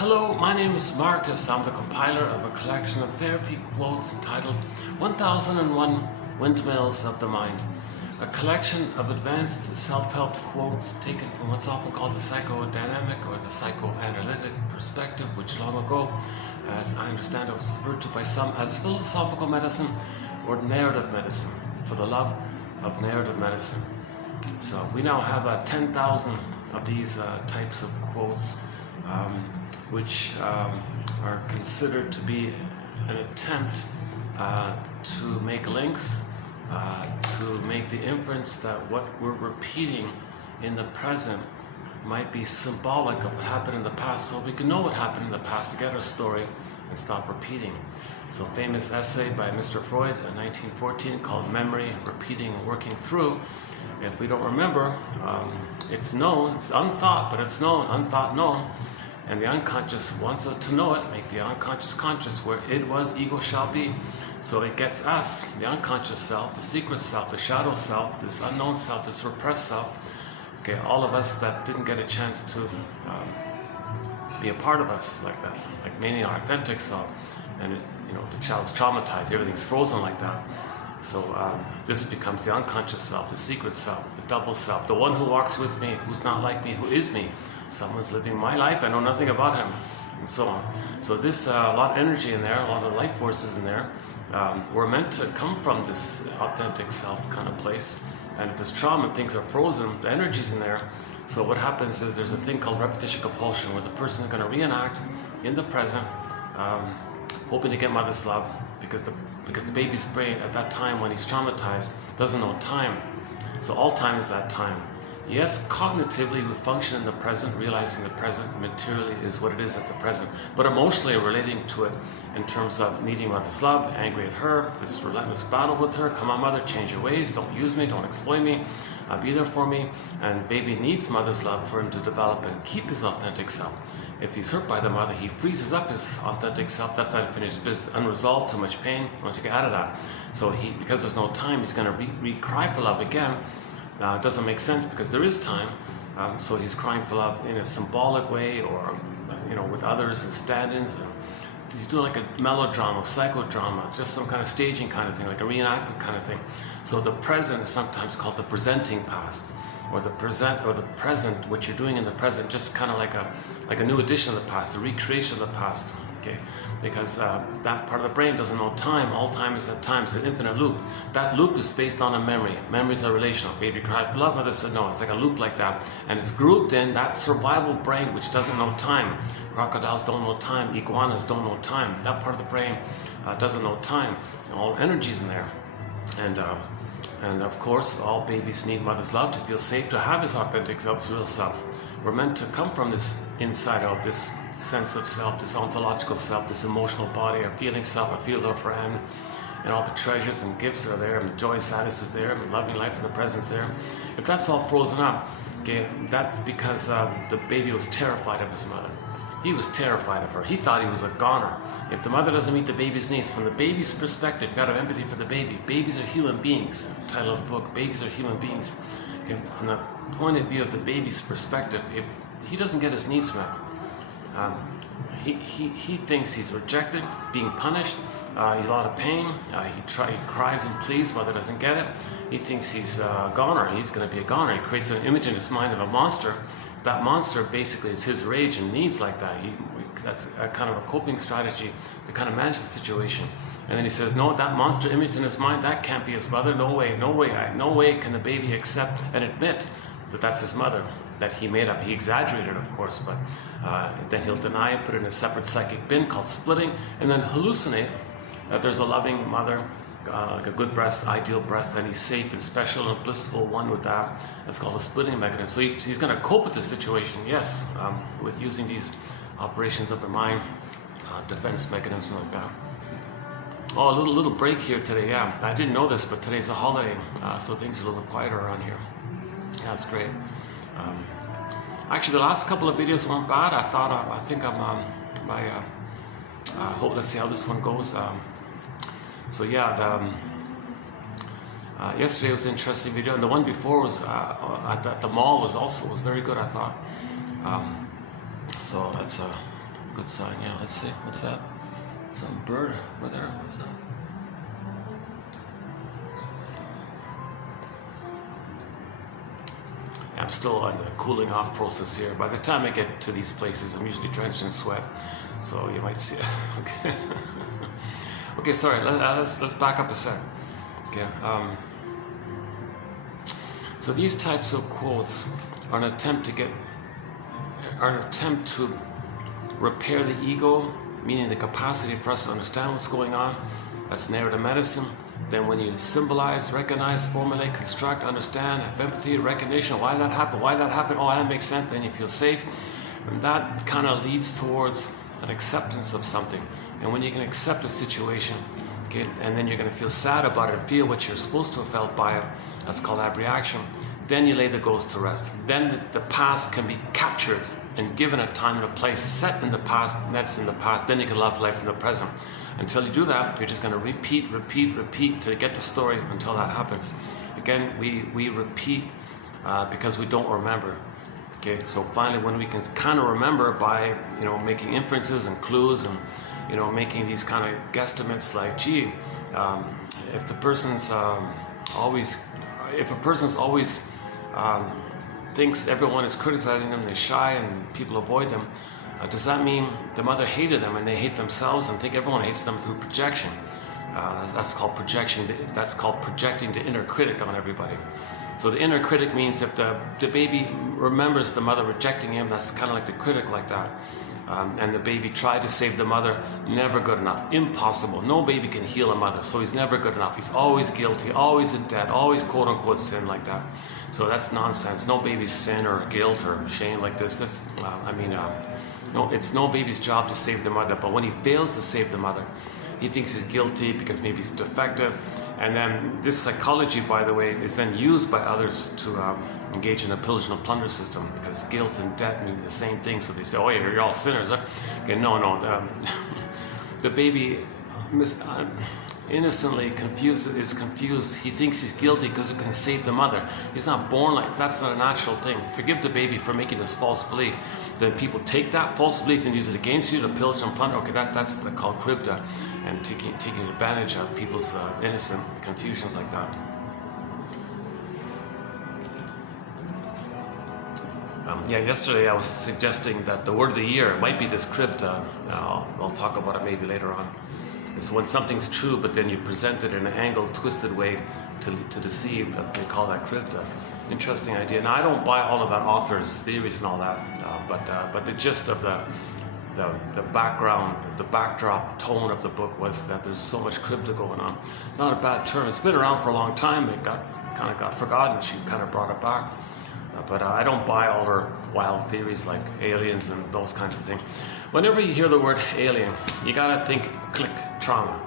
Hello, my name is Marcus. I'm the compiler of a collection of therapy quotes entitled 1001 Windmills of the Mind, a collection of advanced self-help quotes taken from what's often called the psychodynamic or the psychoanalytic perspective, which long ago, as I understand it, was referred to by some as philosophical medicine or narrative medicine, for the love of narrative medicine. So we now have 10,000 of these types of quotes, which are considered to be an attempt to make links, to make the inference that what we're repeating in the present might be symbolic of what happened in the past, so we can know what happened in the past to get our story and stop repeating. So famous essay by Mr. Freud in 1914 called Memory, Repeating, and Working Through. If we don't remember, it's known, it's unthought, but it's known, unthought known. And the unconscious wants us to know it, make the unconscious conscious, where it was, ego shall be. So it gets us, the unconscious self, the secret self, the shadow self, this unknown self, this repressed self, okay, all of us that didn't get a chance to be a part of us like that, like mainly our authentic self. And the child's traumatized, everything's frozen like that. So this becomes the unconscious self, the secret self, the double self, the one who walks with me, who's not like me, who is me. Someone's living my life, I know nothing about him, and so on. So this, a lot of energy in there, a lot of life forces in there. We're meant to come from this authentic self kind of place. And if there's trauma and things are frozen, the energy's in there. So what happens is there's a thing called repetition compulsion, where the person is going to reenact in the present, hoping to get mother's love, because the baby's brain at that time when he's traumatized doesn't know time. So all time is that time. Yes, cognitively we function in the present, realizing the present materially is what it is as the present, but emotionally relating to it in terms of needing mother's love, angry at her, this relentless battle with her, come on mother, change your ways, don't use me, don't exploit me, be there for me. And baby needs mother's love for him to develop and keep his authentic self. If he's hurt by the mother, he freezes up his authentic self. That's not unfinished business, unresolved, too much pain, once you get out of that. So because there's no time, he's going to re-cry for love again. It doesn't make sense because there is time, so he's crying for love in a symbolic way, or with others and stand-ins. He's doing like a melodrama, psychodrama, just some kind of staging kind of thing, like a reenactment kind of thing. So the present is sometimes called the presenting past, or the present, what you're doing in the present, just kind of like a new edition of the past, a recreation of the past. Okay, because that part of the brain doesn't know time. All time is that time. It's an infinite loop. That loop is based on a memory. Memories are relational. Baby cried for love, mother said no. It's like a loop like that, and it's grouped in that survival brain which doesn't know time. Crocodiles don't know time. Iguanas don't know time. That part of the brain doesn't know time. And all energy's in there, and of course, all babies need mother's love to feel safe, to have his authentic self, his real self. We're meant to come from this inside out, this sense of self, this ontological self, this emotional body, our feeling self, our field of friend, and all the treasures and gifts are there, and joy, sadness is there, and loving life in the presence there. If that's all frozen up, okay, that's because the baby was terrified of his mother. He was terrified of her. He thought he was a goner. If the mother doesn't meet the baby's needs, from the baby's perspective, you've got to have empathy for the baby. Babies are human beings. Title of the book, Babies Are Human Beings. Okay, from the point of view of the baby's perspective, if he doesn't get his needs met, he thinks he's rejected, being punished, he's a lot of pain, he cries and pleads, mother doesn't get it. He thinks he's a goner, he's going to be a goner. He creates an image in his mind of a monster. That monster basically is his rage and needs like that. That's a kind of a coping strategy to kind of manage the situation. And then he says, no, that monster image in his mind, that can't be his mother. No way, no way, no way can the baby accept and admit that that's his mother, that he made up. He exaggerated, of course, but then he'll deny it, put it in a separate psychic bin called splitting, and then hallucinate that there's a loving mother, like a good breast, ideal breast, and he's safe and special and blissful one with that. That's called a splitting mechanism. So he's going to cope with the situation, yes, with using these operations of the mind, defense mechanism like that. Oh, a little break here today, yeah. I didn't know this, but today's a holiday, so things are a little quieter around here. Yeah, that's great. Actually, the last couple of videos weren't bad. I think I'm let's see how this one goes. So yeah, yesterday was an interesting video, and the one before was at the mall was very good, I thought. So that's Good sign, yeah. Let's see. What's that? Some bird over there. What's that? I'm still on the cooling off process here. By the time I get to these places, I'm usually drenched in sweat, so you might see it. Okay. Okay, sorry. Let's back up a sec. Okay. So these types of quotes are an attempt to repair the ego, meaning the capacity for us to understand what's going on. That's narrative medicine. Then when you symbolize, recognize, formulate, construct, understand, have empathy, recognition, why that happened, oh, that makes sense, then you feel safe. And that kind of leads towards an acceptance of something. And when you can accept a situation, okay, and then you're going to feel sad about it and feel what you're supposed to have felt by it, that's called abreaction, then you lay the ghost to rest. Then the past can be captured and given a time and a place, set in the past, that's in the past, then you can love life in the present. Until you do that, you're just going to repeat to get the story until that happens. Again, we repeat because we don't remember. Okay, so finally, when we can kind of remember by making inferences and clues and making these kind of guesstimates, like, gee, if a person's always thinks everyone is criticizing them, they're shy and people avoid them. Does that mean the mother hated them and they hate themselves and think everyone hates them through projection? That's called projection. That's called projecting the inner critic on everybody. So the inner critic means if the baby remembers the mother rejecting him, that's kind of like the critic like that. And the baby tried to save the mother, never good enough, impossible. No baby can heal a mother, so he's never good enough. He's always guilty, always in debt, always quote unquote sin like that. So that's nonsense. No baby's sin or guilt or shame like this. No, it's no baby's job to save the mother, but when he fails to save the mother, he thinks he's guilty because maybe he's defective. And then this psychology, by the way, is then used by others to engage in a pillage and a plunder system, because guilt and debt mean the same thing. So they say, oh yeah, you're all sinners, huh? Okay, no. The baby innocently is confused. He thinks he's guilty because he can save the mother. He's not born like that's not a natural thing. Forgive the baby for making this false belief. Then people take that false belief and use it against you to pillage and plunder. Okay, that's called crypta, and taking advantage of people's innocent confusions like that. Yesterday I was suggesting that the word of the year might be this crypta. I'll talk about it maybe later on. It's when something's true, but then you present it in an angled, twisted way to deceive. They call that crypta. Interesting idea. Now I don't buy all of that author's theories and all that, but the gist of the background, the backdrop tone of the book was that there's so much crypta going on. Not a bad term. It's been around for a long time. It kind of got forgotten. She kind of brought it back. But I don't buy all her wild theories like aliens and those kinds of things. Whenever you hear the word alien, you gotta think, click, trauma.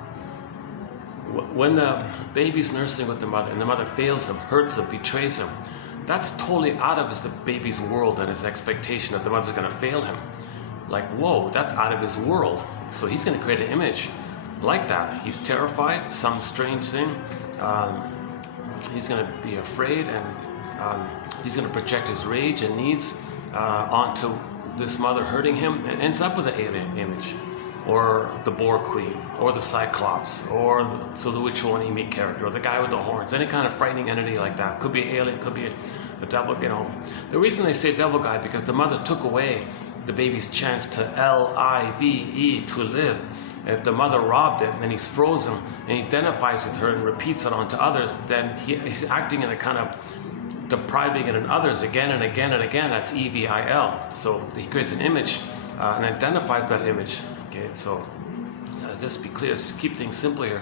When the baby's nursing with the mother and the mother fails him, hurts him, betrays him, that's totally out of the baby's world and his expectation that the mother's gonna fail him. Like, whoa, that's out of his world. So he's gonna create an image like that. He's terrified, some strange thing. He's gonna be afraid, and he's going to project his rage and needs onto this mother hurting him, and ends up with an alien image, or the boar queen, or the cyclops, or the witch one Ennui character, or the guy with the horns, any kind of frightening entity like that. Could be an alien, could be a devil. The reason they say devil guy, because the mother took away the baby's chance to L-I-V-E, to live. If the mother robbed him and he's frozen and he identifies with her and repeats it onto others, then he's acting in a kind of depriving it in others again and again and again. That's E-V-I-L. So he creates an image and identifies that image. Okay, so just be clear, just keep things simple here.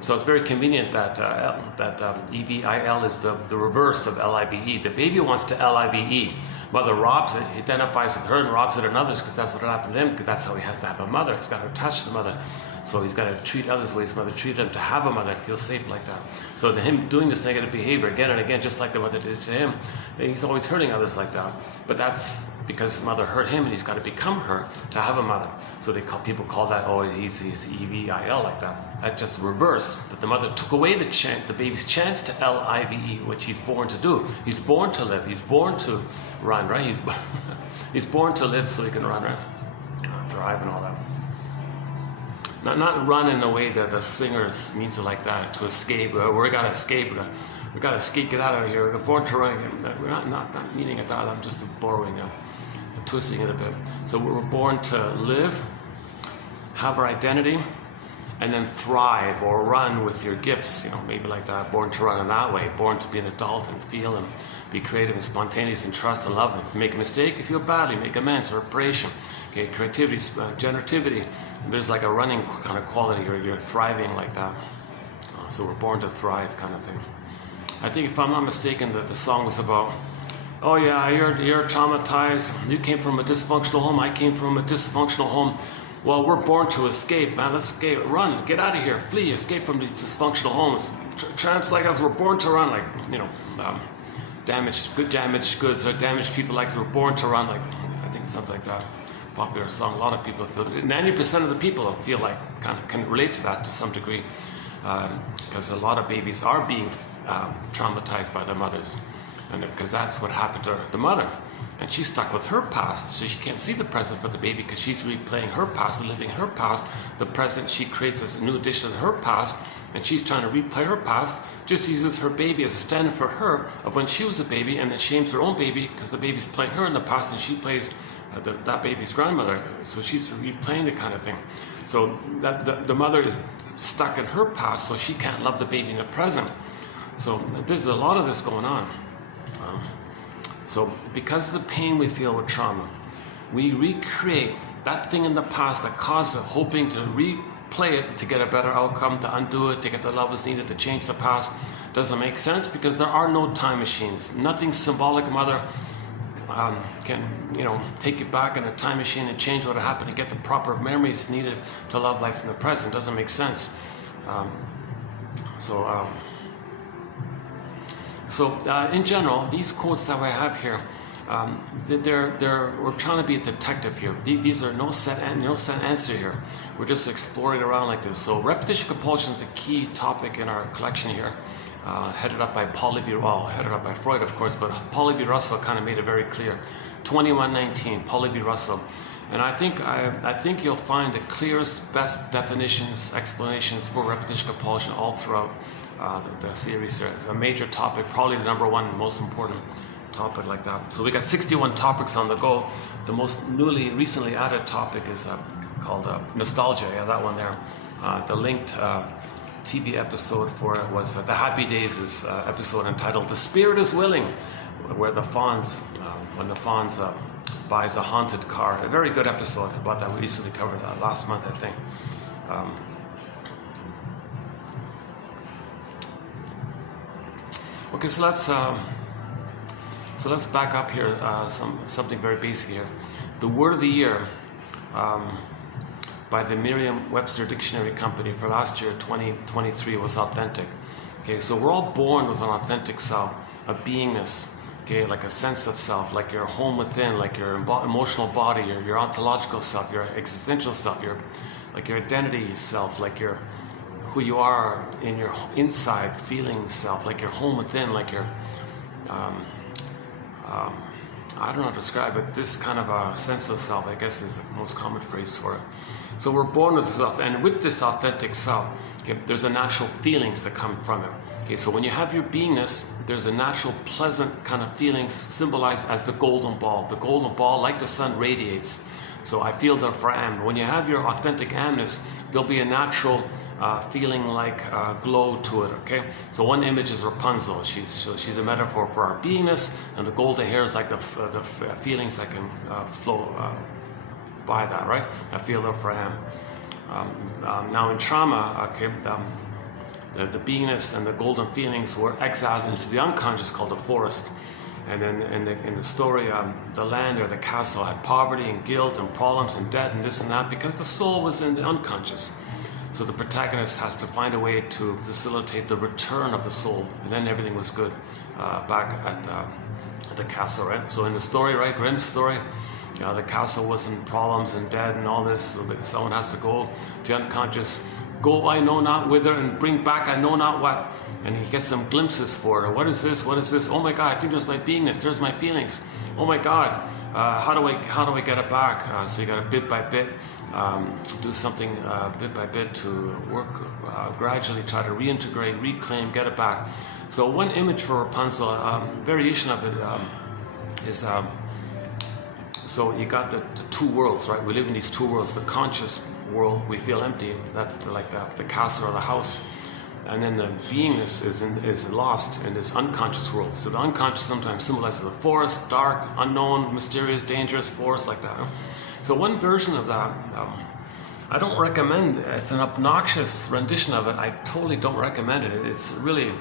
So it's very convenient that E-V-I-L is the reverse of L-I-V-E. The baby wants to L-I-V-E. Mother robs it, he identifies with her and robs it in others because that's what happened to him, because that's how he has to have a mother. He's got to attach to the mother. So he's got to treat others the way his mother treated him to have a mother and feel safe like that. So him doing this negative behavior again and again, just like the mother did to him, he's always hurting others like that. But that's because his mother hurt him and he's got to become her to have a mother. So people call that, oh, he's E-V-I-L like that. That's just the reverse, that the mother took away the baby's chance to L-I-V-E, which he's born to do. He's born to live. He's born to run, right? He's born to live so he can run, right? thrive and all that. Not run in the way that the singers means it like that, to escape. We gotta escape. We gotta escape. Get out of here. We're born to run. We're not meaning it that. I'm just borrowing, twisting it a bit. So we're born to live, have our identity, and then thrive or run with your gifts. Maybe like that. Born to run in that way. Born to be an adult and feel and be creative and spontaneous and trust and love. If you make a mistake, you feel badly. Make amends, reparation. Okay, creativity, generativity. There's like a running kind of quality, or you're thriving like that. So we're born to thrive, kind of thing. I think, if I'm not mistaken, that the song was about, oh yeah, you're traumatized. You came from a dysfunctional home. I came from a dysfunctional home. Well, we're born to escape, man. Let's escape, run, get out of here, flee, escape from these dysfunctional homes. Tramps like us, we're born to run, like damaged goods, or damaged people like us. We're born to run, like I think something like that. Popular song. A lot of people feel it. 90% of the people feel like kind of can relate to that to some degree, because a lot of babies are being traumatized by their mothers, and because that's what happened to the mother, and she's stuck with her past, so she can't see the present for the baby because she's replaying her past and living her past. The present she creates as a new addition to her past, and she's trying to replay her past. Just uses her baby as a stand for her of when she was a baby, and then shames her own baby because the baby's playing her in the past, and she plays that baby's grandmother, so she's replaying the kind of thing. So that the mother is stuck in her past, so she can't love the baby in the present. So there's a lot of this going on. So because of the pain we feel with trauma, we recreate that thing in the past that caused it, hoping to replay it to get a better outcome, to undo it, to get the love that's needed to change the past. Doesn't make sense because there are no time machines. Nothing symbolic, mother, can take you back in a time machine and change what happened and get the proper memories needed to love life in the present. Doesn't make sense. In general, these quotes that I have here, we're trying to be a detective here. These are no set answer here. We're just exploring around like this. So repetition compulsion is a key topic in our collection here. Headed up by headed up by Freud, of course, but Pauli B. Russell kind of made it very clear. 2119, Pauli B. Russell. And I think you'll find the clearest, best definitions, explanations for repetition compulsion all throughout the series here. It's a major topic, probably the number one most important topic like that. So we got 61 topics on the go. The most recently added topic is called nostalgia. Yeah, that one there. The linked TV episode for it was the Happy Days episode entitled "The Spirit is Willing," where the Fonz, when the Fonz buys a haunted car. A very good episode about that. We recently covered last month, I think. Okay, so let's back up here. Something very basic here. The word of the year by the Merriam-Webster Dictionary Company for last year, 2023, was authentic. Okay, so we're all born with an authentic self, a beingness. Okay, like a sense of self, like your home within, like your emotional body, your ontological self, your existential self, your identity self, like your who you are in your inside feeling self, like your home within, like your I don't know how to describe it. This kind of a sense of self, I guess, is the most common phrase for it. So we're born with this self, and with this authentic self, okay, there's a natural feelings that come from it. Okay, so when you have your beingness, there's a natural, pleasant kind of feelings symbolized as the golden ball. The golden ball, like the sun, radiates. So I feel therefore I am. When you have your authentic amness, there'll be a natural feeling like glow to it. Okay, so one image is Rapunzel. She's a metaphor for our beingness, and the golden hair is like the feelings that can flow by that. Right? I feel therefore I am. Now in trauma, okay. The beingness and the golden feelings were exiled into the unconscious, called the forest. And then in the story, the land or the castle had poverty and guilt and problems and debt and this and that because the soul was in the unconscious. So the protagonist has to find a way to facilitate the return of the soul, and then everything was good back at the castle, right? So in the story, right, Grimm's story, the castle was in problems and debt and all this, so that someone has to go to the unconscious, go I know not whither, and bring back I know not what. And he gets some glimpses for it. What is this? What is this? Oh my God, I think there's my beingness. There's my feelings. Oh my God, How do we get it back? So you got to bit by bit do something bit by bit to work gradually, try to reintegrate, reclaim, get it back. So one image for Rapunzel, variation of it is so you got the two worlds, right? We live in these two worlds. The conscious world, we feel empty. That's the castle or the house. And then the beingness is lost in this unconscious world. So the unconscious sometimes symbolizes the forest, dark, unknown, mysterious, dangerous forest like that. So one version of that, I don't recommend. It's an obnoxious rendition of it. I totally don't recommend it. It's really,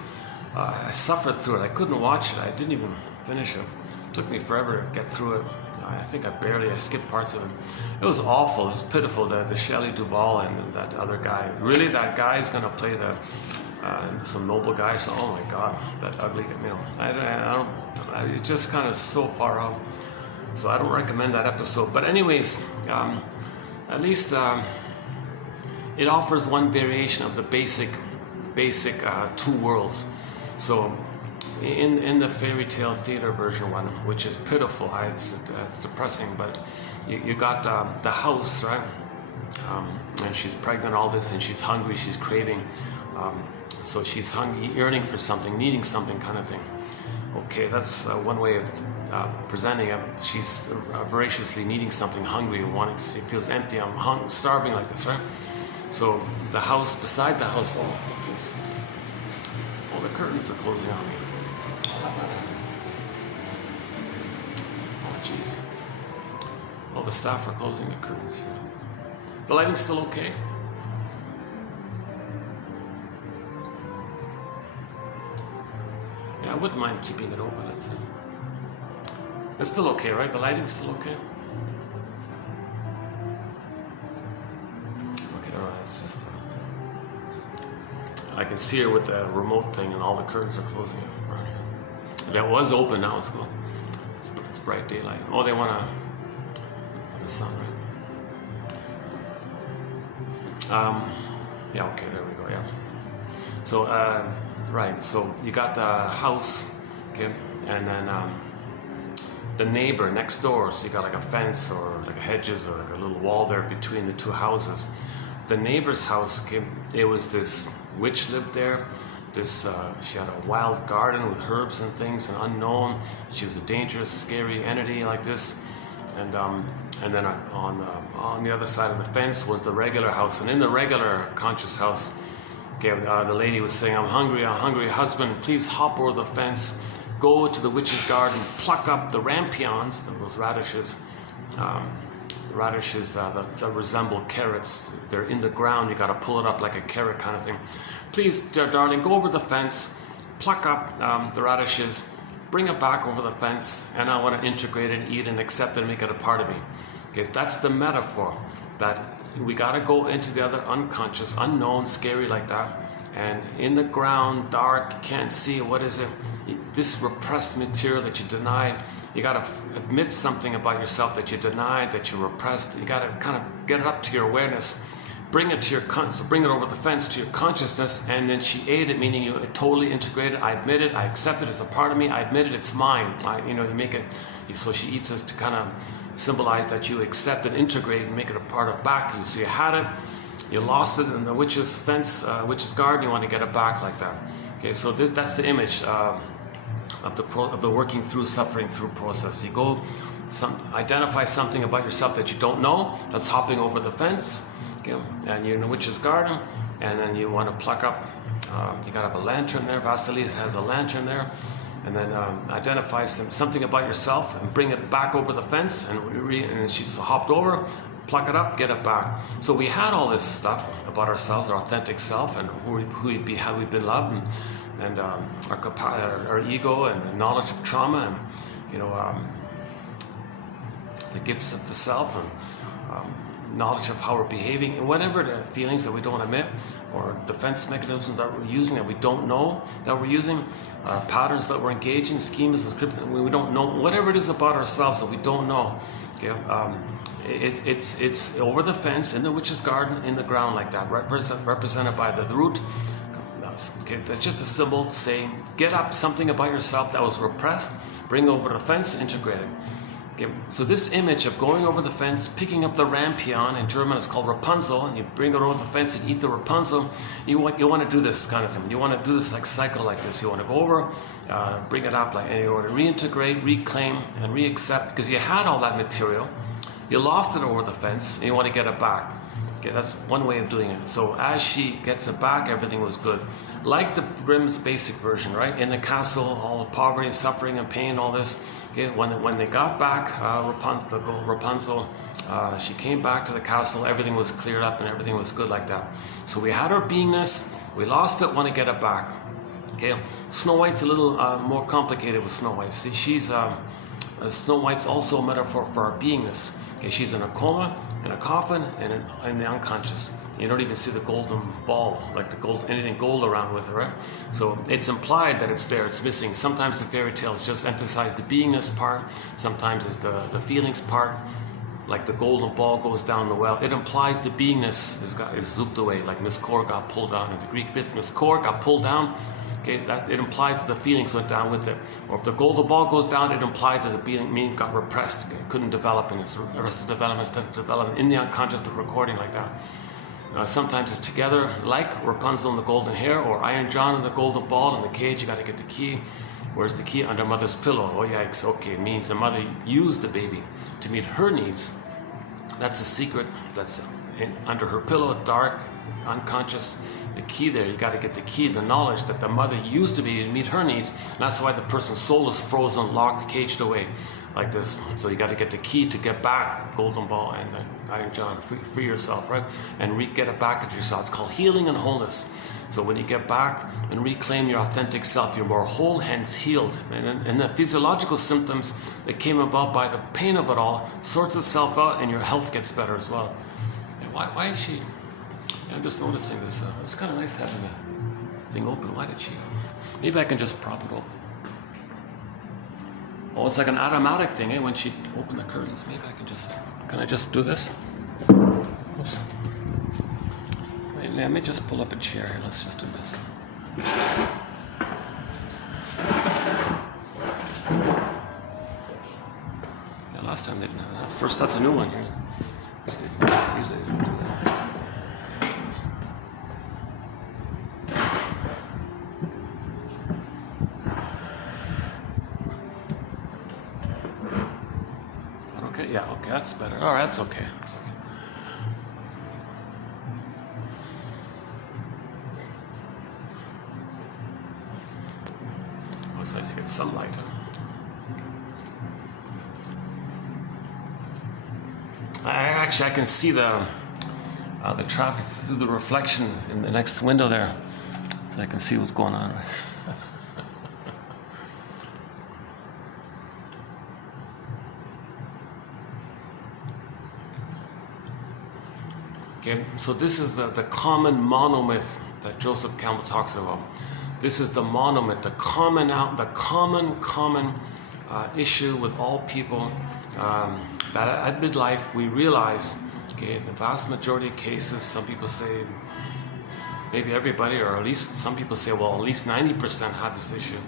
I suffered through it. I couldn't watch it. I didn't even finish it. It took me forever to get through it. I think I skipped parts of it. It was awful. It was pitiful. The Shelley Duvall and that other guy. Really, that guy is going to play some noble guy. So, oh my God, that ugly. It's just kind of so far out. So I don't recommend that episode. But anyways, at least it offers one variation of the basic two worlds. So in the fairy tale theater version one, which is pitiful, it's depressing, but you got the house, right? And she's pregnant, all this, and she's hungry, she's craving. So she's hungry, yearning for something, needing something kind of thing. Okay, that's one way of presenting it. She's voraciously needing something, hungry, and wanting. She feels empty. I'm starving like this, right? So the house, beside the house, oh, what's this? Oh, the curtains are closing on me. Oh, jeez. Oh, the staff are closing the curtains here. The lighting's still okay? Yeah, I wouldn't mind keeping it open. It's still okay, right? The lighting's still okay? Okay, all right, it's just... I can see her with the remote thing and all the curtains are closing around here. That was open, now it's cool. It's bright daylight. Oh, they want the sun, right? Yeah, okay, there we go, yeah. So, right, so you got the house, okay, and then the neighbor next door, so you got like a fence or like hedges or like a little wall there between the two houses. The neighbor's house, okay, it was this witch lived there. She had a wild garden with herbs and things, and unknown. She was a dangerous, scary entity like this. And then on the other side of the fence was the regular house, and in the regular conscious house, okay, the lady was saying, I'm hungry, husband, please hop over the fence, go to the witch's garden, pluck up the rampions, those radishes, that resemble carrots. They're in the ground, you got to pull it up like a carrot kind of thing. Please, dear darling, go over the fence, pluck up the radishes, bring it back over the fence, and I want to integrate it, eat it, and accept it, and make it a part of me. Okay, that's the metaphor, that we got to go into the other unconscious, unknown, scary like that, and in the ground, dark, you can't see, what is it? This repressed material that you denied, you got to admit something about yourself that you denied, that you repressed. You got to kind of get it up to your awareness, bring it to your so bring it over the fence to your consciousness, and then she ate it, meaning you totally integrated. I admit it, I accept it as a part of me, I admit it, it's mine. You make it, so she eats it to kind of symbolize that you accept and integrate and make it a part of back you. So you had it, you lost it in the witch's fence, witch's garden, you want to get it back like that. Okay, so that's the image of the working through, suffering through process. You go, identify something about yourself that you don't know, that's hopping over the fence, okay, and you're in the witch's garden, and then you want to pluck up, you got to have a lantern there, Vasilis has a lantern there, and then identify something about yourself and bring it back over the fence, and she's hopped over, pluck it up, get it back. So we had all this stuff about ourselves, our authentic self, and how we've been loved, and our ego and the knowledge of trauma, and the gifts of the self, and knowledge of how we're behaving, and whatever the feelings that we don't admit, or defense mechanisms that we're using that we don't know that we're using, patterns that we're engaging, schemas and scripts we don't know, whatever it is about ourselves that we don't know. Okay, it's over the fence in the witch's garden, in the ground like that, represented by the root. Okay, that's just a symbol saying, get up something about yourself that was repressed, bring over the fence, integrate it. Okay, so this image of going over the fence, picking up the rampion, in German it's called Rapunzel, and you bring it over the fence and eat the Rapunzel. You want to do this kind of thing. You want to do this like cycle like this. You want to go over, bring it up, and you want to reintegrate, reclaim, and reaccept, because you had all that material. You lost it over the fence, and you want to get it back. Okay, that's one way of doing it. So as she gets it back, everything was good. Like the Grimm's basic version, right? In the castle, all the poverty, suffering, and pain, all this. Okay, when they got back, Rapunzel, she came back to the castle, everything was cleared up and everything was good like that. So we had our beingness, we lost it, want to get it back. Okay, Snow White's a little more complicated with Snow White. See, Snow White's also a metaphor for our beingness. Okay, she's in a coma, in a coffin, and in the unconscious. You don't even see the golden ball, like anything gold around with her, right? So it's implied that it's there, it's missing. Sometimes the fairy tales just emphasize the beingness part, sometimes it's the feelings part, like the golden ball goes down the well. It implies the beingness is zooped away, like Miss Core got pulled down. In the Greek myth, Miss Core got pulled down. Okay, that it implies that the feelings went down with it. Or if the golden ball goes down, it implied that the meaning got repressed. Okay, it couldn't develop in its arrested development, instead of development in the unconscious, the recording like that. Sometimes it's together, like Rapunzel and the golden hair, or Iron John and the golden ball in the cage. You got to get the key. Where's the key? Under mother's pillow. Oh yikes. Okay, it means the mother used the baby to meet her needs. That's a secret. That's under her pillow, dark, unconscious. The key there, you got to get the key, the knowledge that the mother used the baby to meet her needs. And that's why the person's soul is frozen, locked, caged away, like this. So you got to get the key to get back golden ball and Iron John, free yourself, right? And get it back into yourself. It's called healing and wholeness. So when you get back and reclaim your authentic self, you're more whole, hence healed. And the physiological symptoms that came about by the pain of it all sorts itself out, and your health gets better as well. And why is she? I'm just noticing this. It's kind of nice having the thing open. Why did she? Maybe I can just prop it open. Oh, it's like an automatic thing, eh? When she opened the curtains. Maybe I can just. Can I just do this? Oops. Wait, let me just pull up a chair here. Let's just do this. Yeah, last time they didn't have that. That's a new one here. Usually they don't do that. Yeah, okay, that's better. All right, that's okay. That's okay. Oh, it's nice to get sunlight. I can see the traffic through the reflection in the next window there, so I can see what's going on. Okay, so this is the common monomyth that Joseph Campbell talks about. This is the monomyth, the common issue with all people, that at midlife we realize, okay, the vast majority of cases, some people say, maybe everybody, or at least some people say, well, at least 90% have this issue.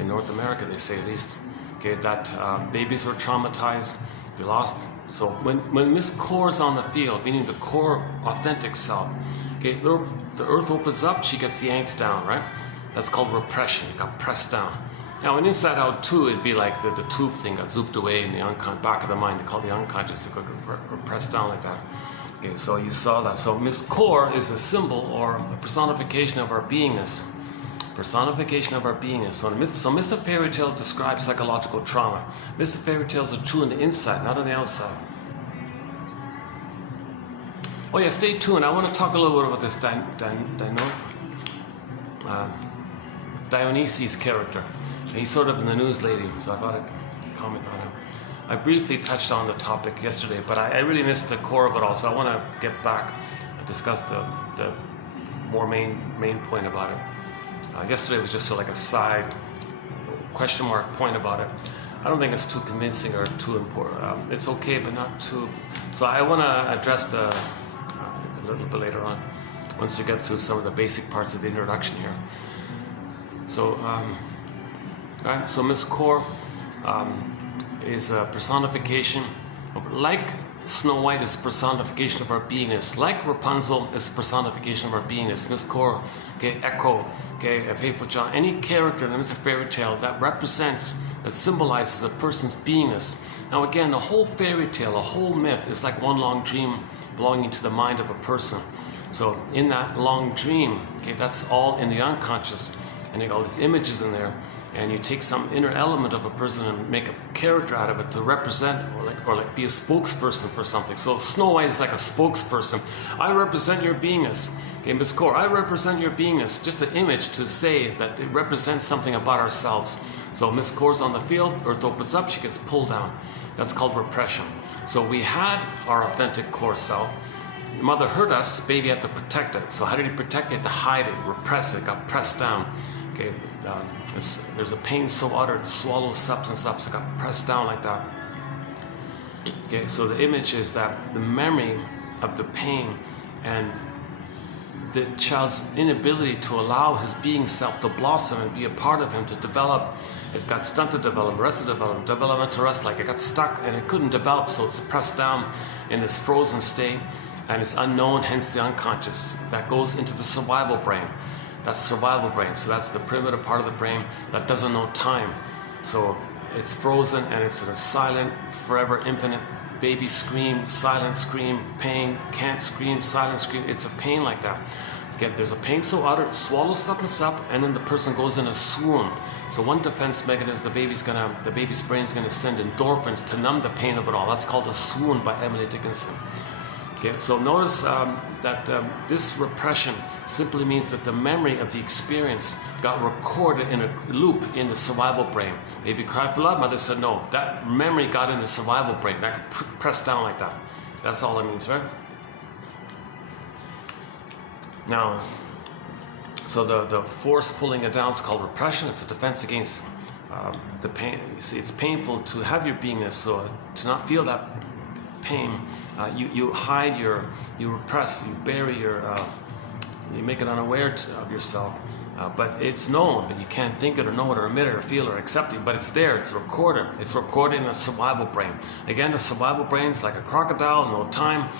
In North America, they say at least, okay, that babies are traumatized, they lost. So when Miss Core is on the field, meaning the core authentic self, okay, the earth opens up, she gets yanked down, right? That's called repression. It got pressed down. Now, in Inside Out 2, it'd be like the tube thing got zooped away in the back of the mind. They call the unconscious to go pressed down like that. Okay, so you saw that. So Miss Core is a symbol or a personification of our beingness. Personification of our beingness. So myths of fairy tales describe psychological trauma. Myths of fairy tales are true on the inside, not on the outside. Oh yeah, stay tuned. I want to talk a little bit about this Dionysus character. He's sort of in the news lately, so I thought I'd comment on him. I briefly touched on the topic yesterday, but I really missed the core of it all, so I want to get back and discuss the more main point about it. Yesterday was just sort of like a side question mark point about it. I don't think it's too convincing or too important. It's okay, but not too. So I want to address a little bit later on, once we get through some of the basic parts of the introduction here. So, right. So Miss Core is a personification, like Snow White is a personification of our beingness, like Rapunzel is a personification of our beingness, Miss Cora, okay, Echo, okay, Faithful John, any character in a fairy tale that represents, that symbolizes a person's beingness. Now again, the whole fairy tale, the whole myth is like one long dream belonging to the mind of a person. So in that long dream, okay, that's all in the unconscious, and you got all these images in there, and you take some inner element of a person and make a character out of it to represent or like be a spokesperson for something. So Snow White is like a spokesperson. I represent your beingness. Okay, Miss Core, I represent your beingness. Just an image to say that it represents something about ourselves. So Miss Core's on the field, Earth opens up, she gets pulled down. That's called repression. So we had our authentic core self. Mother hurt us, baby had to protect it. So how did he protect it? He had to hide it, repress it, got pressed down. Okay, there's a pain so utter it swallows substance up, so it got pressed down like that. Okay, so the image is that the memory of the pain and the child's inability to allow his being self to blossom and be a part of him, to develop. It got stunted development, arrested development, developmental arrest, like it got stuck and it couldn't develop, so it's pressed down in this frozen state, and it's unknown, hence the unconscious. That goes into the survival brain. That's survival brain. So that's the primitive part of the brain that doesn't know time. So it's frozen and it's in a silent, forever, infinite baby scream, silent scream, pain, can't scream, silent scream. It's a pain like that. Again, there's a pain so utter, it swallows substance up, and then the person goes in a swoon. So one defense mechanism, the baby's brain's gonna send endorphins to numb the pain of it all. That's called a swoon by Emily Dickinson. Okay, so notice that this repression simply means that the memory of the experience got recorded in a loop in the survival brain. Baby cried for love, mother said no. That memory got in the survival brain. That could press down like that. That's all it means, right? Now, so the force pulling it down is called repression. It's a defense against the pain. You see, it's painful to have your beingness, so to not feel that pain, you hide you repress, you bury you make it unaware of yourself. But it's known, but you can't think it or know it or admit it or feel it or accept it. But it's there, it's recorded. It's recorded in the survival brain. Again, the survival brain's like a crocodile, no time.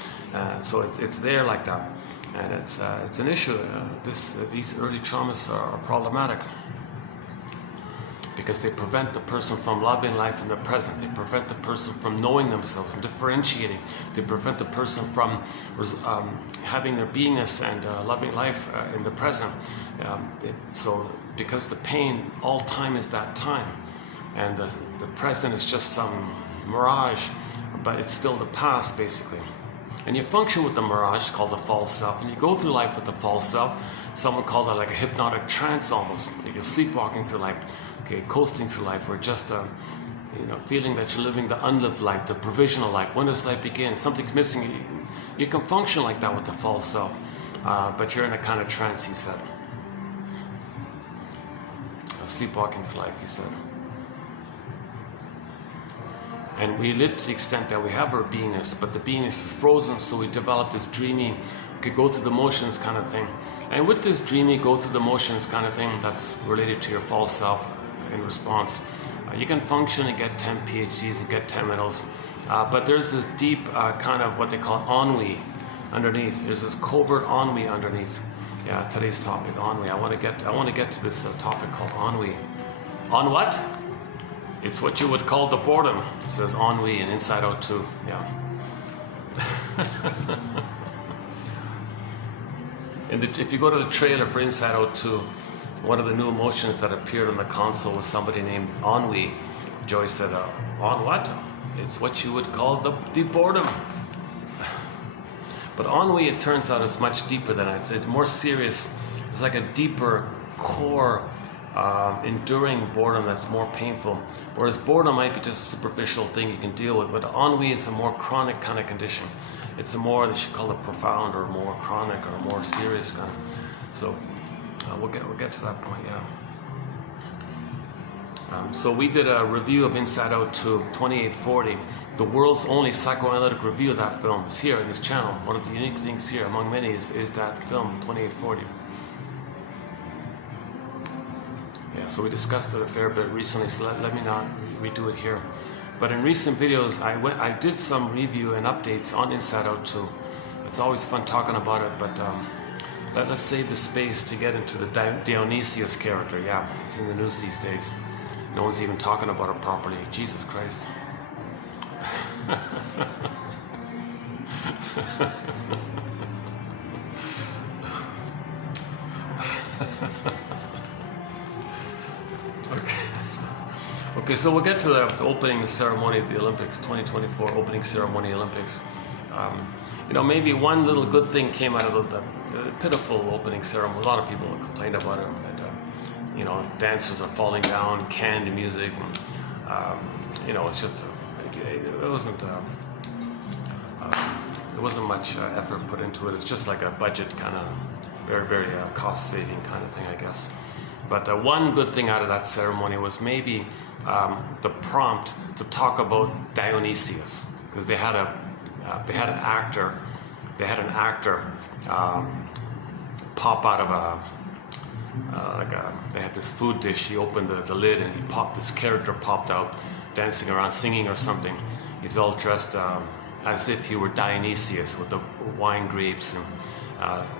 So it's there like that. And it's an issue. These early traumas are problematic, because they prevent the person from loving life in the present. They prevent the person from knowing themselves, from differentiating. They prevent the person from having their beingness and loving life in the present. So because the pain, all time is that time, and the present is just some mirage, but it's still the past basically. And you function with the mirage called the false self, and you go through life with the false self. Someone called it like a hypnotic trance almost. You're sleepwalking through life. Okay, coasting through life, or just feeling that you're living the unlived life, the provisional life. When does life begin? Something's missing. You can function like that with the false self, but you're in a kind of trance, he said. Sleepwalking through life, he said. And we live to the extent that we have our beingness, but the beingness is frozen, so we develop this dreamy, could go through the motions kind of thing. And with this dreamy, go through the motions kind of thing, that's related to your false self in response. You can function and get 10 PhDs and get 10 medals, but there's this deep kind of what they call ennui underneath. There's this covert ennui underneath. Yeah, today's topic, ennui. I want to get to this topic called ennui. On what? It's what you would call the boredom. It says ennui and Inside Out too. Yeah. And if you go to the trailer for Inside Out 2, one of the new emotions that appeared on the console was somebody named Ennui. Joey said, on what? It's what you would call the boredom. But ennui, it turns out, is much deeper than that. It's more serious. It's like a deeper core, enduring boredom that's more painful. Whereas boredom might be just a superficial thing you can deal with, but ennui is a more chronic kind of condition. It's a more, they should call it profound, or more chronic, or more serious kind of. So we'll get to that point, yeah. So we did a review of Inside Out 2, 2840. The world's only psychoanalytic review of that film is here in this channel. One of the unique things here, among many, is that film, 2840. Yeah, so we discussed it a fair bit recently, so let me not redo it here. But in recent videos, I did some review and updates on Inside Out too. It's always fun talking about it, but let's save the space to get into the Dionysius character. Yeah, it's in the news these days. No one's even talking about it properly. Jesus Christ. Okay, so we'll get to the opening ceremony of the Olympics, 2024 opening ceremony Olympics. You know, maybe one little good thing came out of the pitiful opening ceremony. A lot of people complained about it. And, you know, dancers are falling down, canned music. And, you know, it's just, there wasn't much effort put into it. It's just like a budget kind of, very cost-saving kind of thing, I guess. But one good thing out of that ceremony was maybe the prompt to talk about Dionysius, because they had an actor pop out of they had this food dish. He opened the lid and this character popped out, dancing around, singing or something. He's all dressed as if he were Dionysius with the wine grapes and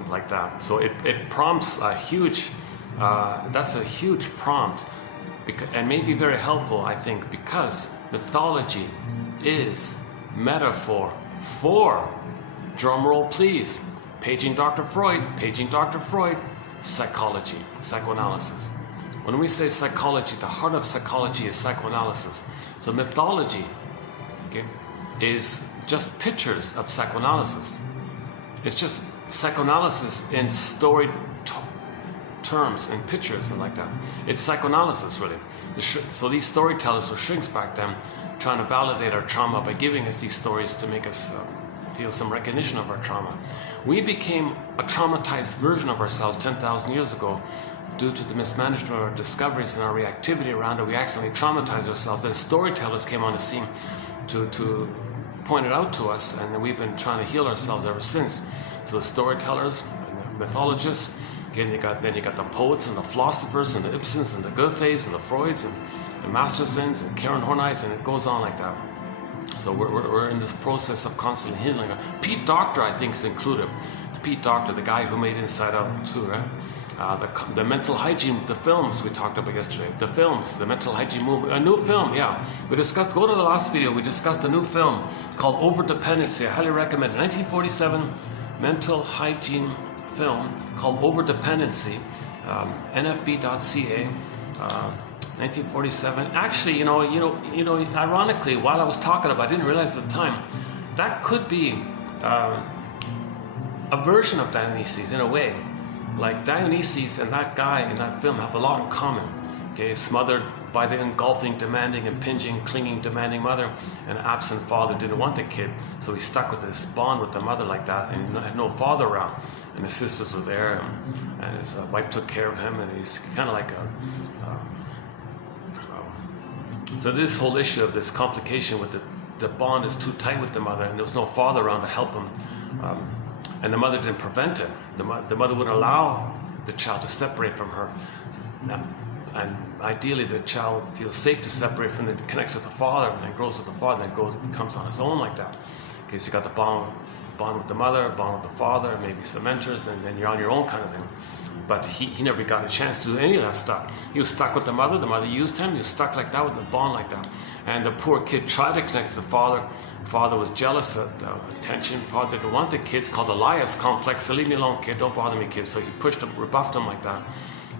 like that. So it prompts a huge. That's a huge prompt, and may be very helpful, I think, because mythology is metaphor for, drumroll please, paging Dr. Freud, psychology, psychoanalysis. When we say psychology, the heart of psychology is psychoanalysis. So mythology, okay, is just pictures of psychoanalysis. It's just psychoanalysis in story terms and pictures and like that. It's psychoanalysis, really. So these storytellers were shrinks back then, trying to validate our trauma by giving us these stories to make us feel some recognition of our trauma. We became a traumatized version of ourselves 10,000 years ago due to the mismanagement of our discoveries and our reactivity around it. We accidentally traumatized ourselves. Then storytellers came on the scene to point it out to us, and we've been trying to heal ourselves ever since. So the storytellers, and the mythologists. Again, then you got the poets and the philosophers and the Ibsens and the Goethes and the Freuds and the Mastersons and Karen Horneys, and it goes on like that. So we're in this process of constantly healing. Pete Docter, I think, is included. Pete Docter, the guy who made Inside Out too, right? The mental hygiene, the films we talked about yesterday. The films, the mental hygiene movement, a new film, yeah. We discussed, go to the last video, we discussed a new film called Overdependency. I highly recommend it. 1947 mental hygiene film called Overdependency, nfb.ca, 1947. Actually, you know, ironically, while I was talking about it, I didn't realize at the time, that could be a version of Dionysius in a way. Like Dionysius and that guy in that film have a lot in common. Okay, smothered by the engulfing, demanding, impinging, clinging, demanding mother, and an absent father didn't want the kid, so he stuck with this bond with the mother like that, and had no father around. And his sisters were there, and his wife took care of him, and he's kind of like so this whole issue of this complication with the bond is too tight with the mother, and there was no father around to help him, and the mother didn't prevent it. The mother wouldn't allow the child to separate from her. And ideally, the child feels safe to separate from it, connects with the father, and then grows with the father, and then becomes on his own like that. Okay, so you got the bond with the mother, bond with the father, maybe some mentors, and then you're on your own kind of thing. But he never got a chance to do any of that stuff. He was stuck with the mother used him, he was stuck like that with the bond like that. And the poor kid tried to connect to the father. The father was jealous of the attention. Father didn't want the kid, called the Elias complex. So leave me alone, kid, don't bother me, kid. So he pushed him, rebuffed him like that.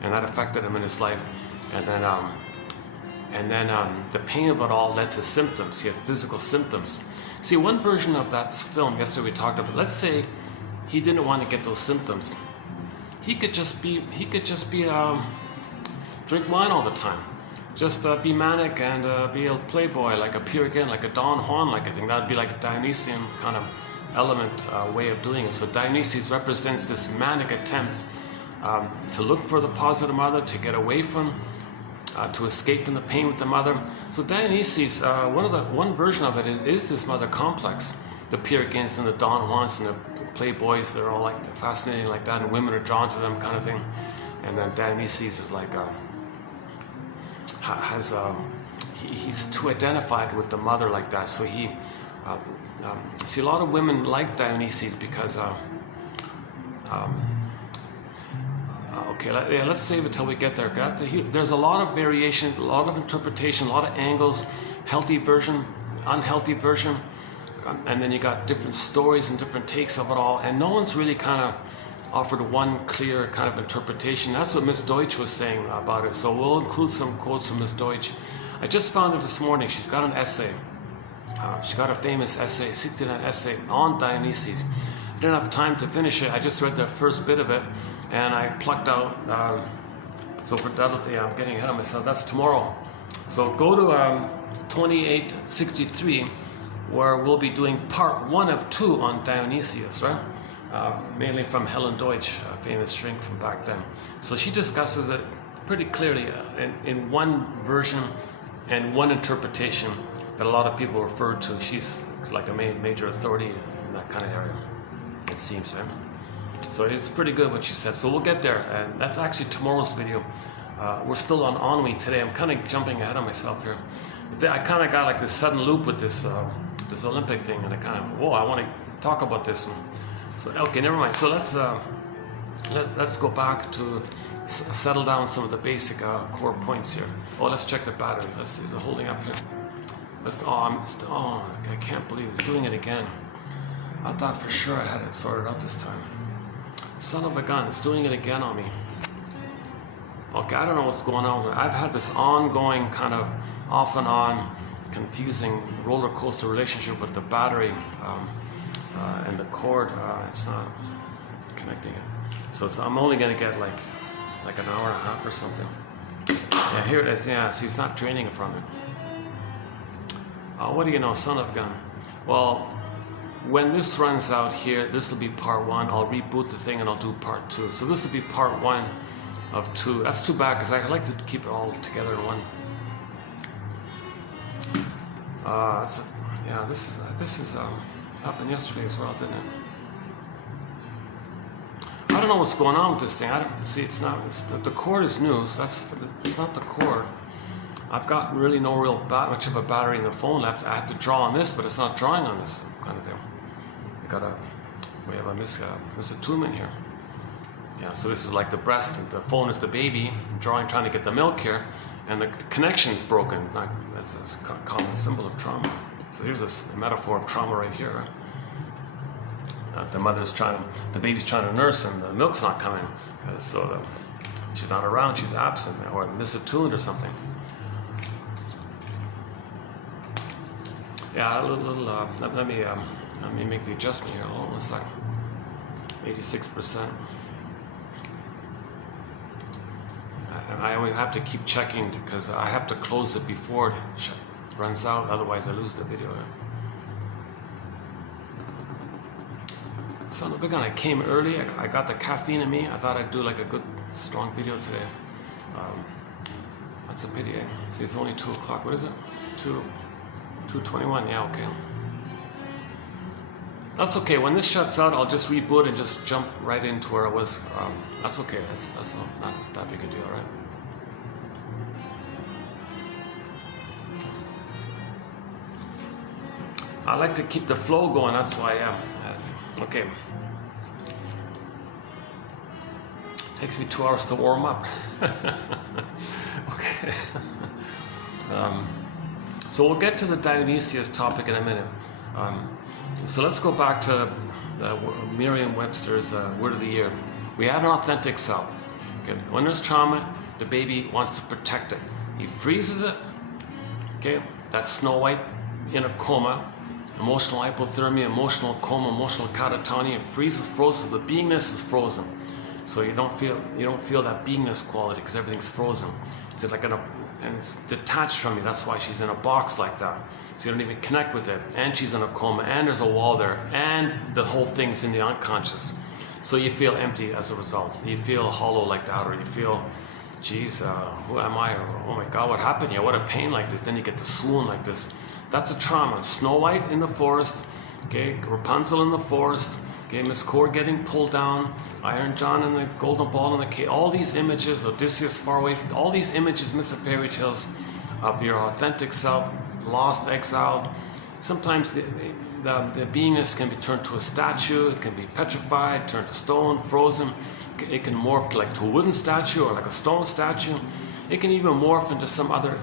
And that affected him in his life. And then the pain of it all led to symptoms. He had physical symptoms. See, one version of that film yesterday we talked about. Let's say he didn't want to get those symptoms. He could just be drink wine all the time, just be manic and be a playboy, like a Puritan, like a Don Juan, like I think that'd be like a Dionysian kind of element way of doing it. So Dionysius represents this manic attempt to look for the positive mother, to get away from, to escape from the pain with the mother. So Dionysius, one version of it is this mother complex. The Puritans and the Don Juans and the playboys, they're all like fascinating like that, and women are drawn to them kind of thing. And then Dionysius is like he's too identified with the mother like that. So he, see, a lot of women like Dionysus because, okay, let's save it till we get there. There's a lot of variation, a lot of interpretation, a lot of angles, healthy version, unhealthy version, and then you got different stories and different takes of it all, and no one's really kind of offered one clear kind of interpretation. That's what Miss Deutsch was saying about it. So we'll include some quotes from Miss Deutsch. I just found it this morning. She's got an essay. She got a famous essay, 69 essay on Dionysus. I didn't have time to finish it. I just read the first bit of it, and I plucked out. So for that, yeah, I'm getting ahead of myself. That's tomorrow. So go to 2863, where we'll be doing part 1 of 2 on Dionysius, right? Mainly from Helen Deutsch, a famous shrink from back then. So she discusses it pretty clearly in one version and one interpretation that a lot of people refer to. She's like a major authority in that kind of area, it seems, right? So it's pretty good what she said. So we'll get there, and that's actually tomorrow's video. We're still on Ennui today. I'm kind of jumping ahead of myself here. I kind of got like this sudden loop with this this Olympic thing, and I kind of, whoa, I want to talk about this one. So okay, never mind. So let's go back to settle down some of the basic core points here. Oh, let's check the battery. Is it holding up here? I can't believe it's doing it again. I thought for sure I had it sorted out this time. Son of a gun, it's doing it again on me. Okay, I don't know what's going on with it. I've had this ongoing kind of off and on confusing roller coaster relationship with the battery and the cord. It's not connecting it. So I'm only going to get like an hour and a half or something. Yeah, here it is. Yeah, see, it's not draining it from it. What do you know, son of a gun? Well, when this runs out here, this will be part 1. I'll reboot the thing and I'll do part 2. So this will be part 1 of 2. That's too bad because I like to keep it all together in one. Yeah, this is happened yesterday as well, didn't it? I don't know what's going on with this thing. I don't see. It's not. The cord is new, so it's not the cord. I've got really no real much of a battery in the phone left. I have to draw on this, but it's not drawing on this kind of thing. We have a misattunement here. Yeah, so this is like the breast. The phone is the baby, trying to get the milk here, and the connection's broken. That's a common symbol of trauma. So here's a metaphor of trauma right here. The baby's trying to nurse, and the milk's not coming. So she's not around, she's absent, or misattuned or something. Yeah, let me make the adjustment here. Hold on a second. 86%. I always have to keep checking because I have to close it before it runs out, otherwise I lose the video. Son of a gun, I came early, I got the caffeine in me. I thought I'd do like a good strong video today. That's a pity, eh? See, it's only 2 o'clock. What is it? 2:21, yeah, okay. That's okay. When this shuts out, I'll just reboot and just jump right into where I was. That's okay. That's not that big a deal, right? I like to keep the flow going. That's why I am. Okay. Takes me 2 hours to warm up. Okay. So we'll get to the Dionysius topic in a minute. So let's go back to Merriam-Webster's word of the year. We had an authentic self. Okay. When there's trauma, the baby wants to protect it. He freezes it. Okay, that's Snow White in a coma. Emotional hypothermia, emotional coma, emotional catatonia. It freezes, frozen. The beingness is frozen, so you don't feel that beingness quality because everything's frozen. It's like and it's detached from you. That's why she's in a box like that. So you don't even connect with it. And she's in a coma, and there's a wall there, and the whole thing's in the unconscious. So you feel empty as a result. You feel hollow like that, or you feel, geez, who am I? Or, oh my God, what happened here? What a pain like this. Then you get to swoon like this. That's a trauma. Snow White in the forest, okay, Rapunzel in the forest, okay, Miss Cord getting pulled down, Iron John and the golden ball in the cave. All these images, Odysseus far away from, all these images, Miss of Fairy Tales, of your authentic self, lost, exiled. Sometimes the beingness can be turned to a statue, it can be petrified, turned to stone, frozen. It can morph to a wooden statue or like a stone statue. It can even morph into some other,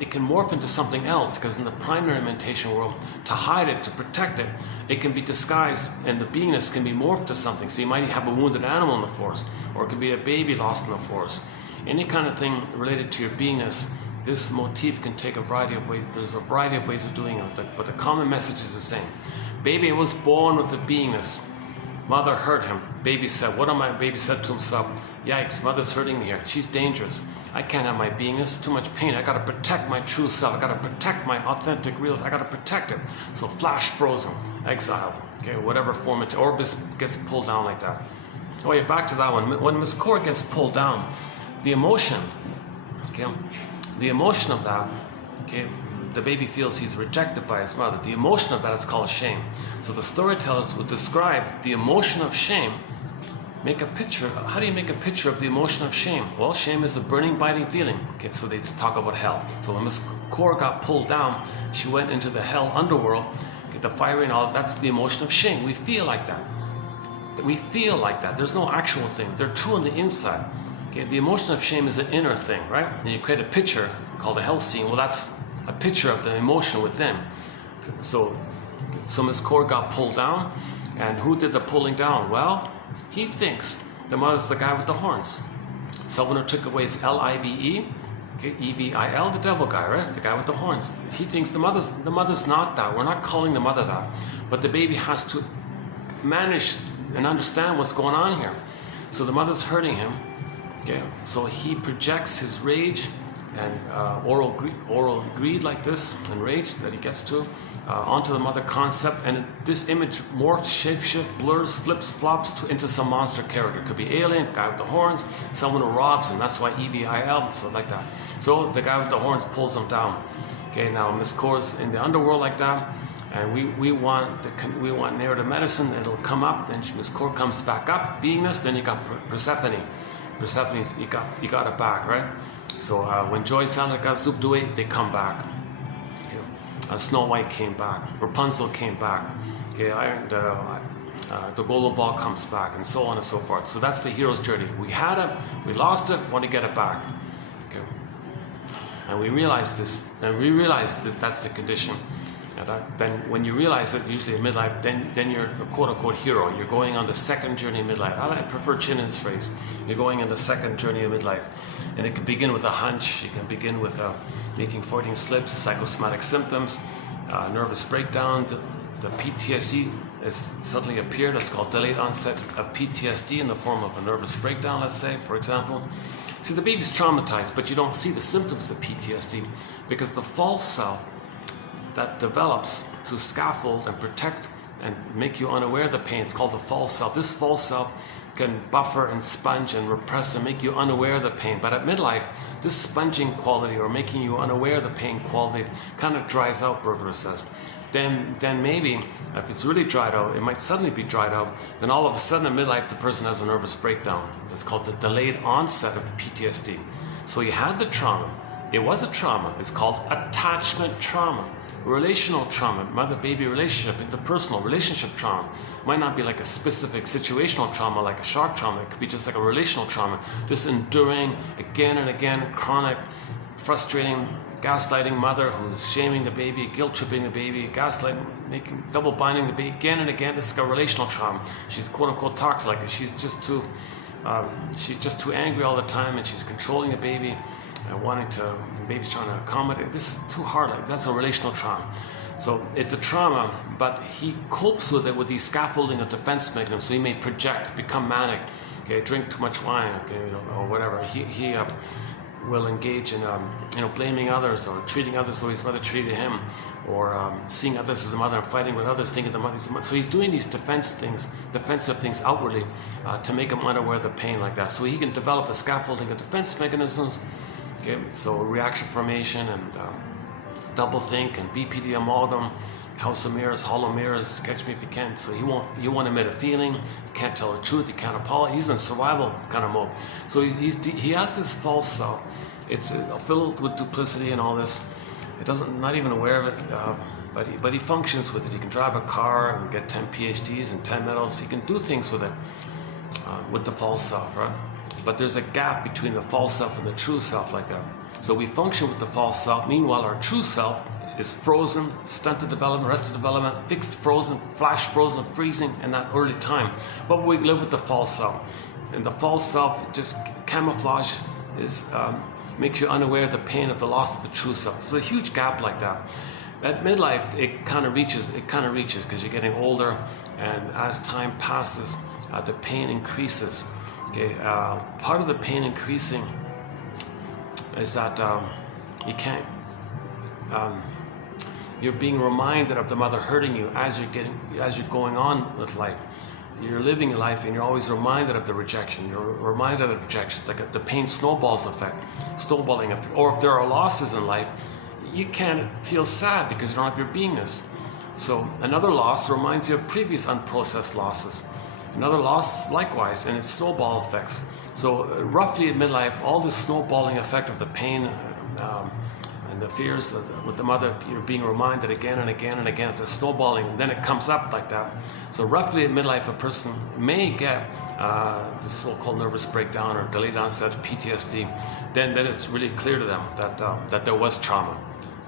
it can morph into something else, because in the primary mentation world, to hide it, to protect it, it can be disguised, and the beingness can be morphed to something. So you might have a wounded animal in the forest, or it could be a baby lost in the forest. Any kind of thing related to your beingness, this motif can take a variety of ways. There's a variety of ways of doing it, but the common message is the same. Baby was born with a beingness. Mother hurt him. Baby said, baby said to himself, yikes, mother's hurting me here. She's dangerous. I can't have my beingness, too much pain. I gotta protect my true self. I gotta protect my authentic real self. I gotta protect it. So flash frozen, exiled, okay, whatever form it, or gets pulled down like that. Oh yeah, back to that one. When Miss Core gets pulled down, the emotion, okay, the emotion of that, okay, the baby feels he's rejected by his mother. The emotion of that is called shame. So the storytellers would describe the emotion of shame. Make a picture. How do you make a picture of the emotion of shame? Well, shame is a burning, biting feeling. Okay, so they talk about hell. So when Miss Core got pulled down, she went into the hell underworld, get the fire and all. That's the emotion of shame. We feel like that. We feel like that. There's no actual thing. They're true on the inside. Okay, the emotion of shame is an inner thing, right? And you create a picture called a hell scene. Well, that's a picture of the emotion within. So Miss Core got pulled down, and who did the pulling down? Well, he thinks the mother's the guy with the horns. Someone who took away his L-I-V-E, okay, E-V-I-L, the devil guy, right? The guy with the horns. He thinks the mother's not that. We're not calling the mother that. But the baby has to manage and understand what's going on here. So the mother's hurting him. Okay, so he projects his rage and oral greed like this, and rage that he gets to, onto the mother concept, and this image morphs, shapeshift, blurs, flips, flops into some monster character. It could be alien, guy with the horns, someone who robs him. That's why E-V-I-L, so like that. So the guy with the horns pulls him down. Okay, now Miss Core's in the underworld like that, and we want narrative medicine. It'll come up, then Miss Core comes back up, beingness. Then you got Persephone. Persephone's you got it back, right? So when Joy Santa got zooped away, they come back. Okay. Snow White came back. Rapunzel came back. Okay, the golden ball comes back, and so on and so forth. So that's the hero's journey. We had it, we lost it, want to get it back. Okay. And we realize this, and we realize that that's the condition. And then when you realize it, usually in midlife, then you're a quote-unquote hero. You're going on the second journey of midlife. I prefer Chinan's phrase. You're going on the second journey of midlife. And it can begin with a hunch. It can begin with making forwarding slips, psychosomatic symptoms, nervous breakdown. The PTSD has suddenly appeared. It's called delayed onset of PTSD in the form of a nervous breakdown, let's say, for example. See, the baby's traumatized, but you don't see the symptoms of PTSD because the false self that develops to scaffold and protect and make you unaware of the pain. It's called the false self. This false self can buffer and sponge and repress and make you unaware of the pain. But at midlife, this sponging quality or making you unaware of the pain quality kind of dries out, Berger says. Then maybe, if it's really dried out, it might suddenly be dried out. Then all of a sudden in midlife, the person has a nervous breakdown. It's called the delayed onset of the PTSD. So you had the trauma. It was a trauma. It's called attachment trauma. Relational trauma, mother-baby relationship, interpersonal relationship trauma. Might not be like a specific situational trauma, like a shock trauma. It could be just like a relational trauma, just enduring again and again, chronic, frustrating, gaslighting mother who's shaming the baby, guilt-tripping the baby, gaslighting, double binding the baby again and again. It's like a relational trauma. She's quote-unquote toxic, like she's just too angry all the time, and she's controlling the baby. The baby's trying to accommodate. This is too hard. Like that's a relational trauma. So it's a trauma, but he copes with it with these scaffolding of defense mechanisms. So he may project, become manic, okay, drink too much wine, okay, or whatever. He will engage in blaming others or treating others the way his mother treated him, or seeing others as a mother and fighting with others, thinking the mother's a mother. So he's doing these defensive things outwardly to make him unaware of the pain like that. So he can develop a scaffolding of defense mechanisms. Okay, so reaction formation and double think and BPD amalgam, house of mirrors, hollow mirrors, catch me if you can. So he won't admit a feeling, he can't tell the truth, he can't apologize. He's in survival kind of mode. So he has this false self. it's filled with duplicity and all this. It doesn't, not even aware of it, but he functions with it. He can drive a car and get 10 PhDs and 10 medals. He can do things with it, with the false self, right? But there's a gap between the false self and the true self like that. So we function with the false self. Meanwhile, our true self is frozen, stunted development, arrested development, fixed, frozen, flash frozen, freezing in that early time. But we live with the false self. And the false self just camouflage makes you unaware of the pain of the loss of the true self. So a huge gap like that. At midlife, it kind of reaches because you're getting older, and as time passes, the pain increases. Okay, part of the pain increasing is that you can't. You're being reminded of the mother hurting you as you're going on with life. You're living your life and you're always reminded of the rejection. You're reminded of the rejection, like the pain snowballs effect, snowballing effect. Or if there are losses in life, you can't feel sad because you don't have your beingness. So another loss reminds you of previous unprocessed losses. Another loss likewise, and it's snowball effects. So roughly at midlife, all this snowballing effect of the pain and the fears with the mother, you're being reminded again and again and again. It's a snowballing, and then it comes up like that. So roughly at midlife, a person may get the so-called nervous breakdown or delayed onset PTSD. Then it's really clear to them that there was trauma.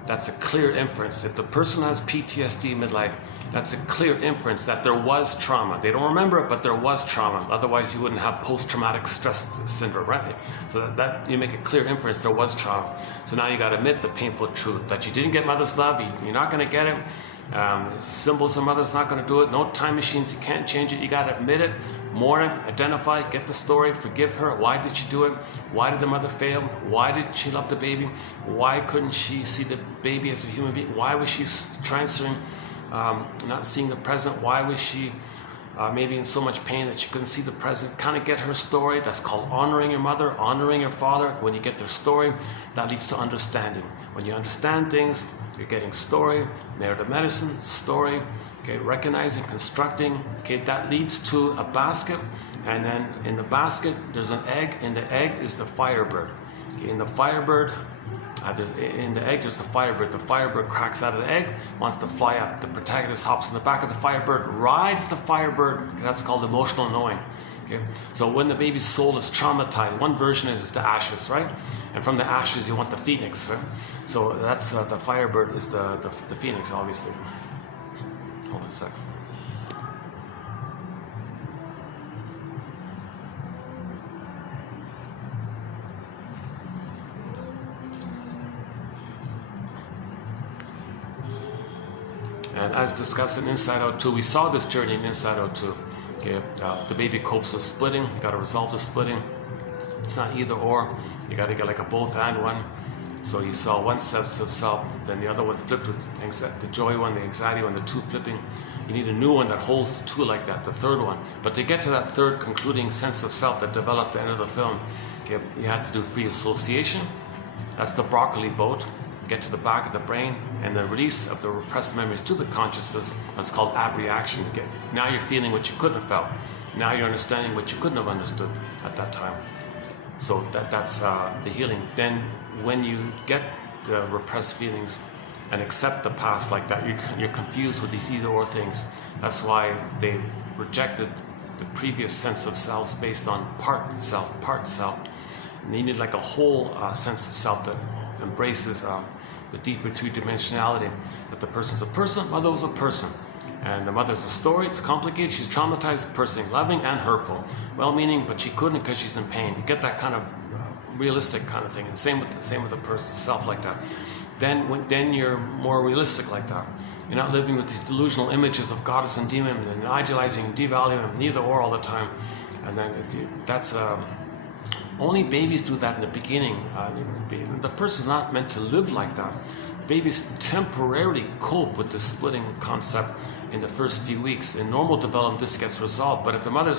That's a clear inference. If the person has PTSD midlife, that's a clear inference that there was trauma. They don't remember it, but there was trauma. Otherwise, you wouldn't have post-traumatic stress syndrome, right? So that you make a clear inference there was trauma. So now you got to admit the painful truth that you didn't get mother's love. You're not going to get it. Symbols of mother's not going to do it. No time machines. You can't change it. You got to admit it, mourn it, identify, get the story, forgive her. Why did she do it? Why did the mother fail? Why did she love the baby? Why couldn't she see the baby as a human being? Why was she transferring, not seeing the present? Why was she maybe in so much pain that she couldn't see the present? Kind of get her story. That's called honoring your mother, honoring your father. When you get their story, that leads to understanding. When you understand things, you're getting story, narrative medicine, story, okay, recognizing, constructing, okay, that leads to a basket, and then in the basket, there's an egg. In the egg is the firebird. Okay, in the firebird, in the egg, there's the firebird. The firebird cracks out of the egg, wants to fly up. The protagonist hops in the back of the firebird, rides the firebird. That's called emotional knowing. Okay? So when the baby's soul is traumatized, one version is the ashes, right? And from the ashes, you want the phoenix, right? So that's the firebird is the phoenix, obviously. Hold on a second. And as discussed in Inside Out 2, we saw this journey in Inside Out 2. Okay, the baby copes with splitting. You got to resolve the splitting. It's not either or. You got to get like a both and one. So you saw one sense of self, then the other one flipped with the joy one, the anxiety one, the two flipping. You need a new one that holds the two like that, the third one. But to get to that third concluding sense of self that developed at the end of the film, okay, you had to do free association. That's the broccoli boat. Get to the back of the brain, and the release of the repressed memories to the consciousness. That's called abreaction. Now you're feeling what you couldn't have felt. Now you're understanding what you couldn't have understood at that time. So that's the healing. Then when you get the repressed feelings and accept the past like that, you're confused with these either or things. That's why they rejected the previous sense of selves based on part self. And they need like a whole sense of self that embraces the deeper three-dimensionality, that the person's a person, mother was a person. And the mother's a story, it's complicated, she's traumatized, person, loving and hurtful. Well-meaning, but she couldn't because she's in pain. You get that kind of realistic kind of thing. And same with the person, self like that. Then you're more realistic like that. You're not living with these delusional images of goddess and demon and idealizing, devaluing, neither or all the time. And then that's only babies do that in the beginning. The person's not meant to live like that. Babies temporarily cope with the splitting concept in the first few weeks. In normal development, this gets resolved. But if the mother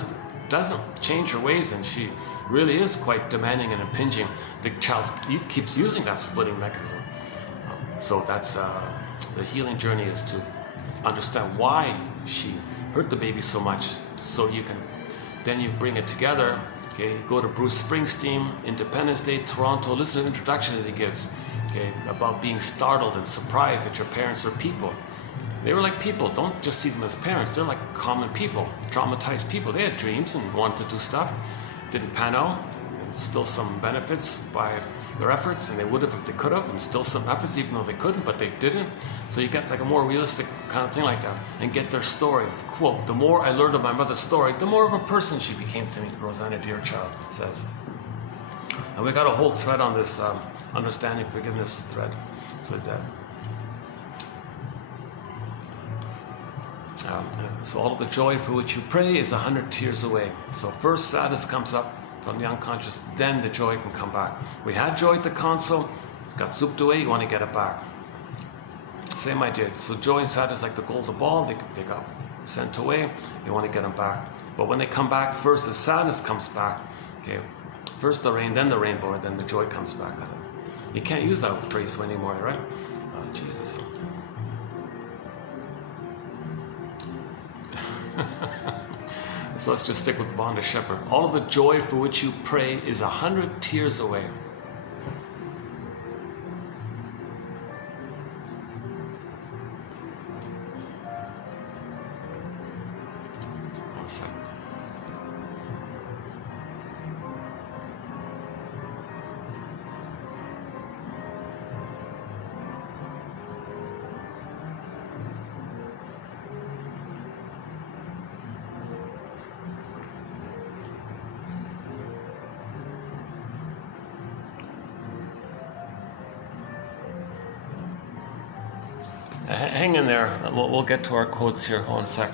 doesn't change her ways and she really is quite demanding and impinging, the child keeps using that splitting mechanism. So that's the healing journey, is to understand why she hurt the baby so much, so you can then you bring it together. Okay, go to Bruce Springsteen, Independence Day, Toronto, listen to the introduction that he gives, okay, about being startled and surprised that your parents are people. They were like people. Don't just see them as parents. They're like common people, traumatized people. They had dreams and wanted to do stuff. Didn't pan out. Still some benefits by their efforts, and they would have if they could have, and still some efforts even though they couldn't, but they didn't. So you get like a more realistic kind of thing like that, and get their story. Quote, the more I learned of my mother's story, the more of a person she became to me, Rosanna Deerchild says. And we got a whole thread on this understanding forgiveness thread. So that. So all of the joy for which you pray is 100 tears away. So first sadness comes up from the unconscious, then the joy can come back. We had joy at the console, it got zooped away, you want to get it back. Same idea. So joy and sadness like the golden ball, they got sent away, you want to get them back. But when they come back, first the sadness comes back. Okay, first the rain, then the rainbow, and then the joy comes back. You can't use that phrase anymore, right? Oh, Jesus. So let's just stick with Vonda Shepherd. All of the joy for which you pray is 100 tears away. One second. Hang in there. We'll get to our quotes here. Hold on a sec.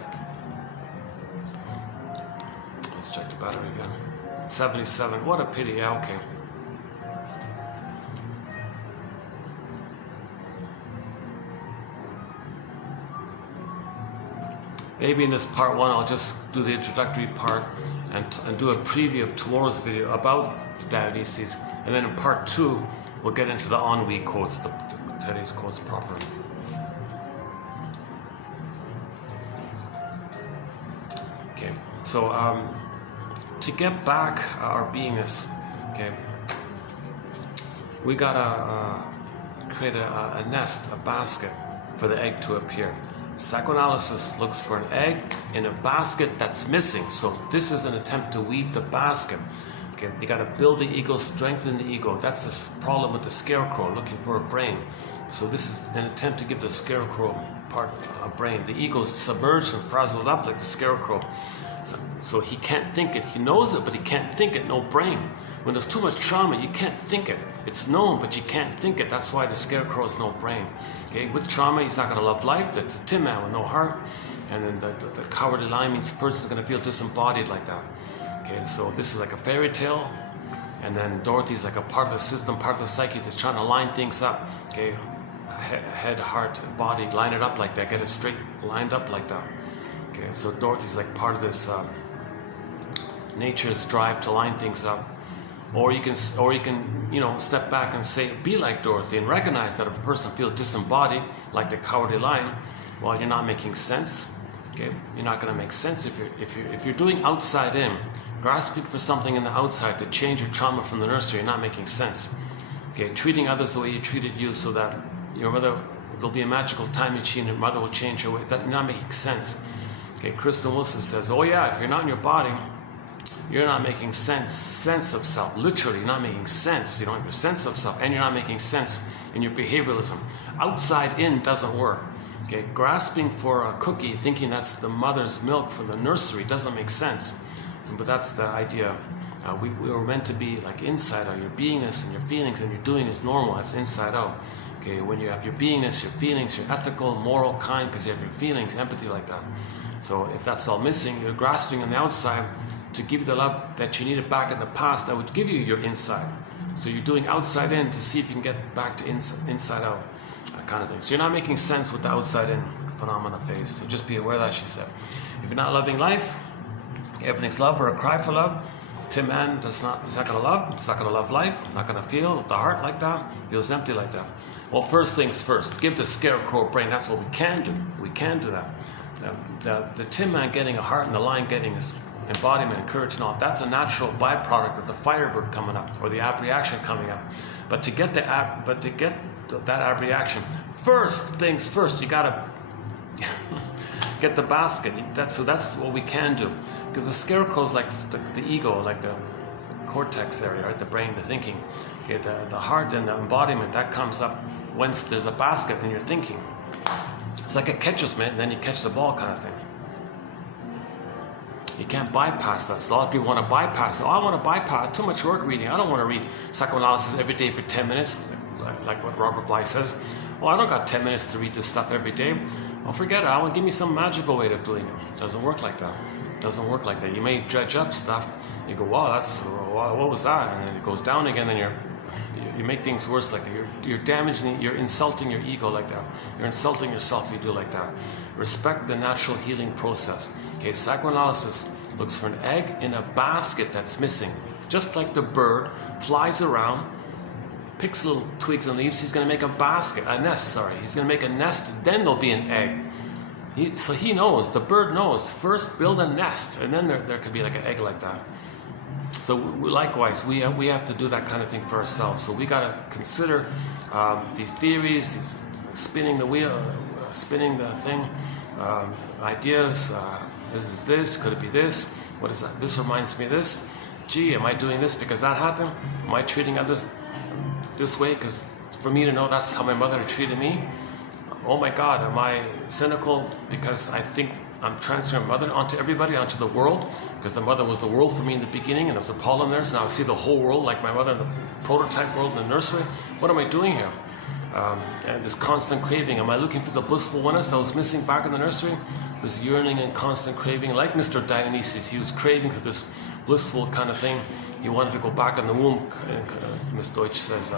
Let's check the battery again. 77. What a pity. Yeah, okay. Maybe in this part one, I'll just do the introductory part and do a preview of tomorrow's video about Dionysus. And then in part two, we'll get into the ennui quotes, today's quotes proper. So to get back our beingness, okay, we gotta create a nest, a basket for the egg to appear. Psychoanalysis looks for an egg in a basket that's missing. So this is an attempt to weave the basket. Okay, you gotta build the ego, strengthen the ego. That's the problem with the scarecrow, looking for a brain. So this is an attempt to give the scarecrow part a brain. The ego is submerged and frazzled up like the scarecrow. So he can't think it. He knows it, but he can't think it. No brain. When there's too much trauma, you can't think it. It's known, but you can't think it. That's why the scarecrow has no brain. Okay, with trauma, he's not going to love life. That's a tin man with no heart. And then the cowardly lion means the person's going to feel disembodied like that. Okay, so this is like a fairy tale. And then Dorothy's like a part of the system, part of the psyche that's trying to line things up. Okay, head, heart, body, line it up like that. Get it straight, lined up like that. Okay, so Dorothy's like part of this nature's drive to line things up, or you can step back and say, be like Dorothy, and recognize that if a person feels disembodied, like the cowardly lion, well, you're not making sense. Okay, you're not going to make sense if you're doing outside in, grasping for something in the outside to change your trauma from the nursery. You're not making sense. Okay, treating others the way you treated you, so that your mother, there'll be a magical time machine, your mother will change her way. That you're not making sense. Okay, Kristen Wilson says, oh yeah, if you're not in your body, you're not making sense of self. Literally, you're not making sense. You don't have your sense of self, and you're not making sense in your behavioralism. Outside in doesn't work. Okay, grasping for a cookie, thinking that's the mother's milk from the nursery, doesn't make sense. So, but that's the idea. We were meant to be like inside out. Your beingness and your feelings and your doing is normal. That's inside out. Okay, when you have your beingness, your feelings, you're ethical, moral, kind, because you have your feelings, empathy like that. So if that's all missing, you're grasping on the outside to give you the love that you needed back in the past that would give you your inside. So you're doing outside in to see if you can get back to inside out, kind of thing. So you're not making sense with the outside in phenomena phase. So just be aware of that, she said. If you're not loving life, everything's love or a cry for love. Tim Man is not going to love. It's not going to love life. Not going to feel the heart like that. Feels empty like that. Well, first things first. Give the scarecrow a brain. That's what we can do. We can do that. The Tin Man getting a heart and the lion getting his embodiment, courage, and all. That's a natural byproduct of the firebird coming up, or the ab reaction coming up. But to get that ab reaction, first things first, you gotta get the basket. So that's what we can do, because the scarecrow's like the ego, like the cortex area, right? The brain, the thinking. Okay, the heart and the embodiment, that comes up once there's a basket in your thinking. It's like a catcher's mitt, and then you catch the ball kind of thing. You can't bypass that. So a lot of people want to bypass it. Oh, I want to bypass. Too much work reading. I don't want to read psychoanalysis every day for 10 minutes, like what Robert Bly says. Well, I don't got 10 minutes to read this stuff every day. Well, forget it. I want to give me some magical way of doing it. Doesn't work like that. Doesn't work like that. You may dredge up stuff. You go, wow, what was that? And then it goes down again, and you make things worse like that. You're damaging, you're insulting your ego like that. You're insulting yourself if you do like that. Respect the natural healing process. Okay, psychoanalysis looks for an egg in a basket that's missing. Just like the bird flies around, picks little twigs and leaves, he's going to make a basket, a nest, sorry. He's going to make a nest, then there'll be an egg. So he knows, the bird knows, first build a nest, and then there could be like an egg like that. So likewise, we have to do that kind of thing for ourselves. So we got to consider the theories, these spinning the wheel, spinning the thing, ideas. Is this? Could it be this? What is that? This reminds me of this. Gee, am I doing this because that happened? Am I treating others this way because for me to know that's how my mother treated me? Oh my God, am I cynical because I think I'm transferring mother onto everybody, onto the world, because the mother was the world for me in the beginning, and there's a pollen there, so now I see the whole world like my mother in the prototype world in the nursery. What am I doing here? And this constant craving. Am I looking for the blissful oneness that was missing back in the nursery? This yearning and constant craving, like Mr. Dionysus, he was craving for this blissful kind of thing. He wanted to go back in the womb. Miss Deutsch says,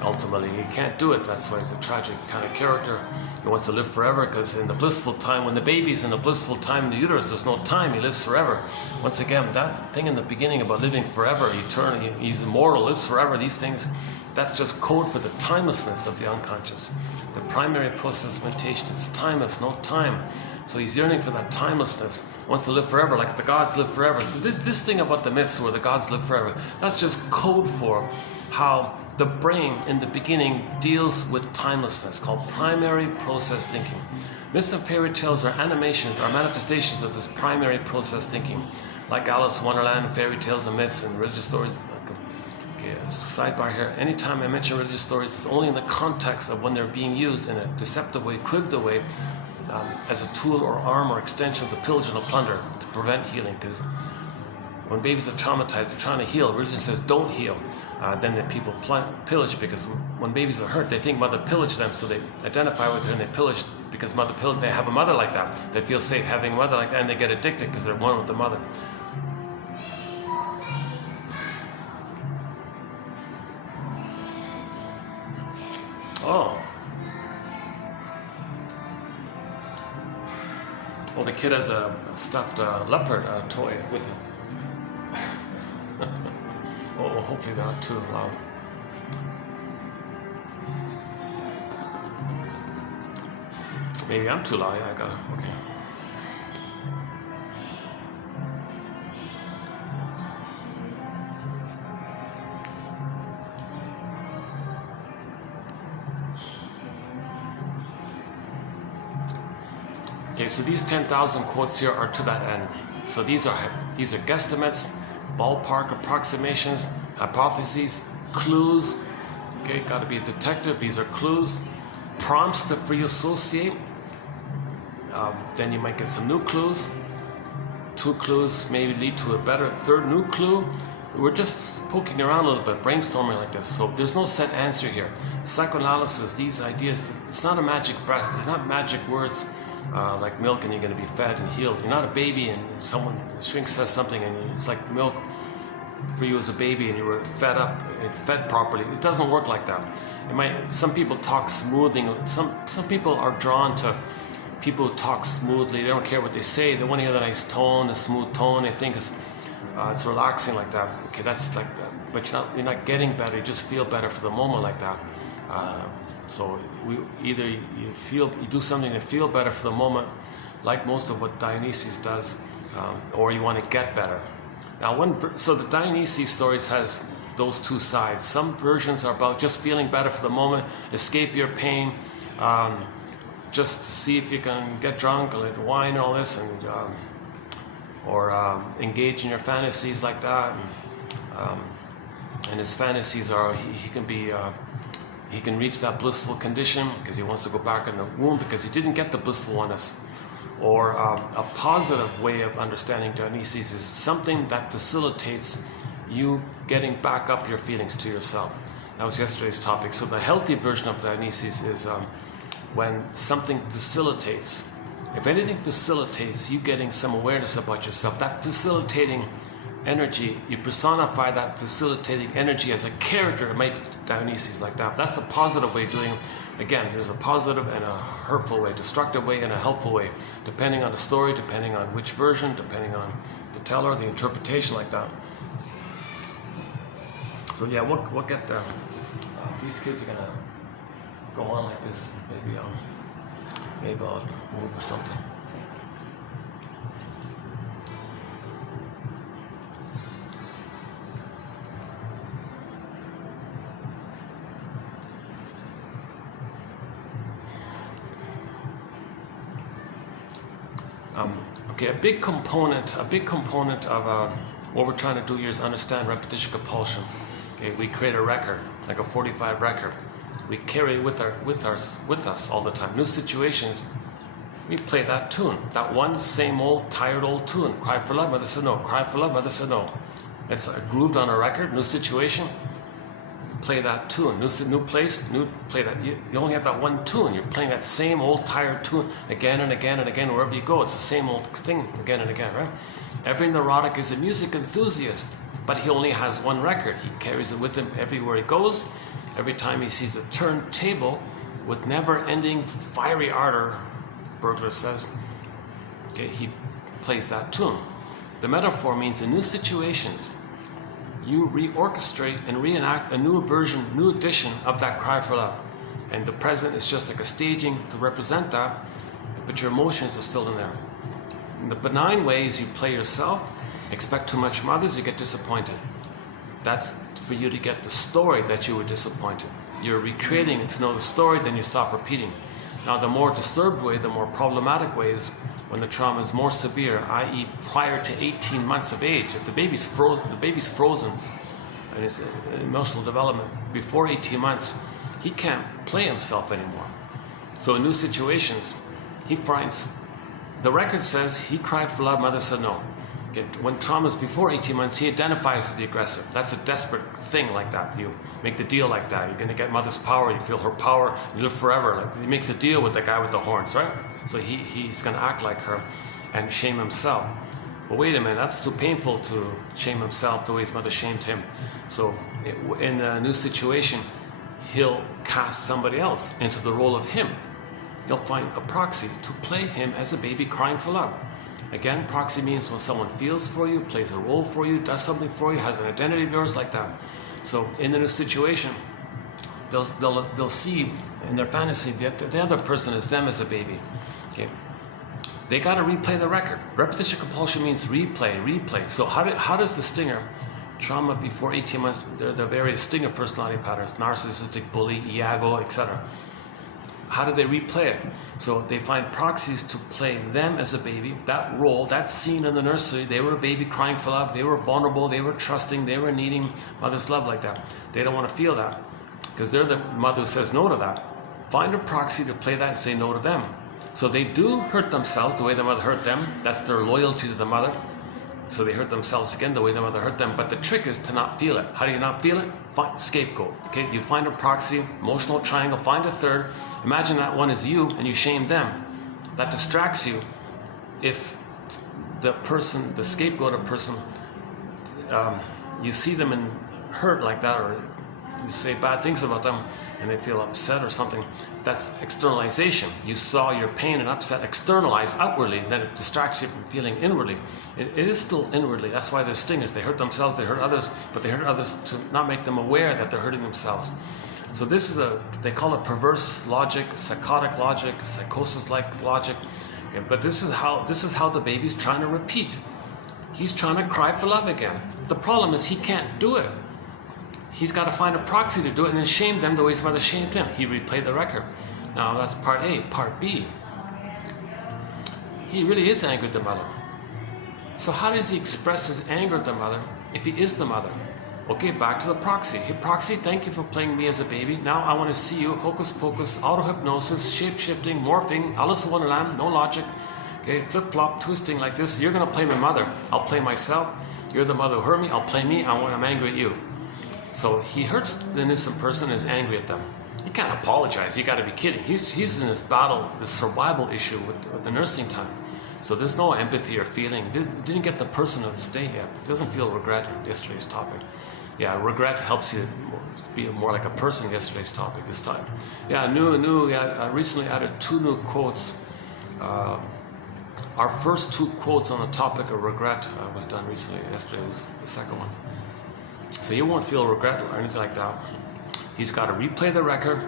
ultimately, he can't do it. That's why he's a tragic kind of character. He wants to live forever because in the blissful time, when the baby's in the blissful time in the uterus, there's no time. He lives forever. Once again, that thing in the beginning about living forever, eternal, he's immortal, lives forever, these things, that's just code for the timelessness of the unconscious. The primary process of meditation, it's timeless, no time. So he's yearning for that timelessness, wants to live forever, like the gods live forever. So this thing about the myths where the gods live forever, that's just code for how the brain in the beginning deals with timelessness, called primary process thinking. Myths and fairy tales are animations, are manifestations of this primary process thinking, like Alice in Wonderland, fairy tales and myths and religious stories. Okay, sidebar here. Anytime I mention religious stories, it's only in the context of when they're being used in a deceptive way, cribbed away, as a tool or arm or extension of the pillage and the plunder to prevent healing. Because when babies are traumatized, they're trying to heal. Religion says don't heal. Then the people pillage, because when babies are hurt, they think mother pillaged them, so they identify with her and they pillage because mother pillaged. They have a mother like that. They feel safe having a mother like that, and they get addicted because they're one with the mother. Oh. Well, the kid has a stuffed leopard toy with him. Oh, hopefully not too loud. Maybe I'm too loud. Yeah, I gotta. Okay. Okay, so these 10,000 quotes here are to that end. So these are guesstimates, ballpark approximations, hypotheses, clues. Okay, got to be a detective. These are clues, prompts to free associate. Then you might get some new clues. 2 clues maybe lead to a better third new clue. We're just poking around a little bit, brainstorming like this. So there's no set answer here. Psychoanalysis, these ideas, it's not a magic breast. They're not magic words. Like milk and you're going to be fed and healed. You're not a baby and someone, the shrink says something and it's like milk for you as a baby and you were fed up and fed properly. It doesn't work like that. Some people talk smoothing. Some people are drawn to people who talk smoothly. They don't care what they say. They want to hear the nice tone, the smooth tone. They think it's relaxing like that. Okay, that's like that. But you're not getting better. You just feel better for the moment like that. So either you do something to feel better for the moment, like most of what Dionysus does, or you want to get better. Now, so the Dionysus stories has those two sides. Some versions are about just feeling better for the moment, escape your pain, just see if you can get drunk, or wine, and all this, and engage in your fantasies like that. And his fantasies are he can reach that blissful condition because he wants to go back in the womb because he didn't get the blissful oneness. Or a positive way of understanding Dionysus is something that facilitates you getting back up your feelings to yourself. That was yesterday's topic. So the healthy version of Dionysus is when something facilitates. If anything facilitates you getting some awareness about yourself, that facilitating energy, you personify that facilitating energy as a character. It might be Dionysus like that. That's the positive way of doing it. Again, there's a positive and a hurtful way, destructive way and a helpful way, depending on the story, depending on which version, depending on the teller, the interpretation like that. So yeah, we'll get there. These kids are gonna go on like this. Maybe I'll move or something. Okay, a big component of what we're trying to do here is understand repetition compulsion. Okay, we create a record, like a 45 record. We carry it with us all the time. New situations, we play that tune, that one same old tired old tune. Cry for love, mother said no. Cry for love, mother said no. It's grooved on a record. New situation, play that tune. New place, play that. You only have that one tune. You're playing that same old tired tune again and again and again wherever you go. It's the same old thing again and again, right? Every neurotic is a music enthusiast, but he only has one record. He carries it with him everywhere he goes. Every time he sees a turntable with never-ending fiery ardor, Bergler says, okay, he plays that tune. The metaphor means in new situations, you reorchestrate and reenact a new version, new edition of that cry for love. And the present is just like a staging to represent that, but your emotions are still in there. In the benign ways, you play yourself, expect too much from others, you get disappointed. That's for you to get the story that you were disappointed. You're recreating it to know the story, then you stop repeating. Now, the more disturbed way, the more problematic way is when the trauma is more severe, i.e. prior to 18 months of age. If the baby's frozen in his emotional development before 18 months, he can't play himself anymore. So in new situations, he finds, the record says he cried for love, mother said no. Okay, when trauma is before 18 months, he identifies with the aggressor. That's a desperate thing like that. You make the deal like that. You're going to get mother's power. You feel her power. You live forever. Like he makes a deal with the guy with the horns, right? So he's going to act like her and shame himself. But wait a minute, that's too painful to shame himself the way his mother shamed him. So in a new situation, he'll cast somebody else into the role of him. He'll find a proxy to play him as a baby crying for love. Again, proxy means when someone feels for you, plays a role for you, does something for you, has an identity of yours like that. So in the new situation, they'll see in their fantasy that the other person is them as a baby. Okay, they got to replay the record. Repetition compulsion means replay. So how does the stinger, trauma before 18 months, there are the various stinger personality patterns, narcissistic, bully, Iago, etc. How do they replay it? So they find proxies to play them as a baby, that role, that scene in the nursery. They were a baby crying for love, they were vulnerable, they were trusting, they were needing mother's love like that. They don't want to feel that because they're the mother who says no to that. Find a proxy to play that and say no to them. So they do hurt themselves the way the mother hurt them. That's their loyalty to the mother. So they hurt themselves again the way the mother hurt them. But the trick is to not feel it. How do you not feel it? Find scapegoat. Okay, you find a proxy, emotional triangle, find a third. Imagine that one is you and you shame them. That distracts you. If the person, the scapegoated person, you see them in hurt like that, or you say bad things about them and they feel upset or something, that's externalization. You saw your pain and upset externalized outwardly, then it distracts you from feeling inwardly. It is still inwardly. That's why there's stingers. They hurt themselves, they hurt others, but they hurt others to not make them aware that they're hurting themselves. So this is they call it perverse logic, psychotic logic, psychosis-like logic. Okay, but this is how the baby's trying to repeat. He's trying to cry for love again. The problem is he can't do it. He's got to find a proxy to do it and then shame them the way his mother shamed him. He replayed the record. Now that's part A. Part B. He really is angry at the mother. So how does he express his anger at the mother if he is the mother? Okay, back to the proxy. Hey, proxy, thank you for playing me as a baby. Now I want to see you. Hocus pocus, auto-hypnosis, shape-shifting, morphing, Alice in Wonderland, no logic. Okay, flip-flop, twisting like this. You're going to play my mother. I'll play myself. You're the mother who hurt me. I'll play me. I'm angry at you. So he hurts the innocent person and is angry at them. He can't apologize. You got to be kidding. He's in this battle, this survival issue with the nursing time. So there's no empathy or feeling. Didn't get the person to stay yet. He doesn't feel regret in yesterday's topic. Yeah, regret helps you be more like a person. Yesterday's topic this time. Yeah, new. Yeah, I recently added 2 new quotes. Our first 2 quotes on the topic of regret was done recently. Yesterday was the second one. So you won't feel regret or anything like that. He's got to replay the record.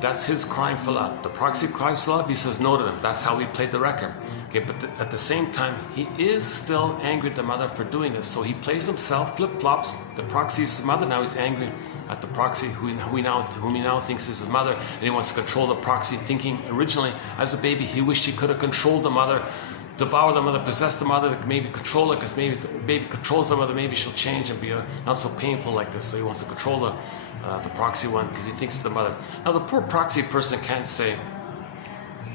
That's his crying for love. The proxy cries for love. He says no to them. That's how he played the record. Okay, but at the same time, he is still angry at the mother for doing this. So he plays himself, flip-flops. The proxy's his mother. Now he's angry at the proxy, whom he now thinks is his mother, and he wants to control the proxy, thinking originally as a baby he wished he could have controlled the mother, devour the mother, possess the mother, maybe control it, because maybe if the baby controls the mother, maybe she'll change and be not so painful like this. So he wants to control the proxy one because he thinks it's the mother. Now the poor proxy person can't say,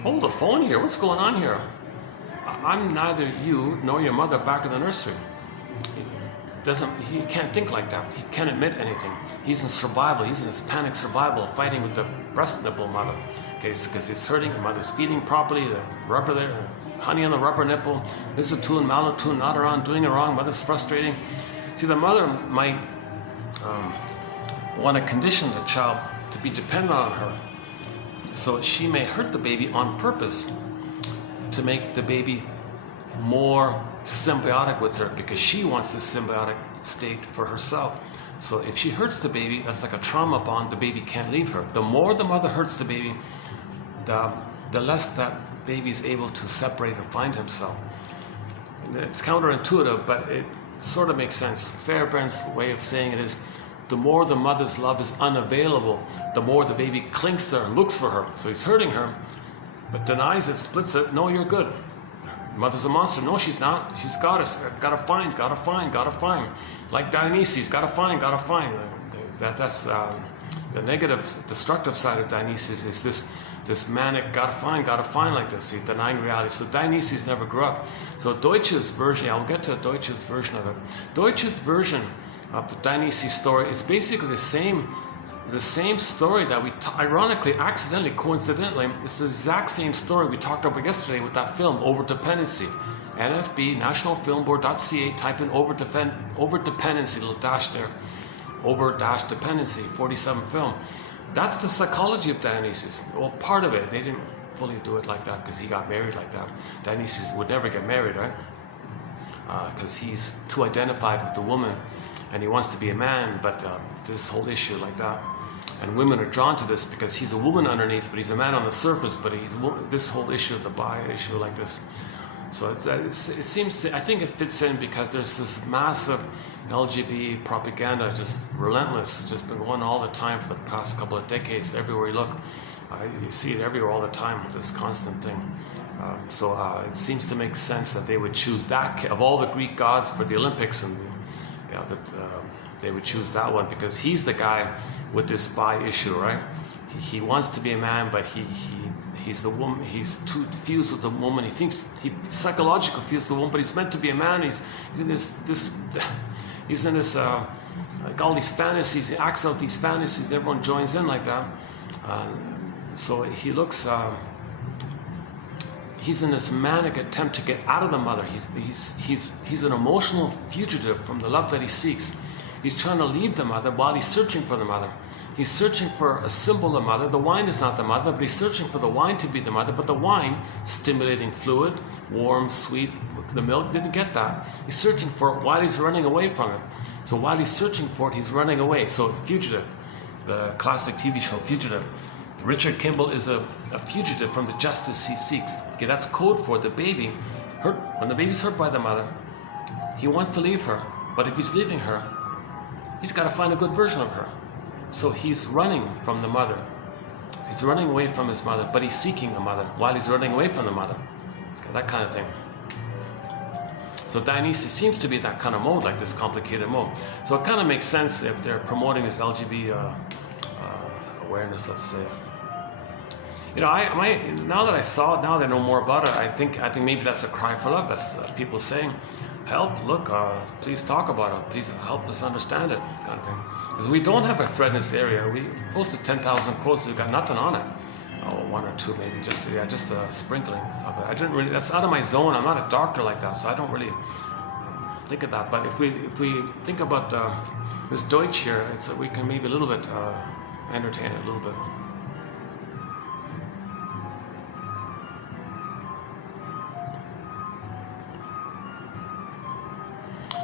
hold the phone here, what's going on here? I'm neither you nor your mother back in the nursery. He can't think like that. He can't admit anything. He's in survival. He's in his panic survival, fighting with the breast nipple mother. Okay, because he's hurting. The mother's feeding properly. The rubber there, honey on the rubber nipple. Misatune, malnutune, not around, doing it wrong. Mother's frustrating. See, the mother might want to condition the child to be dependent on her. So she may hurt the baby on purpose to make the baby more symbiotic with her, because she wants this symbiotic state for herself. So if she hurts the baby, that's like a trauma bond. The baby can't leave her. The more the mother hurts the baby, the less that baby is able to separate and find himself. And it's counterintuitive, but it sort of makes sense. Fairbairn's way of saying it is, the more the mother's love is unavailable, the more the baby clings to her and looks for her. So he's hurting her, but denies it, splits it. No, you're good. Mother's a monster. No, she's not. She's goddess. Gotta find. Like Dionysus, gotta find. That's the negative, destructive side of Dionysus is this manic, gotta find like this. He's denying reality. So Dionysus never grew up. So Deutsch's version, I'll get to Deutsch's version of it. Deutsch's version of the Dionysus story is basically the same story that we, ironically, accidentally, coincidentally, it's the exact same story we talked about yesterday with that film, Overdependency. NFB, nationalfilmboard.ca, type in overdependency, little dash there, over-dependency, 47 film. That's the psychology of Dionysus. Well, part of it, they didn't fully do it like that because he got married like that. Dionysus would never get married, right? Because he's too identified with the woman. And he wants to be a man, but this whole issue like that. And women are drawn to this because he's a woman underneath, but he's a man on the surface, but he's this whole issue, the bi issue like this. So it seems, I think it fits in because there's this massive LGBT propaganda, just relentless. It's just been going on all the time for the past couple of decades. Everywhere you look, you see it everywhere all the time, this constant thing. So it seems to make sense that they would choose that, of all the Greek gods for the Olympics, and that they would choose that one because he's the guy with this bi issue, right? He wants to be a man, but he's the woman. He's too fused with the woman. He thinks he psychologically fused with the woman, but he's meant to be a man. He's in this like all these fantasies. He acts out these fantasies. And everyone joins in like that. So he looks. He's in this manic attempt to get out of the mother. He's an emotional fugitive from the love that he seeks. He's trying to leave the mother while he's searching for the mother. He's searching for a symbol of mother. The wine is not the mother, but he's searching for the wine to be the mother. But the wine, stimulating fluid, warm, sweet, the milk, didn't get that. He's searching for it while he's running away from it. So while he's searching for it, he's running away. So Fugitive, the classic TV show Fugitive. Richard Kimball is a fugitive from the justice he seeks. Okay, that's code for the baby. When the baby's hurt by the mother, he wants to leave her. But if he's leaving her, he's got to find a good version of her. So he's running from the mother. He's running away from his mother, but he's seeking a mother while he's running away from the mother. Okay, that kind of thing. So Dionysus seems to be that kind of mode, like this complicated mode. So it kind of makes sense if they're promoting this LGBT awareness, let's say. You know, now that I saw it, now that I know more about it, I think maybe that's a cry for love. That's people saying, help, look, please talk about it, please help us understand it, kind of thing. Because we don't have a thread in this area. We posted 10,000 quotes, we've got nothing on it. Oh, one or two maybe, just a sprinkling of it. I didn't really, that's out of my zone. I'm not a doctor like that, so I don't really think of that. But if we think about this Deutsch here, we can maybe a little bit entertain it a little bit.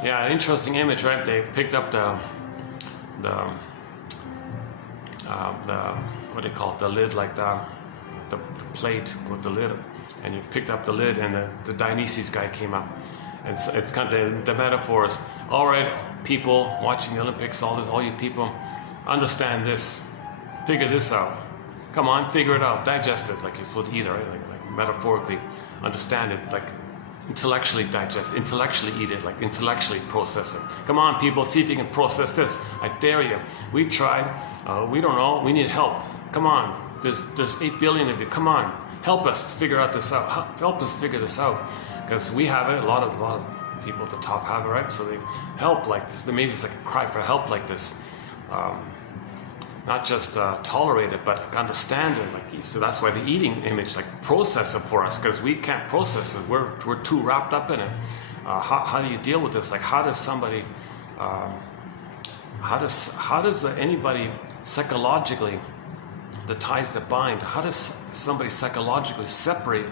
Yeah, an interesting image, right? They picked up the what do you call it? The lid, like the plate with the lid, and you picked up the lid, and the Dionysus guy came up. And it's kind of the metaphor is, all right, people watching the Olympics, all you people, understand this, figure this out. Come on, figure it out, digest it, like you're supposed to eat it, right? Like metaphorically, understand it, like intellectually digest, intellectually eat it, like intellectually process it. Come on, people, see if you can process this. I dare you. We tried. We don't know. We need help. Come on. There's 8 billion of you. Come on, help us figure out this out. Help us figure this out, because we have it. A lot of people at the top have it, right? So they help like this. Maybe it's like a cry for help like this. Not just tolerate it, but understand it. Like, so that's why the eating image, like process it for us, because we can't process it. We're too wrapped up in it. How do you deal with this? Like, how does somebody, how does anybody psychologically, the ties that bind, how does somebody psychologically separate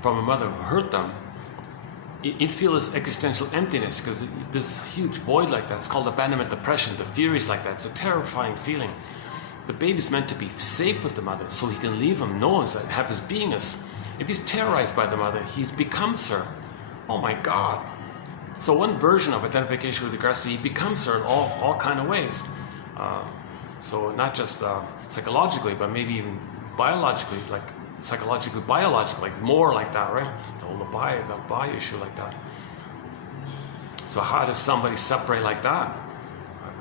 from a mother who hurt them? You'd feel this existential emptiness, because this huge void like that, it's called abandonment depression. The fear is like that. It's a terrifying feeling. The baby's meant to be safe with the mother, so he can leave him, knows that, have his beingness. If he's terrorized by the mother, he becomes her. Oh my God. So one version of identification with the aggressor, he becomes her in all kind of ways. So not just psychologically, but maybe even biologically, like psychologically, biologically, like more like that, right? The whole bi issue like that. So how does somebody separate like that?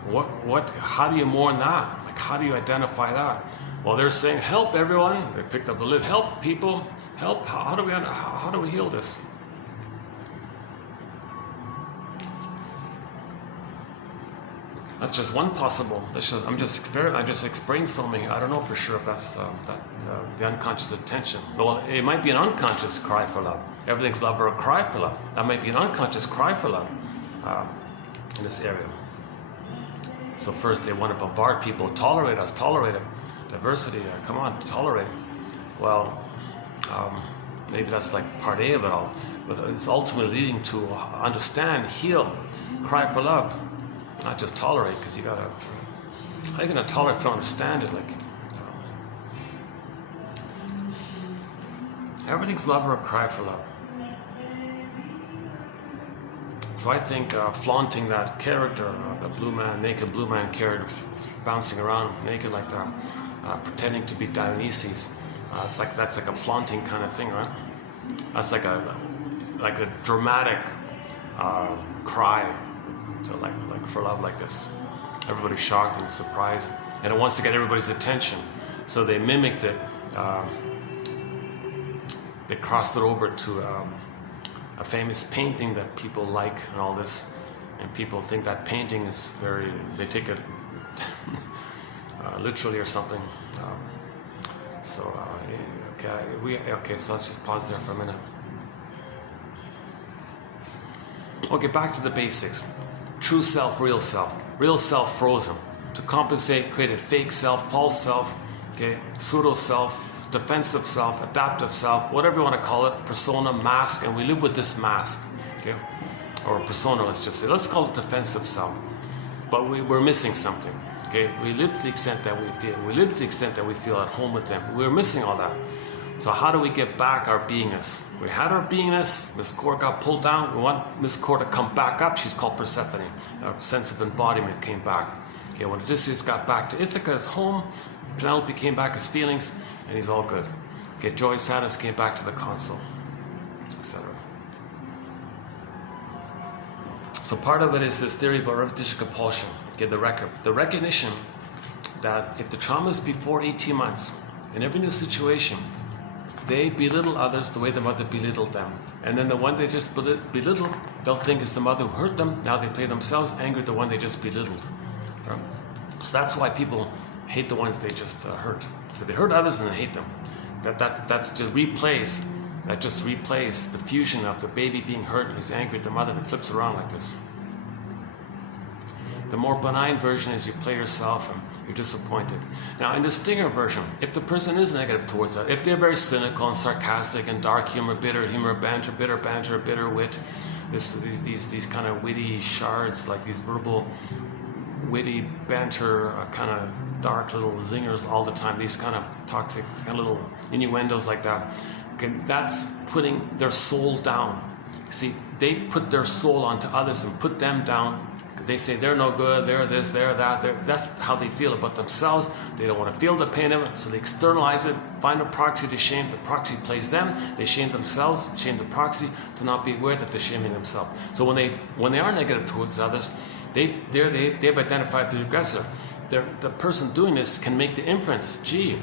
Like how do you mourn that? Like, how do you identify that? Well, they're saying, help everyone. They picked up the lid. Help people. Help. How do we heal this? That's just one possible. I'm just brainstorming. I don't know for sure if that's the unconscious attention. Well, it might be an unconscious cry for love. Everything's love or a cry for love. That might be an unconscious cry for love in this area. So first they want to bombard people, tolerate us, tolerate it. Diversity, come on, tolerate it. Well, maybe that's like part A of it all. But it's ultimately leading to understand, heal, cry for love. Not just tolerate, because you gotta. How are you gonna tolerate if you don't understand it? Like, everything's love or a cry for love. So I think flaunting that character, the naked blue man character, bouncing around naked like that, pretending to be Dionysus, that's like a flaunting kind of thing, right? That's like a dramatic cry. So like for love like this. Everybody's shocked and surprised, and it wants to get everybody's attention. So they mimicked it. They crossed it over to a famous painting that people like and all this, and people think that painting is they take it literally or something. So let's just pause there for a minute. Okay, back to the basics. True self, real self frozen. To compensate, created fake self, false self, okay, pseudo self, defensive self, adaptive self, whatever you want to call it, persona, mask, and we live with this mask, okay, or persona, let's just say. Let's call it defensive self, but we're missing something. Okay, we live to the extent that we feel. We live to the extent that we feel at home with them. We're missing all that. So how do we get back our beingness? We had our beingness. Miss Core got pulled down. We want Miss Core to come back up. She's called Persephone. Our sense of embodiment came back. Okay, when Odysseus got back to Ithaca's home, Penelope came back as feelings, and he's all good. Okay, joy, sadness came back to the console, etc. So part of it is this theory about repetition compulsion. Okay, the recognition that if the trauma is before 18 months, in every new situation, they belittle others the way the mother belittled them. And then the one they just belittle, they'll think it's the mother who hurt them. Now they play themselves angry at the one they just belittled. Right? So that's why people hate the ones they just hurt. So they hurt others and then hate them. That just replays the fusion of the baby being hurt and he's angry at the mother and it flips around like this. The more benign version is you play yourself and you're disappointed. Now in the stinger version, if the person is negative towards that, if they're very cynical and sarcastic and dark humor, bitter humor, bitter banter, bitter wit, these kind of witty shards, like these verbal witty banter, kind of dark little zingers all the time, these kind of toxic kind of little innuendos like that. Okay, that's putting their soul down. See, they put their soul onto others and put them down. They say they're no good, they're this, they're that. That's how they feel about themselves. They don't want to feel the pain of it, so they externalize it, find a proxy to shame. The proxy plays them. They shame themselves, shame the proxy to not be aware that they're shaming themselves. So when they are negative towards others, they've identified the aggressor. The person doing this can make the inference, gee,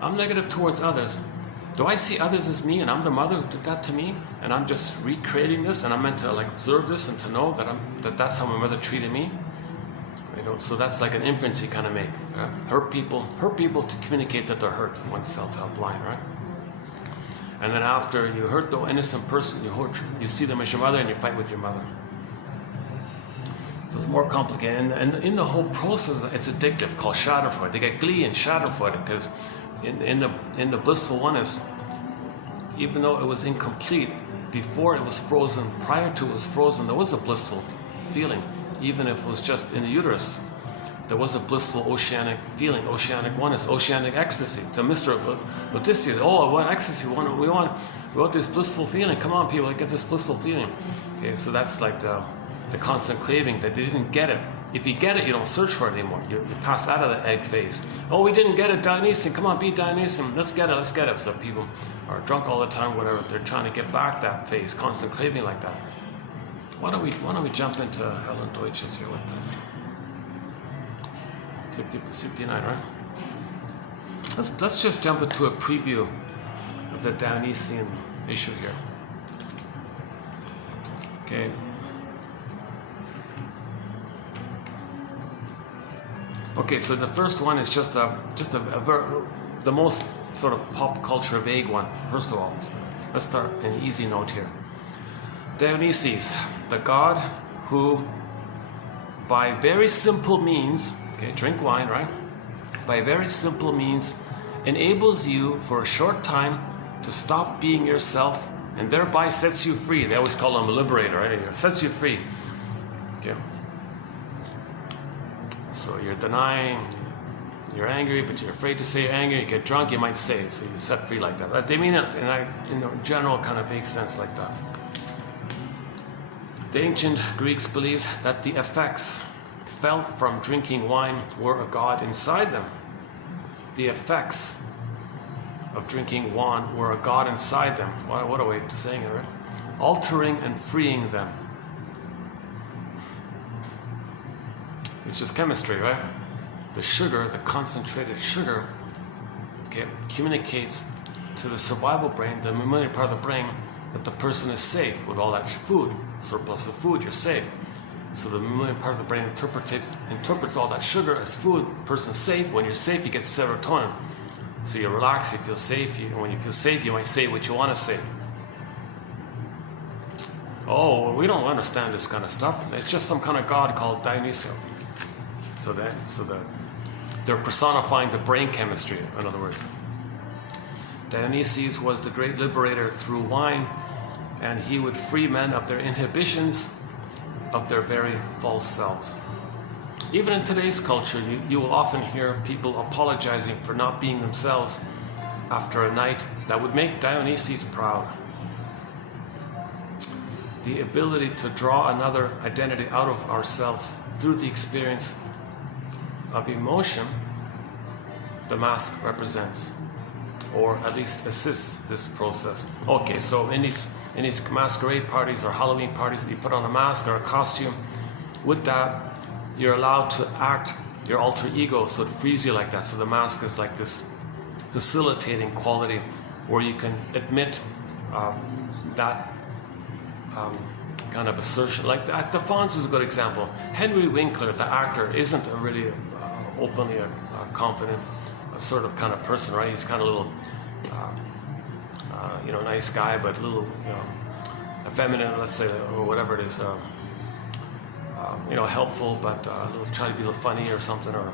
I'm negative towards others. Do I see others as me and I'm the mother who did that to me and I'm just recreating this and I'm meant to like observe this and to know that that's how my mother treated me? You know, so that's like an inference you kind of make. Hurt people to communicate that they're hurt in one self-help line, right? And then after you hurt the innocent person, you see them as your mother and you fight with your mother. So it's more complicated, and in the whole process, it's addictive, called Schadenfreude. They get glee and Schadenfreude because in the blissful oneness, even though it was incomplete before it was frozen, prior to it was frozen, there was a blissful feeling, even if it was just in the uterus. There was a blissful oceanic feeling, oceanic oneness, oceanic ecstasy. So Mr. Odysseus, oh, what ecstasy! We want this blissful feeling. Come on, people, get this blissful feeling. Okay, so that's like the constant craving that they didn't get it. If you get it, you don't search for it anymore. You pass out of the egg phase. Oh, we didn't get it, Dionysian. Come on, be Dionysian. Let's get it. So people are drunk all the time, whatever. They're trying to get back that phase, constant craving like that. Why don't we jump into Helen Deutsch's here with them? 69, right? Let's just jump into a preview of the Dionysian issue here. Okay. Okay, so the first one is just the most sort of pop culture vague one. First of all, let's start an easy note here. Dionysus, the god who, by very simple means, okay, drink wine, right? By very simple means, enables you for a short time to stop being yourself and thereby sets you free. They always call him a liberator, right? Sets you free. Okay. So you're denying, you're angry, but you're afraid to say you're angry. You get drunk, you might say it, so you're set free like that. But they mean it in a general kind of vague sense like that. The ancient Greeks believed that the effects felt from drinking wine were a god inside them. The effects of drinking wine were a god inside them. What a way of saying it, right? Altering and freeing them. It's just chemistry, right? The sugar, the concentrated sugar, okay, communicates to the survival brain, the mammalian part of the brain, that the person is safe with all that food, surplus of food, you're safe. So the mammalian part of the brain interprets all that sugar as food. Person's safe. When you're safe, you get serotonin. So you relax, you feel safe. When you feel safe, you might say what you want to say. Oh, well, we don't understand this kind of stuff. It's just some kind of god called Dionysius. So they're personifying the brain chemistry, in other words. Dionysius was the great liberator through wine, and he would free men of their inhibitions, of their very false selves. Even in today's culture, you will often hear people apologizing for not being themselves after a night that would make Dionysus proud. The ability to draw another identity out of ourselves through the experience of emotion the mask represents, or at least assists this process. Okay, so in these masquerade parties or Halloween parties, you put on a mask or a costume. With that, you're allowed to act your alter ego, so it frees you like that. So the mask is like this facilitating quality where you can admit that kind of assertion. Like the Fonz is a good example. Henry Winkler, the actor, isn't a really openly confident sort of kind of person, right? He's kind of a little, nice guy, but a little, effeminate, let's say, or whatever it is. Helpful, but try to be a little funny or something, or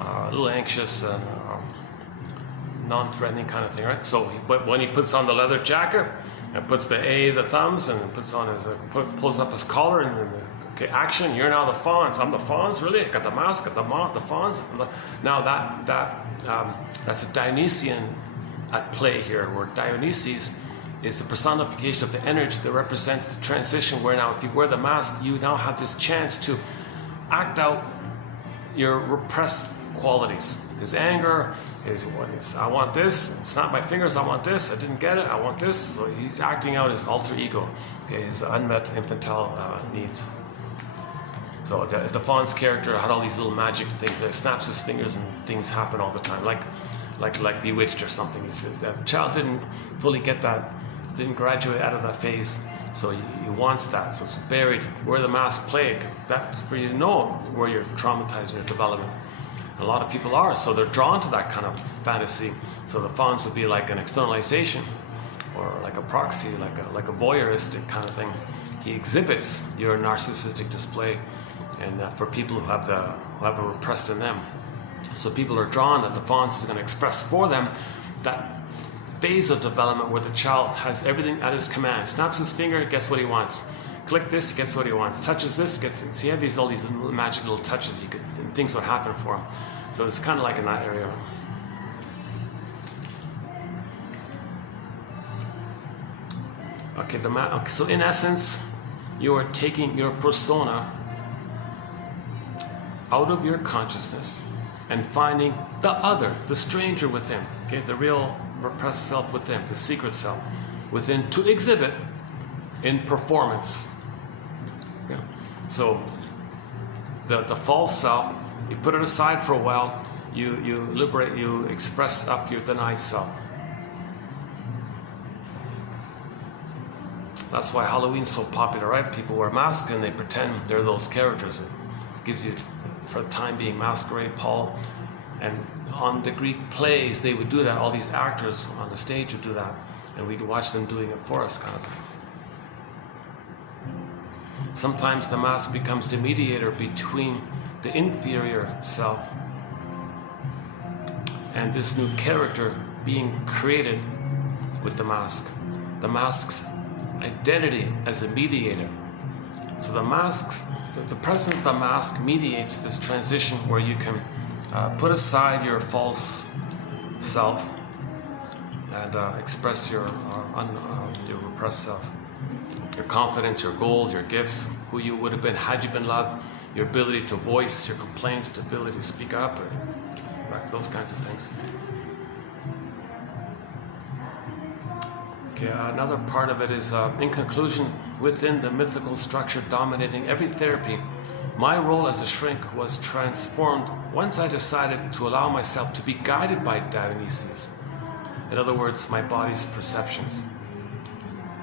a little anxious and non-threatening kind of thing, right? So, but when he puts on the leather jacket and puts the thumbs, and puts on his, pulls up his collar, and then, okay, action, you're now the Fonz. I'm the Fonz, really? Got the mask, got the Fonz. Now that's a Dionysian at play here, where Dionysus is the personification of the energy that represents the transition, where now if you wear the mask, you now have this chance to act out your repressed qualities. His anger, I want this, snap my fingers, I want this, I didn't get it, I want this. So he's acting out his alter ego, okay, his unmet infantile needs. So the Fawn's character had all these little magic things. He snaps his fingers and things happen all the time, like Bewitched or something. The child didn't fully get that, didn't graduate out of that phase, so he wants that. So it's buried where the mask played, because that's for you to know where you're traumatized in your development. A lot of people are, so they're drawn to that kind of fantasy. So the Fonz would be like an externalization, or like a proxy, like a voyeuristic kind of thing. He exhibits your narcissistic display, and for people who have it repressed in them. So people are drawn that the Fonz is going to express for them that phase of development where the child has everything at his command. Snaps his finger, gets what he wants. Click this, gets what he wants. Touches this, gets it. So he had all these little magic little touches. Things would happen for him. So it's kind of like in that area. Okay, so in essence, you are taking your persona out of your consciousness and finding the other, the stranger within, okay, the real repressed self within, the secret self within, to exhibit in performance. Okay. So the false self, you put it aside for a while, you liberate, you express up your denied self. That's why Halloween's so popular, right? People wear masks and they pretend they're those characters. It gives you, for the time being, masquerade, Paul. And on the Greek plays, they would do that. All these actors on the stage would do that. And we'd watch them doing it for us, kind of thing. Sometimes the mask becomes the mediator between the inferior self and this new character being created with the mask. The mask's identity as a mediator. So the presence of the mask mediates this transition where you can put aside your false self and express your repressed self. Your confidence, your goals, your gifts, who you would have been had you been loved, your ability to voice your complaints, the ability to speak up, right, those kinds of things. Okay, another part of it is, in conclusion, within the mythical structure dominating every therapy, my role as a shrink was transformed once I decided to allow myself to be guided by Dionysus. In other words, my body's perceptions.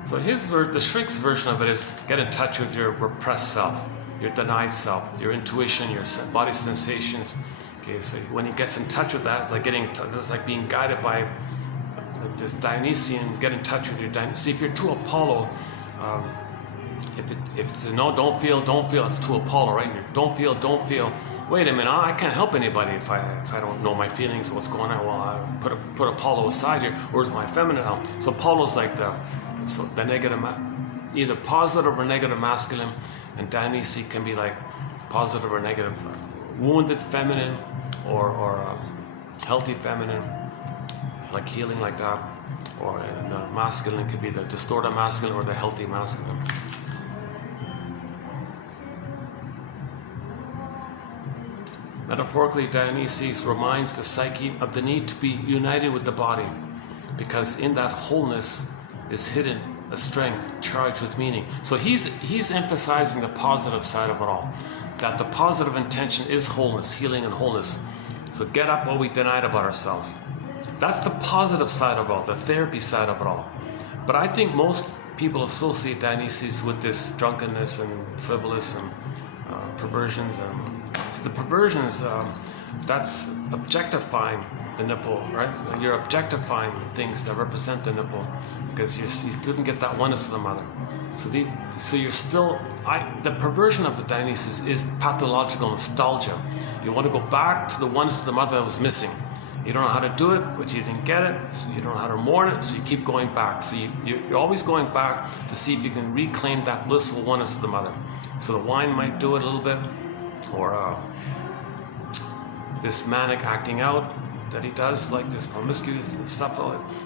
So the shrink's version of it is get in touch with your repressed self, your denied self, your intuition, your body sensations. Okay, so when he gets in touch with that, it's like being guided by this Dionysian. Get in touch with your Dionysian. See, if you're too Apollo, if it's no, don't feel, it's too Apollo, right? Don't feel. Wait a minute, I can't help anybody if I don't know my feelings and what's going on. Well, I put Apollo aside here. Where's my feminine now? So Apollo's like the negative, either positive or negative masculine, and Dionysus can be like positive or negative wounded feminine or healthy feminine, like healing like that, or in masculine could be the distorted masculine or the healthy masculine. Metaphorically, Dionysus reminds the psyche of the need to be united with the body, because in that wholeness is hidden a strength charged with meaning. So he's emphasizing the positive side of it all, that the positive intention is wholeness, healing and wholeness. So get up what we denied about ourselves. That's the positive side of it all, the therapy side of it all. But I think most people associate Dionysus with this drunkenness and frivolous and perversions. And so the perversions, that's objectifying the nipple, right? You're objectifying things that represent the nipple because you didn't get that oneness of the mother. So you're still, the perversion of the Dionysus is pathological nostalgia. You want to go back to the oneness of the mother that was missing. You don't know how to do it, but you didn't get it, so you don't know how to mourn it, so you keep going back. So you're always going back to see if you can reclaim that blissful oneness of the mother. So the wine might do it a little bit, or this manic acting out that he does, like this promiscuous and stuff,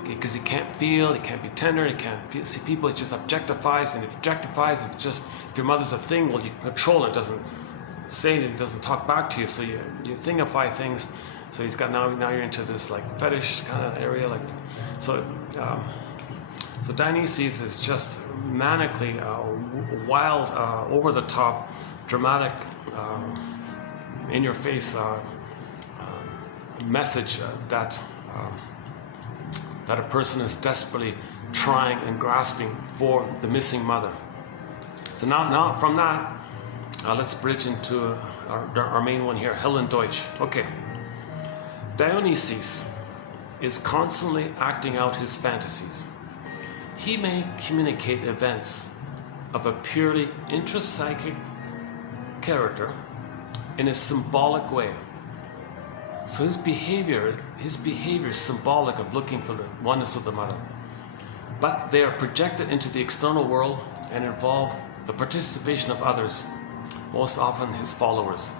because he can't feel, he can't be tender, he can't see people, he just objectifies, and if objectifies, if your mother's a thing, well, you can control it, doesn't say it, doesn't talk back to you, so you thingify things. So he's got now you're into this like fetish kind of area, like so Dionysus is just manically wild, over the top, dramatic, in your face message that a person is desperately trying and grasping for the missing mother. So now from that, let's bridge into our main one here, Helen Deutsch. Okay. Dionysus is constantly acting out his fantasies. He may communicate events of a purely intrapsychic character in a symbolic way. So his behavior is symbolic of looking for the oneness of the mother. But they are projected into the external world and involve the participation of others, most often his followers.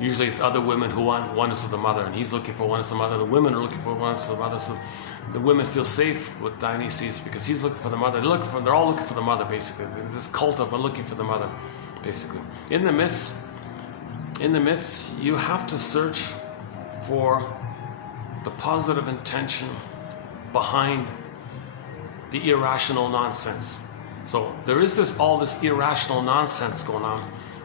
Usually it's other women who want oneness of the mother, and he's looking for oneness of the mother. The women are looking for oneness of the mother, so the women feel safe with Dionysus because he's looking for the mother. They're all looking for the mother, basically. This cult of looking for the mother, basically. In the myths, you have to search for the positive intention behind the irrational nonsense. So there is all this irrational nonsense going on.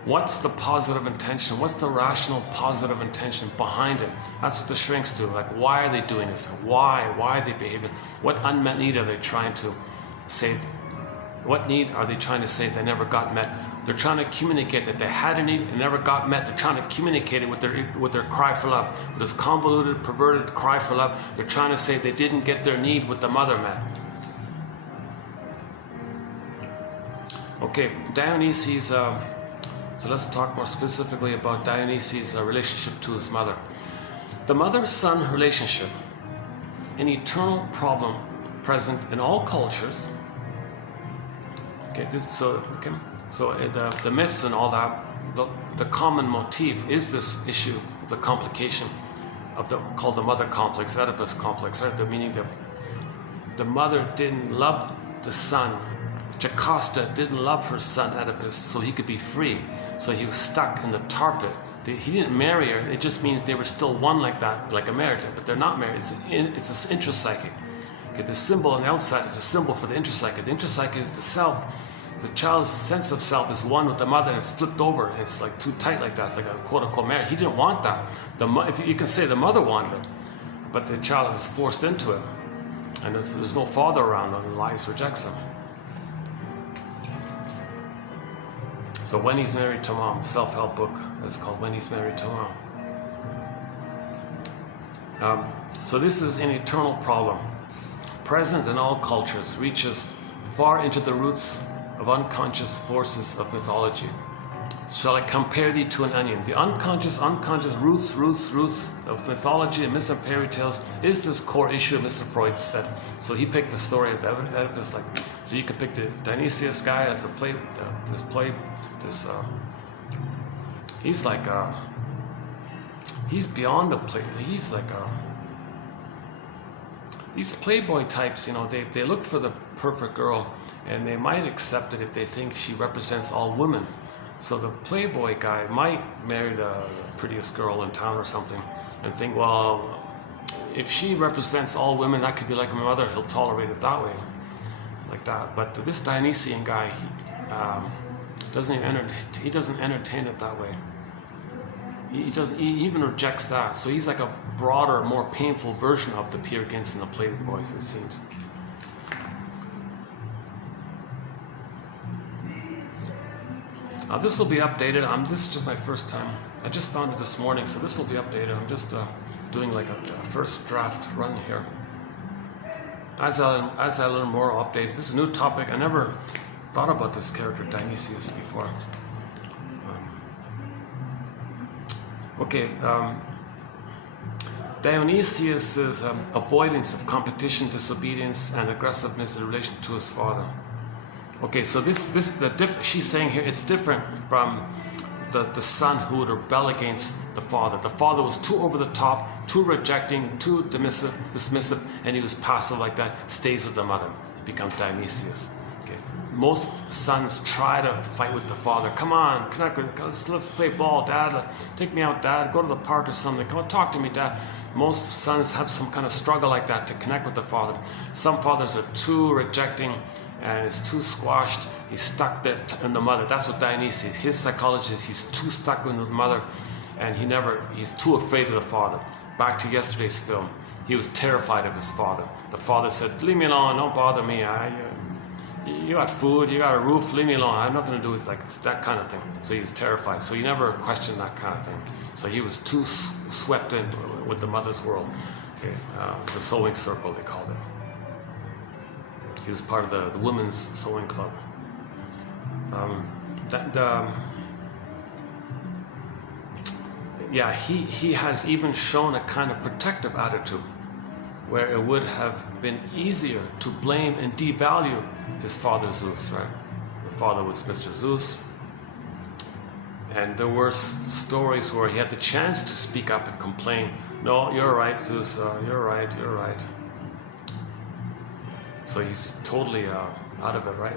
What's the positive intention? What's the rational positive intention behind it? That's what the shrinks do. Like, why are they doing this? Why are they behaving? What unmet need are they trying to say? What need are they trying to say they never got met? They're trying to communicate that they had a need and never got met. They're trying to communicate it with their cry for love. With this convoluted, perverted cry for love, they're trying to say they didn't get their need with the mother met. Okay, Dionysus. So let's talk more specifically about Dionysus' relationship to his mother. The mother-son relationship, an eternal problem present in all cultures. Okay, so the myths and all that, the common motif is this issue, the complication of called the mother complex, Oedipus complex, right? Meaning the mother didn't love the son. Jocasta didn't love her son Oedipus, so he could be free. So he was stuck in the tar pit. He didn't marry her. It just means they were still one like that, like a marriage. But they're not married. It's an intrapsychic. Okay, the symbol on the outside is a symbol for the intrapsychic. The intrapsychic is the self. The child's sense of self is one with the mother, and it's flipped over. It's like too tight like that, like a quote-unquote marriage. He didn't want that. If you can say the mother wanted it, but the child was forced into it. And there's no father around, and Elias rejects him. So When He's Married to Mom, self-help book is called When He's Married to Mom. So this is an eternal problem, present in all cultures, reaches far into the roots of unconscious forces of mythology. Shall I compare thee to an onion? The unconscious roots of mythology and myths and fairy tales is this core issue Mr. Freud said. So he picked the story of Oedipus, so you could pick the Dionysius guy as the play, he's like he's beyond the play. He's like these playboy types, you know, they look for the perfect girl, and they might accept it if they think she represents all women. So the playboy guy might marry the prettiest girl in town or something and think, well, if she represents all women, that could be like my mother, he'll tolerate it that way, like that. But this Dionysian guy, he doesn't entertain it that way. He even rejects that. So he's like a broader, more painful version of the Peer Gynt and the playboys, it seems. This will be updated. This is just my first time. I just found it this morning, so this will be updated. I'm just doing like a first draft run here. As I learn more, I'll update. This is a new topic. I never thought about this character Dionysius before. Dionysius' avoidance of competition, disobedience, and aggressiveness in relation to his father. Okay, so she's saying here it's different from the son who would rebel against the father. The father was too over the top, too rejecting, too dismissive, and he was passive like that. Stays with the mother, becomes Dionysius. Okay, most sons try to fight with the father. Come on, let's play ball, Dad. Take me out, Dad. Go to the park or something. Come on, talk to me, Dad. Most sons have some kind of struggle like that to connect with the father. Some fathers are too rejecting and it's too squashed. He's stuck there in the mother. That's what Dionysius, his psychology is, he's too stuck in the mother, and he's too afraid of the father. Back to yesterday's film, he was terrified of his father. The father said, leave me alone, don't bother me. You got food, you got a roof, leave me alone. I have nothing to do with like that kind of thing. So he was terrified. So he never questioned that kind of thing. So he was too swept in with the mother's world. Okay, the sewing circle, they called it. He was part of the women's sewing club. He has even shown a kind of protective attitude, where it would have been easier to blame and devalue his father Zeus, right? The father was Mr. Zeus, and there were stories where he had the chance to speak up and complain. No, you're right, Zeus. You're right. So he's totally out of it, right?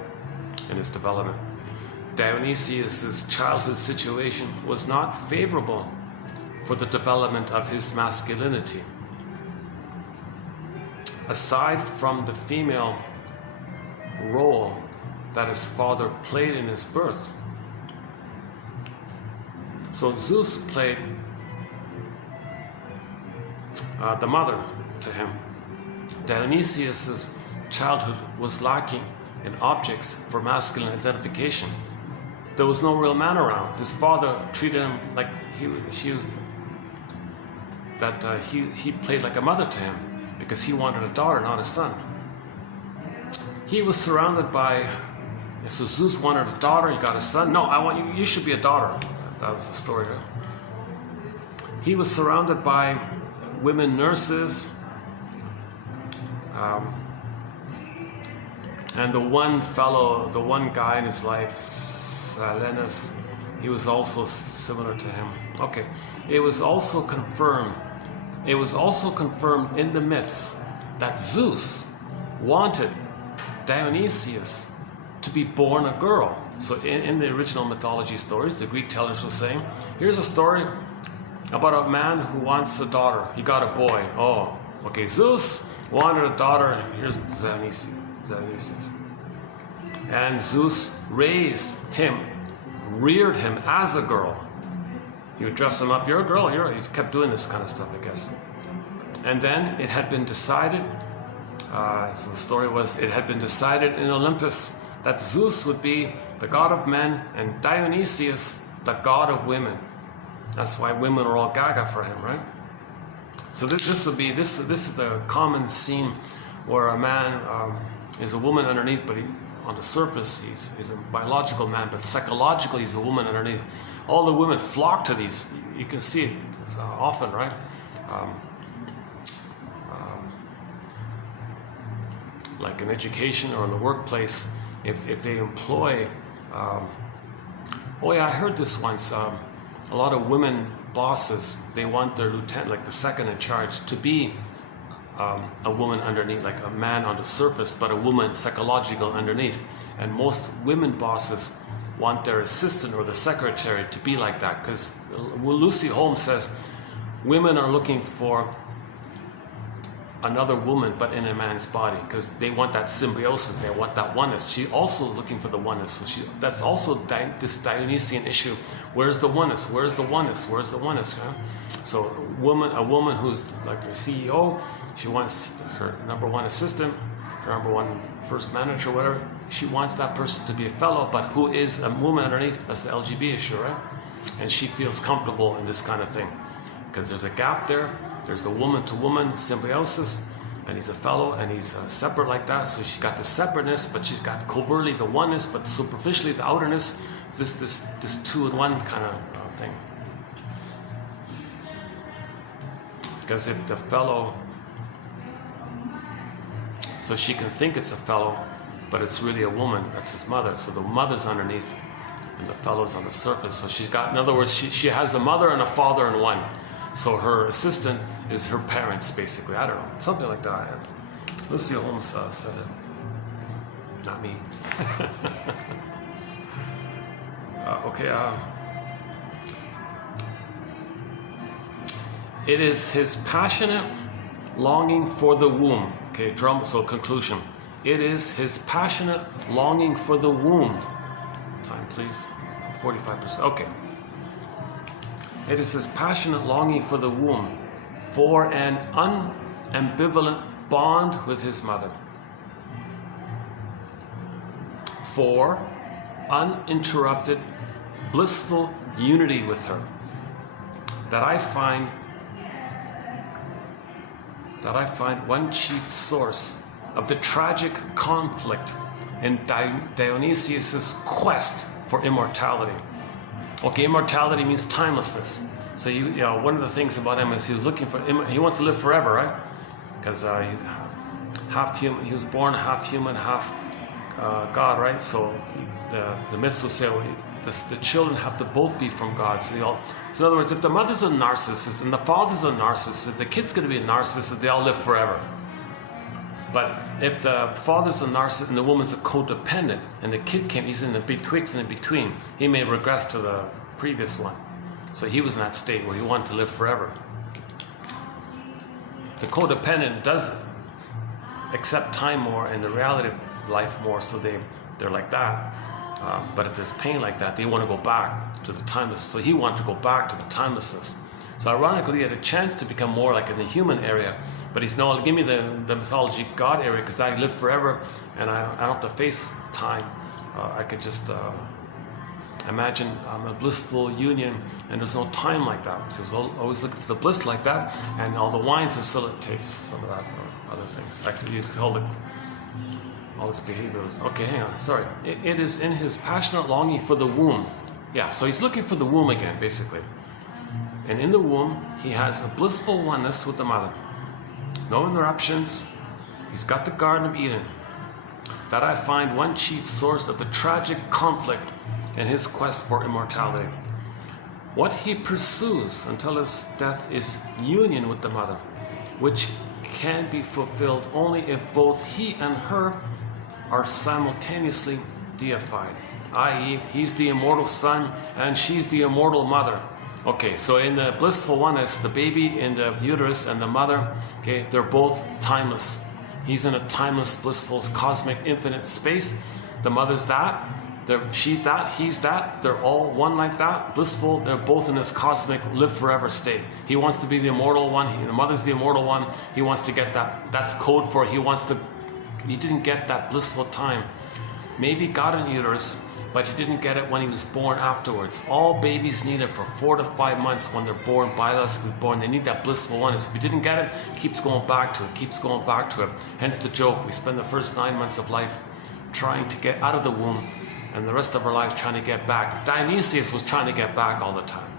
In his development. Dionysius' childhood situation was not favorable for the development of his masculinity. Aside from the female role that his father played in his birth. So Zeus played the mother to him. Dionysius' childhood was lacking in objects for masculine identification. There was no real man around. His father treated him like he played like a mother to him because he wanted a daughter, not a son. He was surrounded by, so Zeus wanted a daughter, he got a son. No, I want you should be a daughter. That was the story, right? He was surrounded by women nurses, and the one guy in his life, Silenus, he was also similar to him. Okay, it was also confirmed in the myths that Zeus wanted Dionysius to be born a girl. So in the original mythology stories, the Greek tellers were saying, here's a story about a man who wants a daughter. He got a boy. Oh, okay, Zeus wanted a daughter, and here's Dionysius. And Zeus reared him as a girl. He would dress him up. You're a girl. He kept doing this kind of stuff, I guess. And then it had been decided, so the story was, it had been decided in Olympus that Zeus would be the god of men and Dionysius the god of women. That's why women are all gaga for him, right? So this is the common scene where a man is a woman underneath, but on the surface he's a biological man, but psychologically he's a woman underneath. All the women flock to these. You can see it often, right? Like in education or in the workplace, if they employ, I heard this once. A lot of women bosses, they want their lieutenant, like the second in charge, to be a woman underneath, like a man on the surface, but a woman psychological underneath. And most women bosses want their assistant or the secretary to be like that, because Lucy Holmes says women are looking for another woman but in a man's body, because they want that symbiosis, they want that oneness. She's also looking for the oneness, so that's also this Dionysian issue. Where's the oneness? Where's the oneness? Where's the oneness? Huh? So a woman who's like the CEO, she wants her number one assistant, her number one first manager, whatever. She wants that person to be a fellow, but who is a woman underneath. That's the LGB issue, right? And she feels comfortable in this kind of thing, because there's a gap there. There's the woman-to-woman symbiosis, and he's a fellow, and he's separate like that. So she's got the separateness, but she's got covertly the oneness, but superficially the outerness. This two-in-one kind of thing. Because if the fellow, so she can think it's a fellow, but it's really a woman. That's his mother. So the mother's underneath, and the fellow's on the surface. So she's got, in other words, she has a mother and a father in one. So her assistant is her parents, basically. I don't know, something like that. Lucy Holmes said it, not me. It is his passionate longing for the womb. Okay, so conclusion. It is his passionate longing for the womb. Time, please. 45%. Okay. It is his passionate longing for the womb, for an unambivalent bond with his mother, for uninterrupted, blissful unity with her, that I find one chief source of the tragic conflict in Dionysius' quest for immortality. Okay, immortality means timelessness. So one of the things about him is he was looking for, he wants to live forever, right? Because half human, he was born half human, half God, right? So the myths will say, well, the children have to both be from God. So in other words, if the mother's a narcissist and the father's a narcissist, the kid's going to be a narcissist, they all live forever. But if the father's a narcissist and the woman's a codependent, and the kid he's in the betwixt and in between, he may regress to the previous one. So he was in that state where he wanted to live forever. The codependent does accept time more and the reality of life more, so they're like that. But if there's pain like that, they want to go back to the timeless. So he wanted to go back to the timelessness. So ironically, he had a chance to become more like in the human area. But he's no, give me the mythology God area, because I live forever and I don't have to face time. I could just imagine I'm a blissful union and there's no time like that. So he's always looking for the bliss like that, and all the wine facilitates some of that or other things. Actually, he's held it, all his behaviors. Okay, hang on, sorry. It is in his passionate longing for the womb. Yeah, so he's looking for the womb again, basically. And in the womb, he has a blissful oneness with the mother. No interruptions. He's got the Garden of Eden. That I find one chief source of the tragic conflict in his quest for immortality. What he pursues until his death is union with the mother, which can be fulfilled only if both he and her are simultaneously deified, i.e., he's the immortal son and she's the immortal mother. Okay, so in the blissful oneness, the baby in the uterus and the mother, okay, they're both timeless. He's in a timeless, blissful, cosmic, infinite space. The mother's that, she's that, he's that. They're all one like that, blissful. They're both in this cosmic, live forever state. He wants to be the immortal one. The mother's the immortal one. He wants to get that. That's code for he didn't get that blissful time. Maybe got an uterus, but he didn't get it when he was born afterwards. All babies need it for 4 to 5 months when they're born, biologically born. They need that blissful oneness. If he didn't get it, he keeps going back to it, keeps going back to it. Hence the joke. We spend the first 9 months of life trying to get out of the womb, and the rest of our lives trying to get back. Dionysius was trying to get back all the time.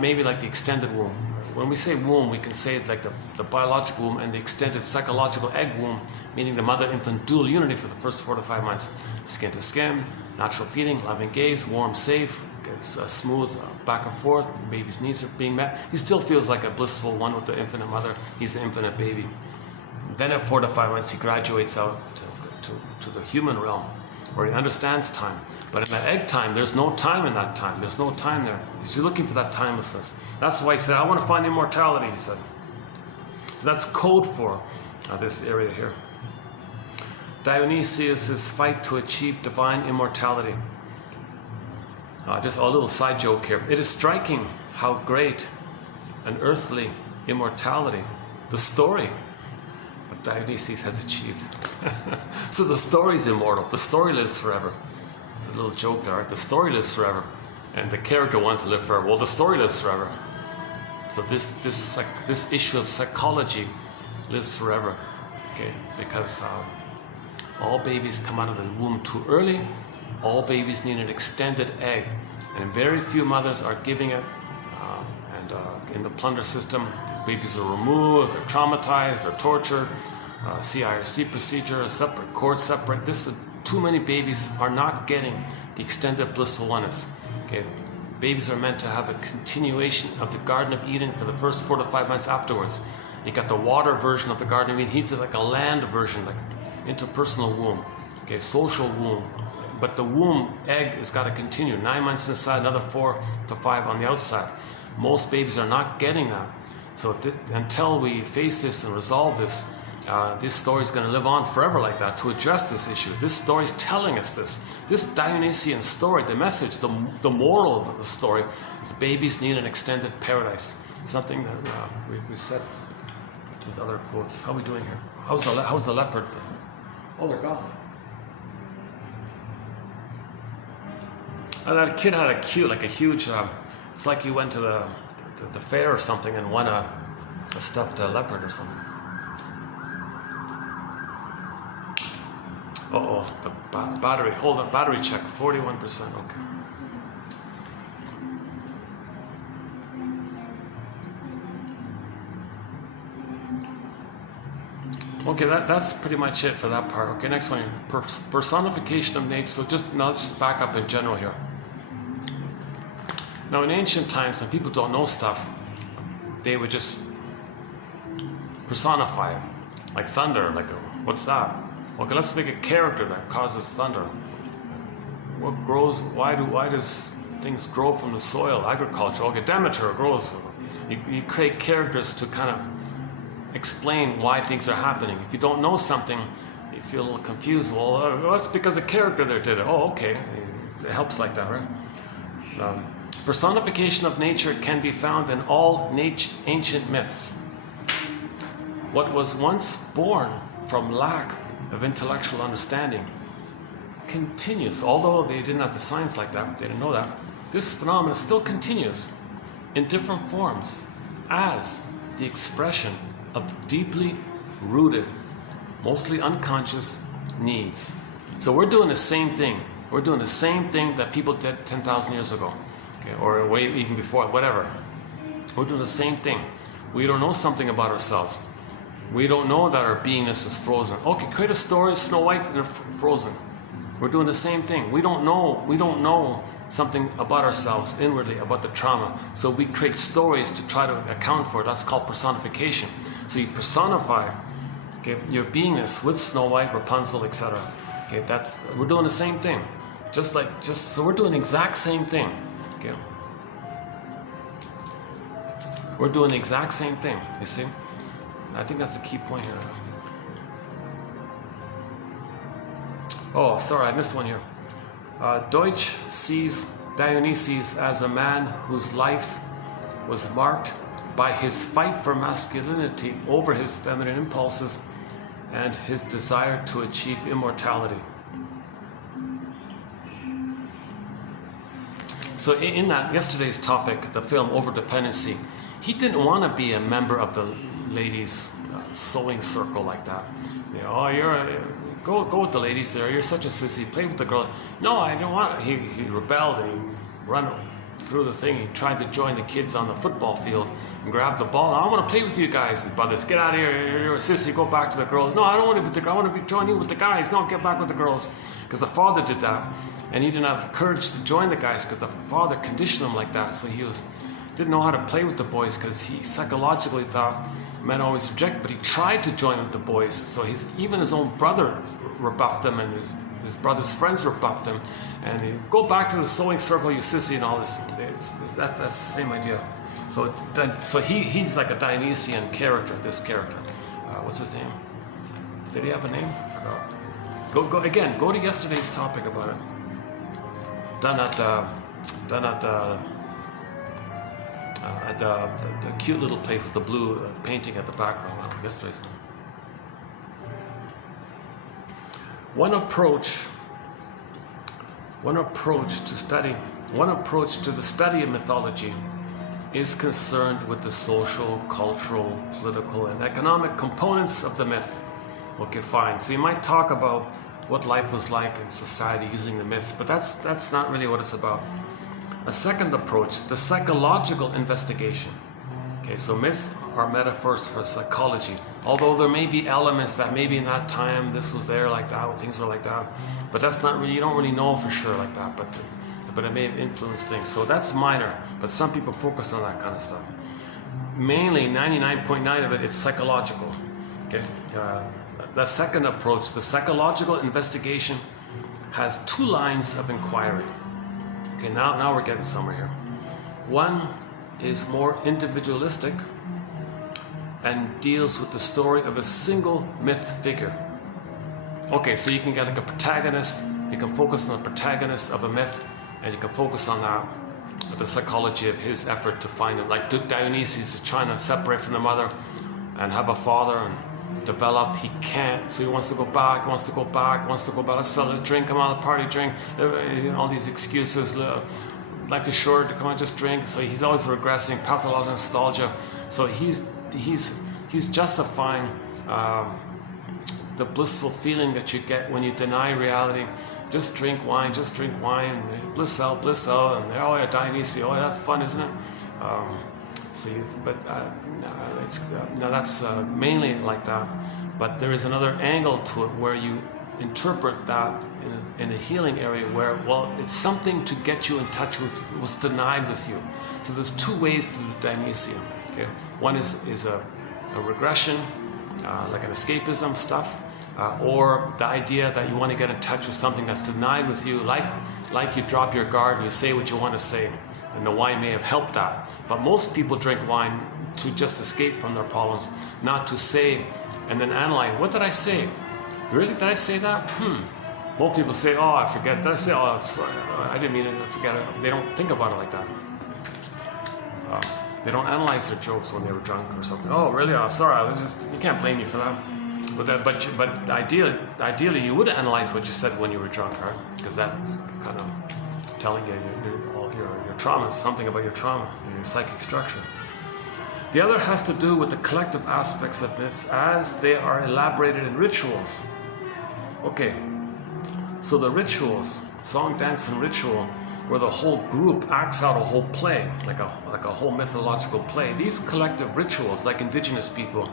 Maybe like the extended womb. When we say womb, we can say like the biological womb and the extended psychological egg womb, meaning the mother-infant dual unity for the first 4 to 5 months. Skin to skin, natural feeding, loving gaze, warm, safe, it's smooth back and forth. Baby's needs are being met. He still feels like a blissful one with the infinite mother. He's the infinite baby. Then at 4 to 5 months, he graduates out to the human realm, where he understands time. But in that egg time, there's no time in that time. There's no time there. He's looking for that timelessness. That's why he said, I want to find immortality, he said. So that's code for this area here. Dionysius' fight to achieve divine immortality. Just a little side joke here. It is striking how great an earthly immortality the story of Dionysius has achieved. So the story's immortal. The story lives forever. It's a little joke there, right? The story lives forever. And the character wants to live forever. Well, the story lives forever. So this issue of psychology lives forever. Okay, because all babies come out of the womb too early. All babies need an extended egg, and very few mothers are giving it. In the plunder system, babies are removed, they're traumatized, they're tortured. CIRC procedure, separate course, separate. Too many babies are not getting the extended blissful oneness. Okay, babies are meant to have a continuation of the Garden of Eden for the first 4 to 5 months afterwards. You got the water version of the Garden of Eden. He's like a land version, like interpersonal womb. Okay, social womb. But the womb egg has got to continue. 9 months inside, another 4 to 5 on the outside. Most babies are not getting that. So until we face this and resolve this, this story is going to live on forever like that to address this issue. This story is telling us this. This Dionysian story, the message, the moral of the story is babies need an extended paradise. Something that we said with other quotes. How are we doing here? How's the leopard? Oh, they're gone. And that kid had a cute, like a huge, it's like he went to the fair or something and won a stuffed leopard or something. Uh-oh, the battery, hold on, battery check, 41%, okay. Okay, that's pretty much it for that part. Okay, next one, personification of nature. So let's just back up in general here. Now in ancient times, when people don't know stuff, they would just personify it, like thunder, like, what's that? Okay, let's make a character that causes thunder. What grows, why does things grow from the soil? Agriculture, okay, Demeter grows. You create characters to kind of explain why things are happening. If you don't know something, you feel a little confused. Well, that's because a character there did it. Oh, okay, it helps like that, right? Personification of nature can be found in all ancient myths. What was once born from lack of intellectual understanding continues, although they didn't have the science like that, they didn't know that. This phenomenon still continues in different forms as the expression of deeply rooted, mostly unconscious needs. So we're doing the same thing. We're doing the same thing that people did 10,000 years ago, okay, or way even before, whatever. We're doing the same thing. We don't know something about ourselves. We don't know that our beingness is frozen. Okay, create a story of Snow White and they're frozen. We're doing the same thing. We don't know something about ourselves inwardly, about the trauma. So we create stories to try to account for it. That's called personification. So you personify, okay, your beingness with Snow White, Rapunzel, etc. Okay, we're doing the same thing. So we're doing the exact same thing. Okay. We're doing the exact same thing, you see? I think that's a key point here. Oh, sorry, I missed one here. Deutsch sees Dionysius as a man whose life was marked by his fight for masculinity over his feminine impulses and his desire to achieve immortality. So in that yesterday's topic, the film Overdependency, he didn't want to be a member of the ladies' sewing circle like that. You know, oh, go with the ladies there. You're such a sissy. Play with the girl. No, I don't want. He rebelled and he ran through the thing. He tried to join the kids on the football field and grab the ball. I want to play with you guys, brothers. Get out of here. You're a sissy. Go back to the girls. No, I don't want to be with the. I want to join you with the guys. No, get back with the girls. Because the father did that, and he didn't have the courage to join the guys because the father conditioned him like that. So he didn't know how to play with the boys because he psychologically thought men always reject, but he tried to join with the boys. So even his own brother rebuffed him, and his brother's friends rebuffed him. And he go back to the sewing circle, you sissy, and all this. That's the same idea. So he's like a Dionysian character. This character, what's his name? Did he have a name? I forgot. Go to yesterday's topic about it. Done at the cute little place with the blue painting at the background. Yesterday's one. One approach to the study of mythology is concerned with the social, cultural, political, and economic components of the myth. Okay, fine. So you might talk about what life was like in society using the myths, but that's not really what it's about. A second approach, the psychological investigation. Okay, so myths are metaphors for psychology. Although there may be elements that maybe in that time this was there like that, things were like that, but that's not really, you don't really know for sure like that, but it may have influenced things. So that's minor, but some people focus on that kind of stuff. Mainly 99.9% of it's psychological. Okay, the second approach, the psychological investigation, has two lines of inquiry. Okay, now we're getting somewhere here. One is more individualistic and deals with the story of a single myth figure. Okay, so you can get like a protagonist, you can focus on the protagonist of a myth, and you can focus on that, the psychology of his effort to find it. Like Dionysus is trying to separate from the mother and have a father and develop. He can't, so he wants to go back, let's sell a drink, come on, a party drink, all these excuses. Life is short, come on, just drink. So he's always regressing, pathological nostalgia. So he's justifying the blissful feeling that you get when you deny reality. Just drink wine, bliss out, and oh yeah, Dionysus, oh yeah, that's fun, isn't it? That's mainly like that. But there is another angle to it where you interpret that in a healing area where, well, it's something to get you in touch with what's denied with you. So there's two ways to do Dionysian. Okay, one is a regression, like an escapism stuff, or the idea that you want to get in touch with something that's denied with you, like you drop your guard and you say what you want to say, and the wine may have helped that. But most people drink wine to just escape from their problems, not to say and then analyze, what did I say? Really, did I say that? Most people say, oh, I forget. Did I say, oh, sorry, I didn't mean it, I forget it. They don't think about it like that. They don't analyze their jokes when they were drunk or something. Oh, really? Oh, sorry, you can't blame me for that. But ideally, you would analyze what you said when you were drunk, right? Because that's kind of telling you your trauma, something about your trauma, your psychic structure. The other has to do with the collective aspects of myths as they are elaborated in rituals. Okay, so the rituals, song, dance, and ritual, where the whole group acts out a whole play, like a whole mythological play. These collective rituals, like indigenous people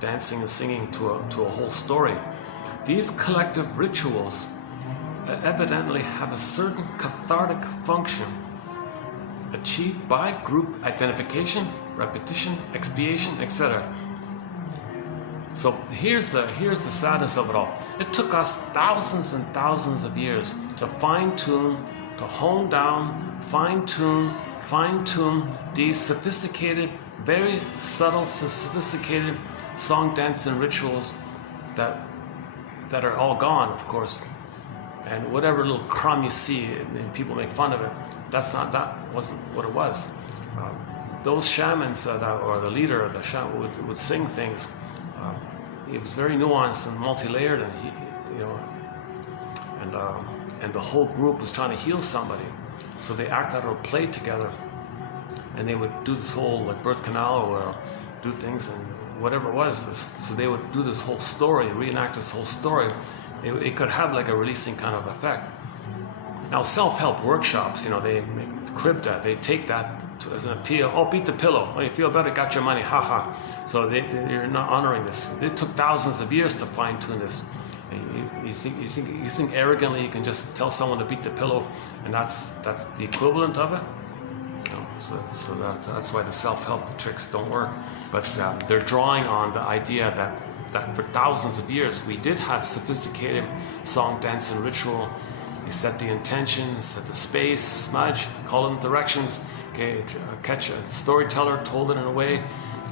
dancing and singing to a whole story, these collective rituals evidently have a certain cathartic function achieved by group identification, repetition, expiation, etc. So here's the sadness of it all. It took us thousands and thousands of years to fine-tune, to hone down, fine-tune these sophisticated, very subtle, sophisticated song, dance, and rituals that are all gone, of course. And whatever little crumb you see, and people make fun of it, that wasn't what it was. Those shamans, or the leader of the shaman, would sing things. It was very nuanced and multi-layered, and the whole group was trying to heal somebody. So they act out a play together, and they would do this whole like birth canal or do things and whatever it was. So they would do this whole story, reenact this whole story. It could have like a releasing kind of effect. Now self-help workshops, they crib that, they take that as an appeal. Oh, beat the pillow. Oh, you feel better, got your money, haha. So you're not honoring this. It took thousands of years to fine-tune this. You think arrogantly you can just tell someone to beat the pillow, and that's the equivalent of it. So that's why the self-help tricks don't work. But they're drawing on the idea that for thousands of years we did have sophisticated song, dance, and ritual. They set the intention, set the space, smudge, call in directions. Okay, catch a storyteller, told it in a way.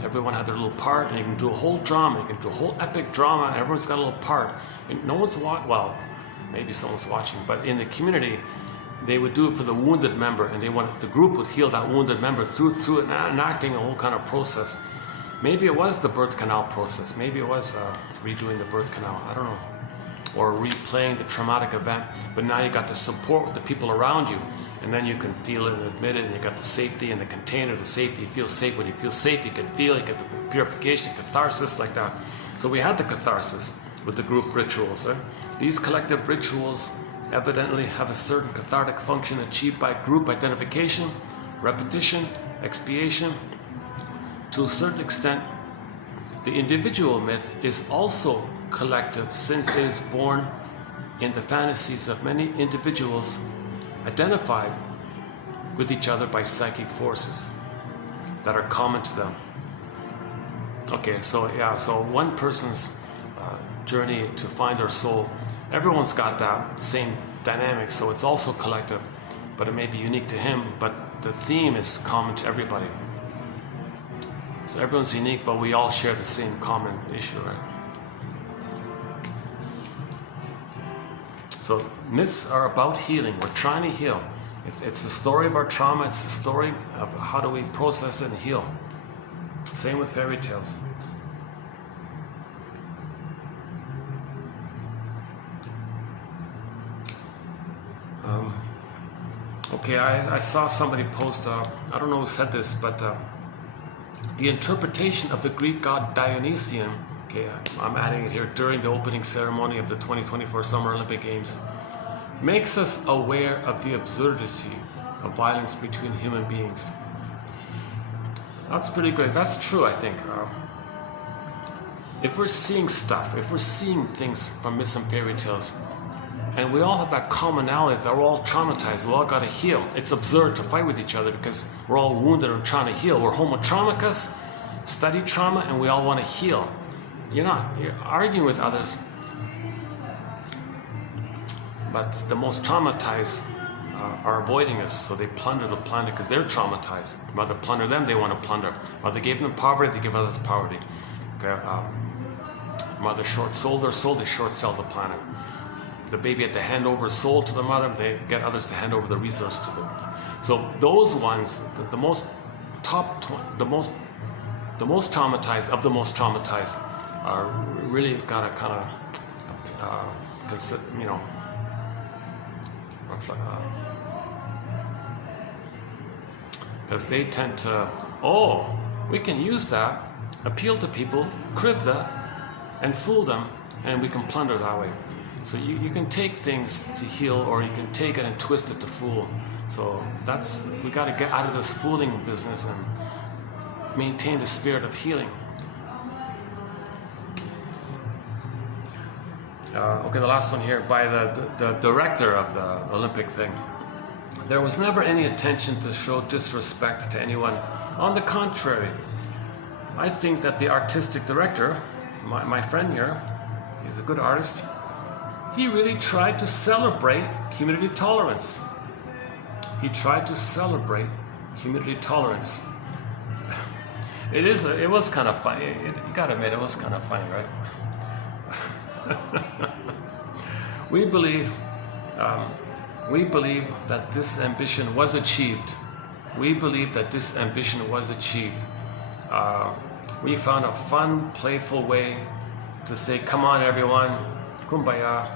Everyone had their little part, and you can do a whole drama. You can do a whole epic drama. Everyone's got a little part. And no one's watching. Well, maybe someone's watching, but in the community, they would do it for the wounded member, and the group would heal that wounded member through enacting a whole kind of process. Maybe it was the birth canal process. Maybe it was redoing the birth canal. I don't know. Or replaying the traumatic event. But now you got the support with the people around you, and then you can feel it and admit it, and you got the safety and the container, the safety. You feel safe. When you feel safe, you can feel, you get the purification, catharsis, like that. So we had the catharsis with the group rituals. Right? These collective rituals evidently have a certain cathartic function achieved by group identification, repetition, expiation. To a certain extent, the individual myth is also collective, since it is born in the fantasies of many individuals identified with each other by psychic forces that are common to them. Okay, so one person's journey to find their soul, everyone's got that same dynamic, so it's also collective, but it may be unique to him, but the theme is common to everybody. So everyone's unique, but we all share the same common issue, right? So myths are about healing. We're trying to heal. It's the story of our trauma. It's the story of how do we process it and heal. Same with fairy tales. Okay, I saw somebody post, I don't know who said this, but the interpretation of the Greek god Dionysian, okay, I'm adding it here, during the opening ceremony of the 2024 Summer Olympic Games, makes us aware of the absurdity of violence between human beings. That's pretty good. That's true, I think. If we're seeing stuff, if we're seeing things from myths and fairy tales, and we all have that commonality that we're all traumatized, we all got to heal. It's absurd to fight with each other because we're all wounded and trying to heal. We're homo traumicus, study trauma, and we all want to heal. You're arguing with others, but the most traumatized are avoiding us, so they plunder the planet because they're traumatized. Rather plunder them, they want to plunder. Rather gave them poverty, they give others poverty. Okay, rather sold their soul, they short sell the planet. The baby had to hand over his soul to the mother, they get others to hand over the resource to them. So those ones, the most traumatized of the most traumatized, are really gotta kind of consider, because they tend to, we can use that, appeal to people, crib that, and fool them, and we can plunder that way. So you can take things to heal, or you can take it and twist it to fool. So we got to get out of this fooling business and maintain the spirit of healing. Okay, the last one here, by the director of the Olympic thing. There was never any intention to show disrespect to anyone. On the contrary, I think that the artistic director, my friend here, he's a good artist, he really tried to celebrate community tolerance. He tried to celebrate community tolerance. It was kind of funny. You gotta admit, it was kind of funny, right? We believe that this ambition was achieved. We believe that this ambition was achieved. We found a fun, playful way to say, come on everyone, kumbaya.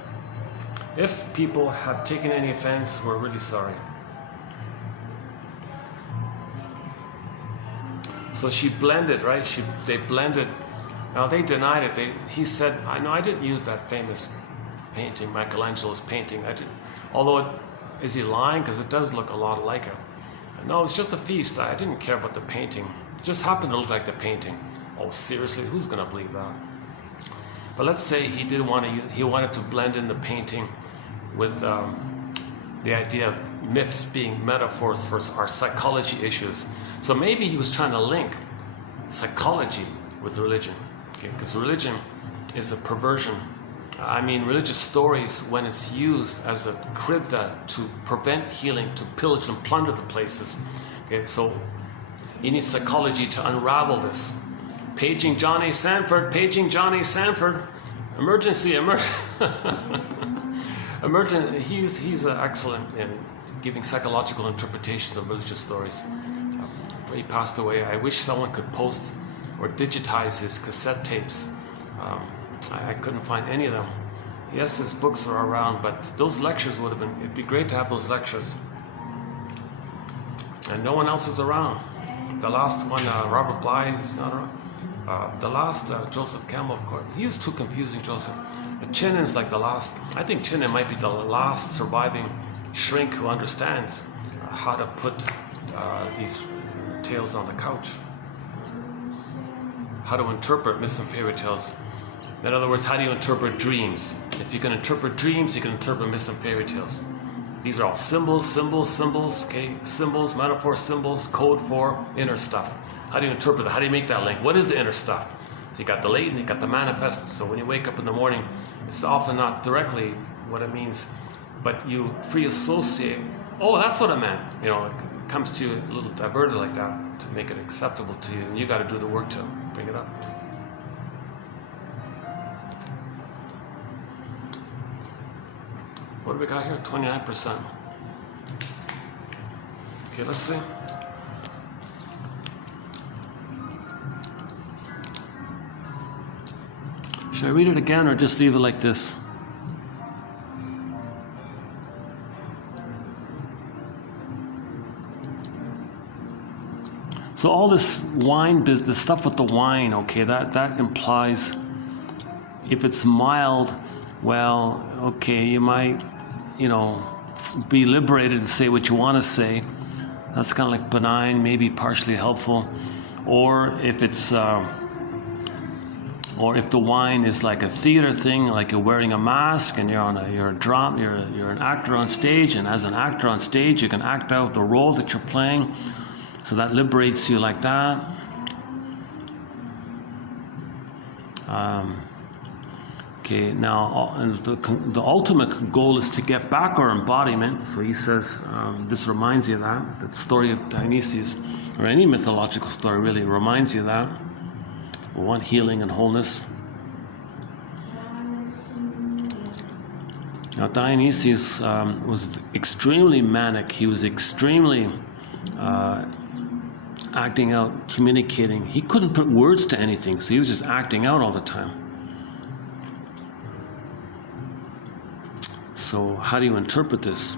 If people have taken any offense, we're really sorry. So she blended, right? They blended. Now they denied it. He said, I didn't use that famous painting, Michelangelo's painting. I didn't. Although, is he lying? Because it does look a lot like it. No, it's just a feast. I didn't care about the painting. It just happened to look like the painting. Oh, seriously? Who's going to believe that? But let's say he didn't want to. He wanted to blend in the painting with the idea of myths being metaphors for our psychology issues. So maybe he was trying to link psychology with religion, because religion is a perversion. I mean, religious stories, when it's used as a krivda to prevent healing, to pillage and plunder the places. Okay, so you need psychology to unravel this. Paging Johnny Sanford, paging Johnny Sanford. Emergency, he's excellent in giving psychological interpretations of religious stories. He passed away. I wish someone could post or digitize his cassette tapes. I couldn't find any of them. Yes, his books are around, but those lectures would have been, it'd be great to have those lectures. And no one else is around. The last one, Robert Bly, is not around. The last, Joseph Campbell, of course. He was too confusing, Joseph. Chinnin's like the last, I think Chinnin might be the last surviving shrink who understands how to put these tales on the couch. How to interpret myths and fairy tales. In other words, how do you interpret dreams? If you can interpret dreams, you can interpret myths and fairy tales. These are all symbols, okay? Symbols, metaphors, symbols, code for inner stuff. How do you interpret that? How do you make that link? What is the inner stuff? So you got the latent, you got the manifest. So when you wake up in the morning, it's often not directly what it means, but you free associate. Oh, that's what I meant. You know, it comes to you a little diverted like that to make it acceptable to you, and you got to do the work to bring it up. What do we got here? 29%. Okay, let's see. Should I read it again or just leave it like this? So all this wine business, the stuff with the wine, okay, that implies if it's mild, well, okay, you might, you know, be liberated and say what you want to say. That's kind of like benign, maybe partially helpful. Or if it's, or if the wine is like a theater thing, like you're wearing a mask and you're an actor on stage, and as an actor on stage, you can act out the role that you're playing. So that liberates you like that. Okay, now and the ultimate goal is to get back our embodiment. So he says, this reminds you of that. The story of Dionysius, or any mythological story really, reminds you of that. One, healing and wholeness. Now Dionysius was extremely manic. He was extremely acting out, communicating. He couldn't put words to anything, so he was just acting out all the time. So how do you interpret this?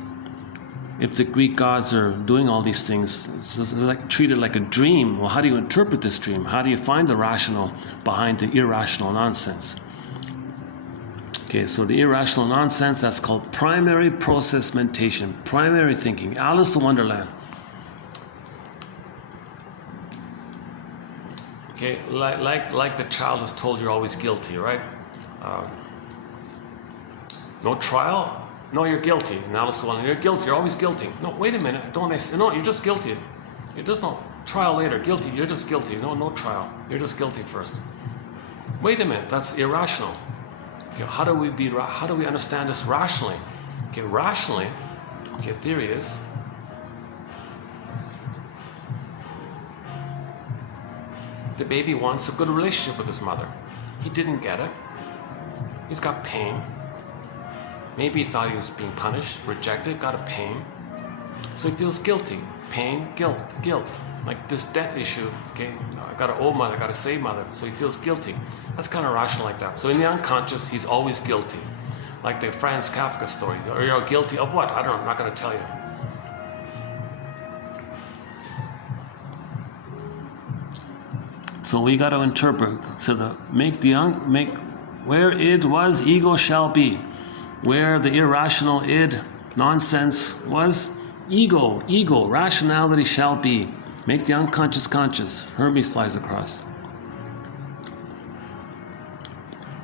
If the Greek gods are doing all these things, it's like treated like a dream. Well, how do you interpret this dream? How do you find the rational behind the irrational nonsense? Okay, so the irrational nonsense, that's called primary process mentation, primary thinking. Alice in Wonderland. Okay, like the child is told you're always guilty, right? No trial? No, you're guilty. And Alice in Wonderland, you're guilty, you're always guilty. No, wait a minute, no, you're just guilty. There's no trial later, guilty, you're just guilty. No trial, you're just guilty first. Wait a minute, that's irrational. Okay, how do we understand this rationally? Okay, rationally, okay, theory is, the baby wants a good relationship with his mother. He didn't get it. He's got pain. Maybe he thought he was being punished, rejected, got a pain. So he feels guilty. Pain, guilt. Like this debt issue, okay? I got to owe mother, I got to save mother. So he feels guilty. That's kind of rational like that. So in the unconscious, he's always guilty. Like the Franz Kafka story. Or you're guilty of what? I don't know, I'm not going to tell you. So we got to interpret. So where id was, ego shall be. Where the irrational id, nonsense was, ego, rationality shall be. Make the unconscious conscious. Hermes flies across.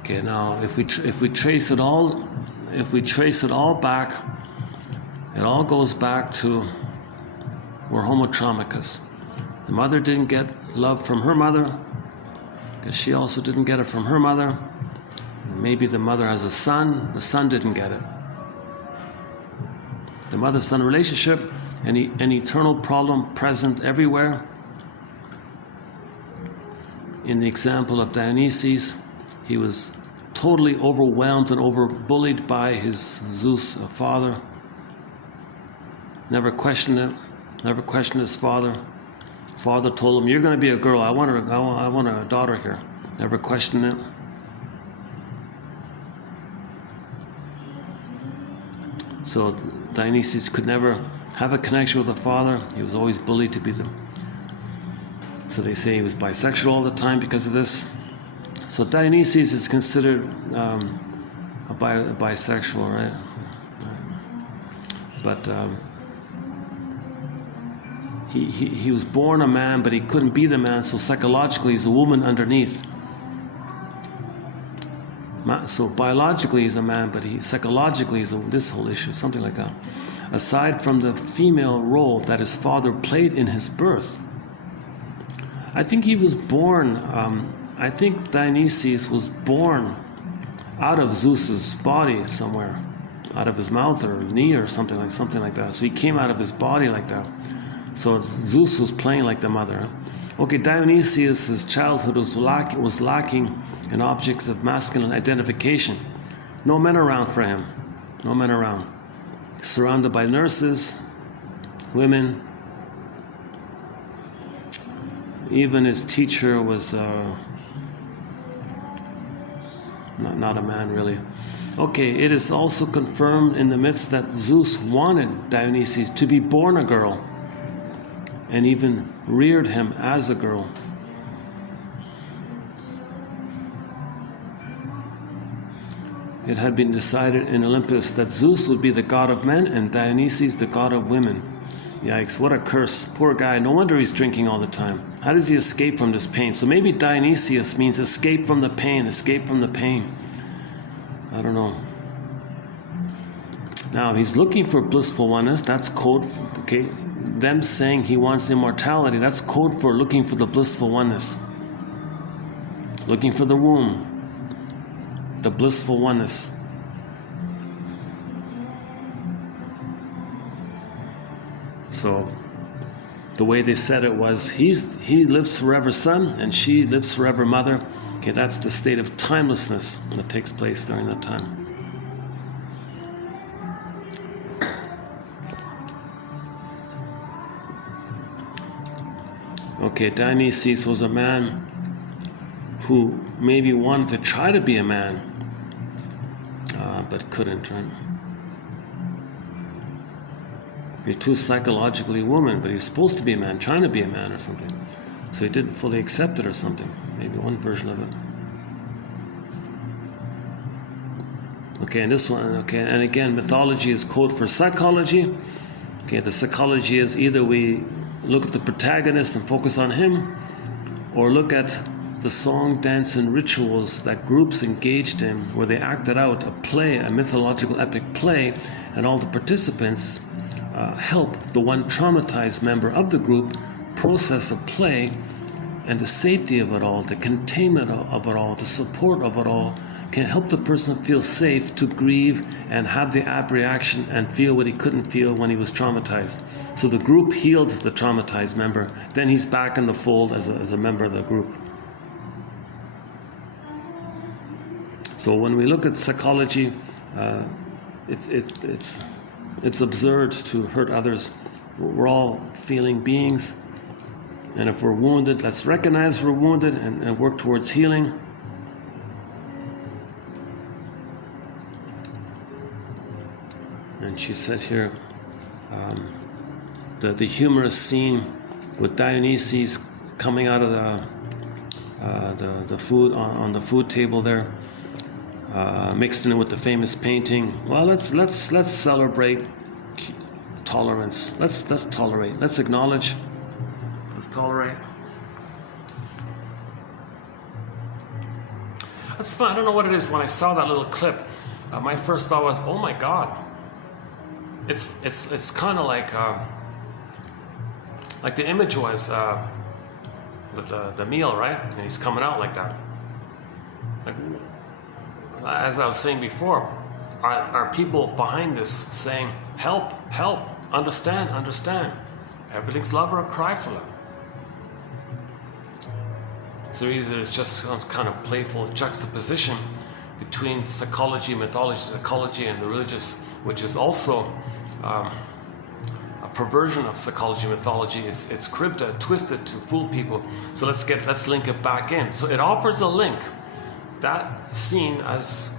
Okay, now if we trace it all back, it all goes back to we're homotraumicus. The mother didn't get love from her mother, because she also didn't get it from her mother. Maybe the mother has a son, the son didn't get it. The mother-son relationship, an eternal problem present everywhere. In the example of Dionysus, he was totally overwhelmed and over-bullied by his Zeus father. Never questioned it, never questioned his father. Father told him, "You're going to be a girl. I want a daughter here." Never questioned it. So Dionysus could never have a connection with the father. He was always bullied to be them. So they say he was bisexual all the time because of this. So Dionysus is considered a bisexual, right? But he was born a man, but he couldn't be the man, so psychologically he's a woman underneath. So biologically he's a man, but psychologically is this whole issue, something like that. Aside from the female role that his father played in his birth, I think he was born, I think Dionysus was born out of Zeus's body somewhere, out of his mouth or knee or something like that. So he came out of his body like that. So Zeus was playing like the mother. Okay, Dionysus' childhood was lacking in objects of masculine identification. No men around for him. No men around. Surrounded by nurses, women. Even his teacher was not a man really. Okay, it is also confirmed in the myths that Zeus wanted Dionysus to be born a girl, and even reared him as a girl. It had been decided in Olympus that Zeus would be the god of men and Dionysus the god of women. Yikes, what a curse. Poor guy, no wonder he's drinking all the time. How does he escape from this pain? So maybe Dionysius means escape from the pain, escape from the pain. I don't know. Now, he's looking for blissful oneness. That's code, okay? Them saying he wants immortality, that's code for looking for the blissful oneness. Looking for the womb, the blissful oneness. So the way they said it was, he lives forever son and she lives forever mother. Okay, that's the state of timelessness that takes place during that time. Okay, Dionysus was a man who maybe wanted to try to be a man, but couldn't, right? He's too psychologically woman, but he's supposed to be a man, trying to be a man or something. So he didn't fully accept it or something. Maybe one version of it. Okay, and this one, okay, and again, mythology is code for psychology. Okay, the psychology is either we look at the protagonist and focus on him, or look at the song, dance, and rituals that groups engaged in, where they acted out a play, a mythological epic play, and all the participants help the one traumatized member of the group process a play, and the safety of it all, the containment of it all, the support of it all, can help the person feel safe to grieve and have the abreaction and feel what he couldn't feel when he was traumatized. So the group healed the traumatized member, then he's back in the fold as a member of the group. So when we look at psychology, it's absurd to hurt others. We're all feeling beings, and if we're wounded, let's recognize we're wounded and work towards healing. And she said here, the humorous scene with Dionysus coming out of the food on the food table there, mixed in with the famous painting. Well, let's celebrate tolerance. Let's tolerate. Let's acknowledge. Let's tolerate. That's fun. I don't know what it is. When I saw that little clip, my first thought was, oh my God. It's kind of like the image was the meal, right? And he's coming out like that. Like, as I was saying before, are people behind this saying, help, help, understand, understand. Everything's love or a cry for love. So either it's just some kind of playful juxtaposition between psychology, mythology, psychology, and the religious, which is also a perversion of psychology, mythology. It's cribbed, twisted to fool people. So let's link it back in. So it offers a link. That scene as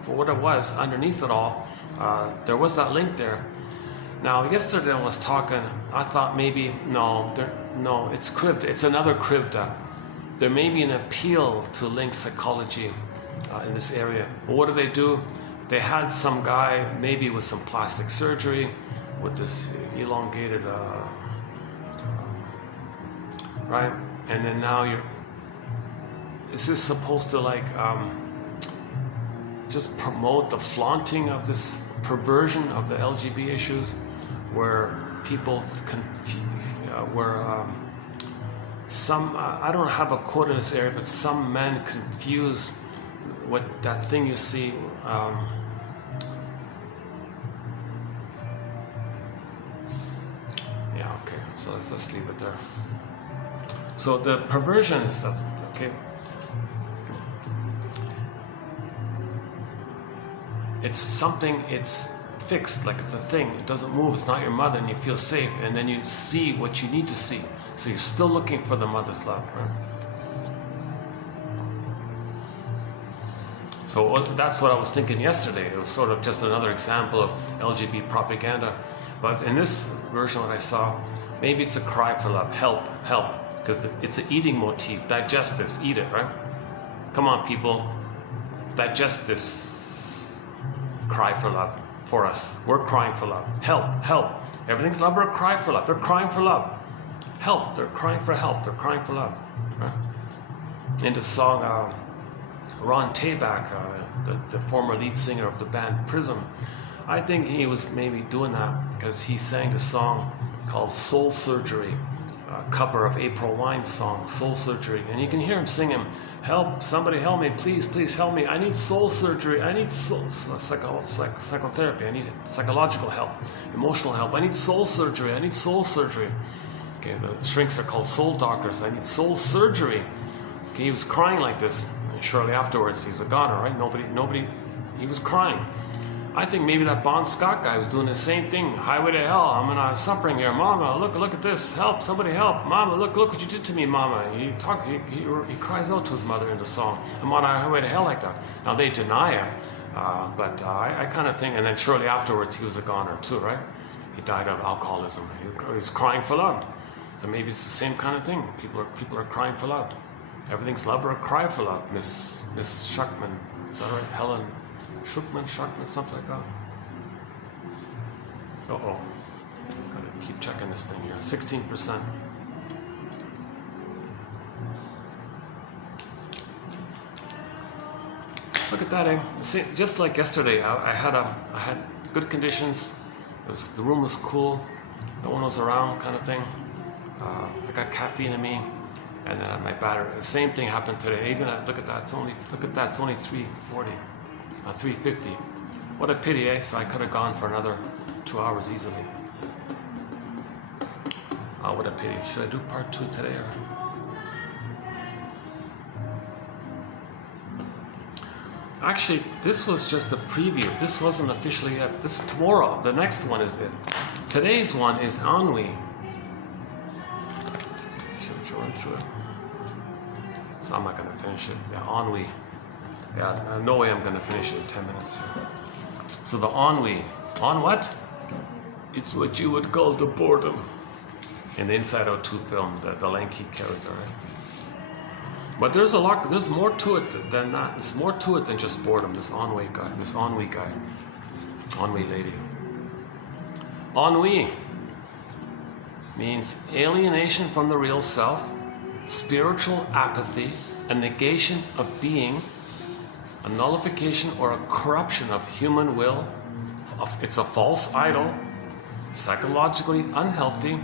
for what it was underneath it all, there was that link there. Now yesterday I was talking, I thought maybe no, it's cribbed. It's another cribbed. There may be an appeal to link psychology in this area. But what do? They had some guy, maybe with some plastic surgery, with this elongated, right? And then now is this supposed to like just promote the flaunting of this perversion of the LGB issues, where people some I don't have a quote in this area, but some men confuse what that thing you see. Yeah, okay. So let's leave it there. So the perversions. That's okay. It's something. It's fixed, like it's a thing. It doesn't move. It's not your mother, and you feel safe. And then you see what you need to see. So you're still looking for the mother's love, right? So that's what I was thinking yesterday. It was sort of just another example of LGBT propaganda. But in this version, what I saw, maybe it's a cry for love. Help, help. Because it's an eating motif. Digest this. Eat it, right? Come on, people. Digest this cry for love for us. We're crying for love. Help, help. Everything's love or a cry for love. They're crying for love. Help. They're crying for help. They're crying for love. Right? In the song, Ron Tabak, the former lead singer of the band Prism, I think he was maybe doing that because he sang the song called Soul Surgery, a cover of April Wine's song, Soul Surgery. And you can hear him singing, help, somebody help me, please, please help me. I need soul surgery. I need psychotherapy. I need psychological help, emotional help. I need soul surgery. I need soul surgery. Okay, the shrinks are called soul doctors. I need soul surgery. Okay, he was crying like this. And shortly afterwards, he's a goner, right? Nobody, he was crying. I think maybe that Bon Scott guy was doing the same thing. Highway to hell. I'm suffering here. Mama, look at this. Help, somebody help. Mama, look what you did to me, Mama. He cries out to his mother in the song. I'm on a highway to hell like that. Now they deny it, but I kind of think, and then shortly afterwards he was a goner too, right? He died of alcoholism. He was crying for love. So maybe it's the same kind of thing. People are crying for love. Everything's love or a cry for love. Miss Schuckman, is that right? Helen Schuckman, something like that. Uh-oh. Gotta keep checking this thing here. 16%. Look at that, eh? See, just like yesterday, I had good conditions. The room was cool. No one was around, kind of thing. I got caffeine in me, and then my battery. The same thing happened today. Even look at that. It's only 340. 350. What a pity, eh? So I could have gone for another 2 hours easily. Oh, what a pity. Should I do part 2 today or? Actually, this was just a preview. This wasn't officially up. This is tomorrow. The next one is it. Today's one is Ennui. Should run through it. So I'm not gonna finish it. Yeah, Ennui. Yeah, no way I'm going to finish it in 10 minutes here. So the ennui. On what? It's what you would call the boredom. In the Inside Out 2 film, the lanky character, right? But there's more to it than that. There's more to it than just boredom. This ennui guy. Ennui lady. Ennui means alienation from the real self, spiritual apathy, a negation of being, a nullification or a corruption of human will. It's a false idol, psychologically unhealthy,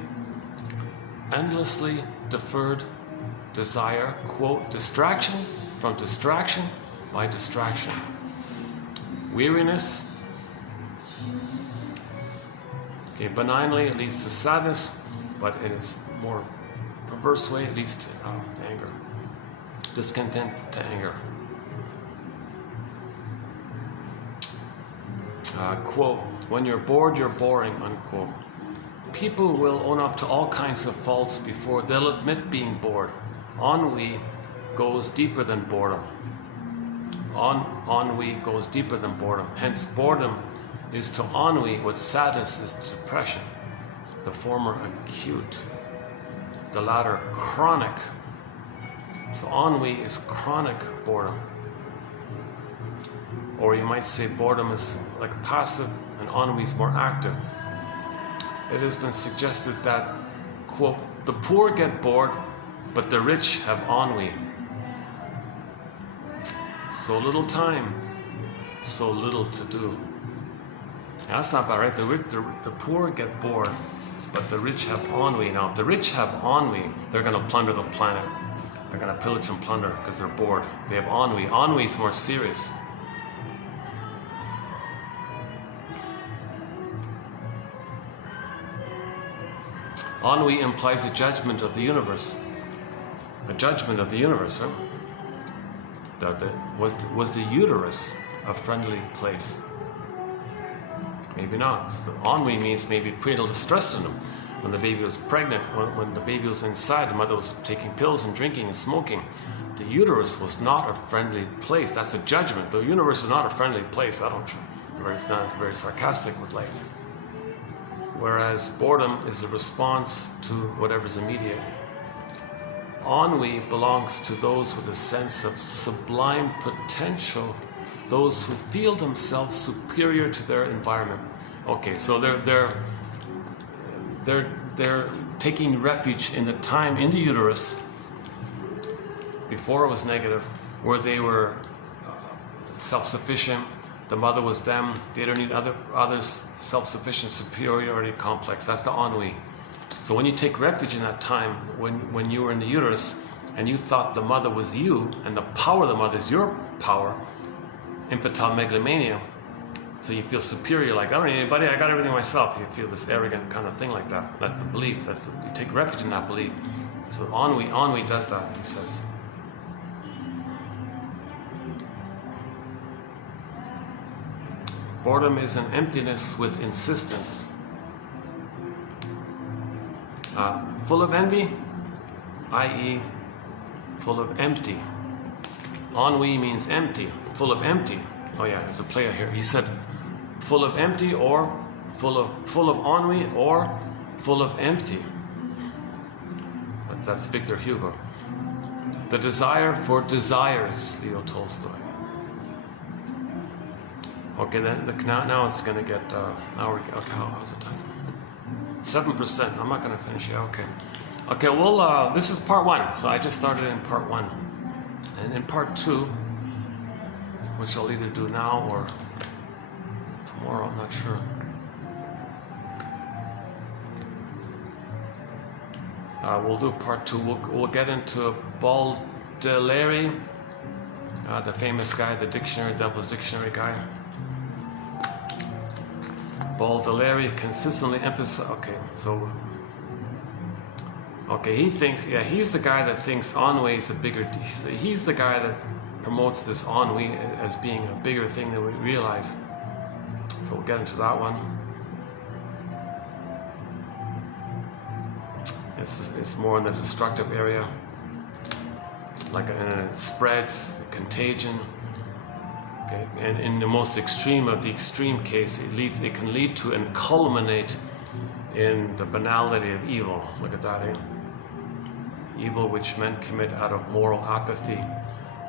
endlessly deferred desire, quote, distraction from distraction by distraction. Weariness, okay, benignly it leads to sadness, but in its more perverse way it leads to anger. Discontent to anger. Quote, when you're bored, you're boring, unquote. People will own up to all kinds of faults before they'll admit being bored. Ennui goes deeper than boredom. Ennui goes deeper than boredom. Hence, boredom is to ennui what sadness is to depression. The former acute, the latter chronic. So ennui is chronic boredom. Or you might say boredom is like passive and ennui is more active. It has been suggested that, quote, the poor get bored, but the rich have ennui. So little time, so little to do. Now, that's not bad, right? The poor get bored, but the rich have ennui. Now, if the rich have ennui, they're going to plunder the planet. They're going to pillage and plunder because they're bored. They have ennui. Ennui is more serious. Ennui implies a judgment of the universe. A judgment of the universe, huh? Was the uterus a friendly place? Maybe not. So the ennui means maybe prenatal distress syndrome. When the baby was pregnant, when the baby was inside, the mother was taking pills and drinking and smoking. The uterus was not a friendly place. That's a judgment. The universe is not a friendly place. It's not very sarcastic with life. Whereas boredom is a response to whatever's immediate. Ennui belongs to those with a sense of sublime potential, those who feel themselves superior to their environment. Okay, so they're taking refuge in the time in the uterus before it was negative, where they were self-sufficient. The mother was them. They don't need others. Self-sufficient superiority complex. That's the ennui. So when you take refuge in that time, when you were in the uterus and you thought the mother was you and the power of the mother is your power, infantile megalomania, so you feel superior, like, I don't need anybody, I got everything myself. You feel this arrogant kind of thing like that. That's the belief. You take refuge in that belief. So ennui does that, he says. Boredom is an emptiness with insistence. Full of envy, i.e. full of empty. Ennui means empty, full of empty. Oh yeah, there's a play here. He said full of empty or full of ennui or full of empty. But that's Victor Hugo. The desire for desires, Leo Tolstoy. Okay, then now it's gonna get. Okay, how's the time? 7%. I'm not gonna finish it. Okay. Okay. Well, this is part 1. So I just started in part 1, and in part 2, which I'll either do now or tomorrow. I'm not sure. We'll do part 2. We'll get into Baudelaire, the famous guy, the dictionary, Devil's Dictionary guy. Baudelaire consistently emphasizes. He thinks, he's the guy that thinks ennui is a bigger. He's the guy that promotes this ennui as being a bigger thing than we realize. So we'll get into that one. It's more in the destructive area, and it spreads, contagion. Okay, and in the most extreme of the extreme case, it can lead to and culminate in the banality of evil. Look at that, eh? Evil which men commit out of moral apathy,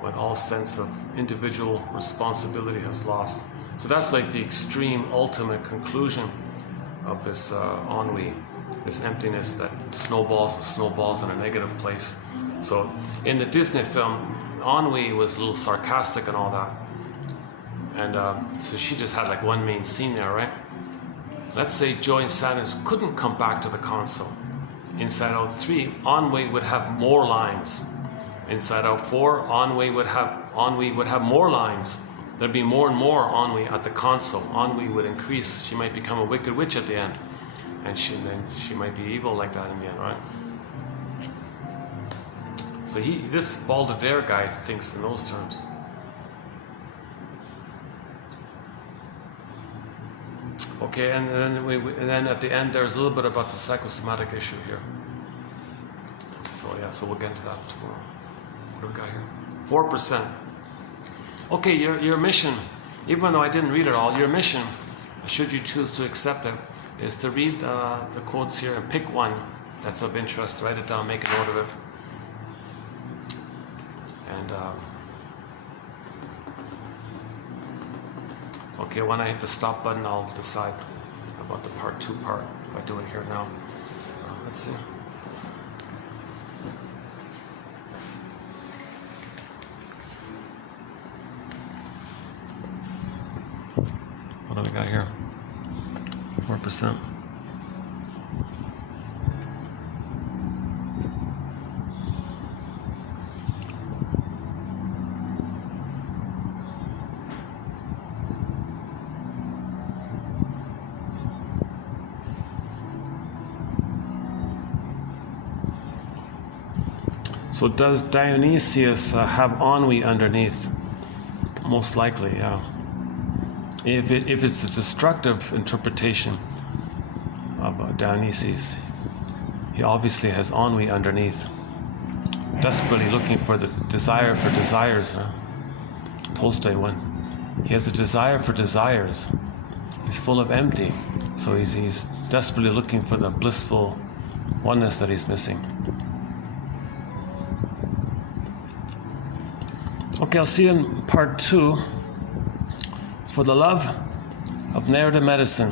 when all sense of individual responsibility has lost. So that's like the extreme, ultimate conclusion of this ennui, this emptiness that snowballs in a negative place. So in the Disney film, Ennui was a little sarcastic and all that. And so she just had like one main scene there, right? Let's say Joy and Sadness couldn't come back to the console. Inside Out 3, Ennui would have more lines. Inside Out 4, Ennui would have more lines. There'd be more and more ennui at the console. Ennui would increase. She might become a wicked witch at the end. And then she might be evil like that in the end, right? So this Baudelaire guy thinks in those terms. Okay, and then at the end there's a little bit about the psychosomatic issue here. So yeah, so we'll get into that tomorrow. What do we got here? 4%. Okay, your mission, even though I didn't read it all, your mission, should you choose to accept it, is to read the quotes here and pick one that's of interest, write it down, make a note of it. And okay, when I hit the stop button, I'll decide about the part 2 part, if I do it here now. Let's see. What do we got here? 4%. So does Dionysius have ennui underneath? Most likely, yeah. If it's a destructive interpretation of Dionysius, he obviously has ennui underneath, desperately looking for the desire for desires. Tolstoy one. He has a desire for desires. He's full of empty, so he's desperately looking for the blissful oneness that he's missing. Okay, I'll see you in part 2 for the love of narrative medicine.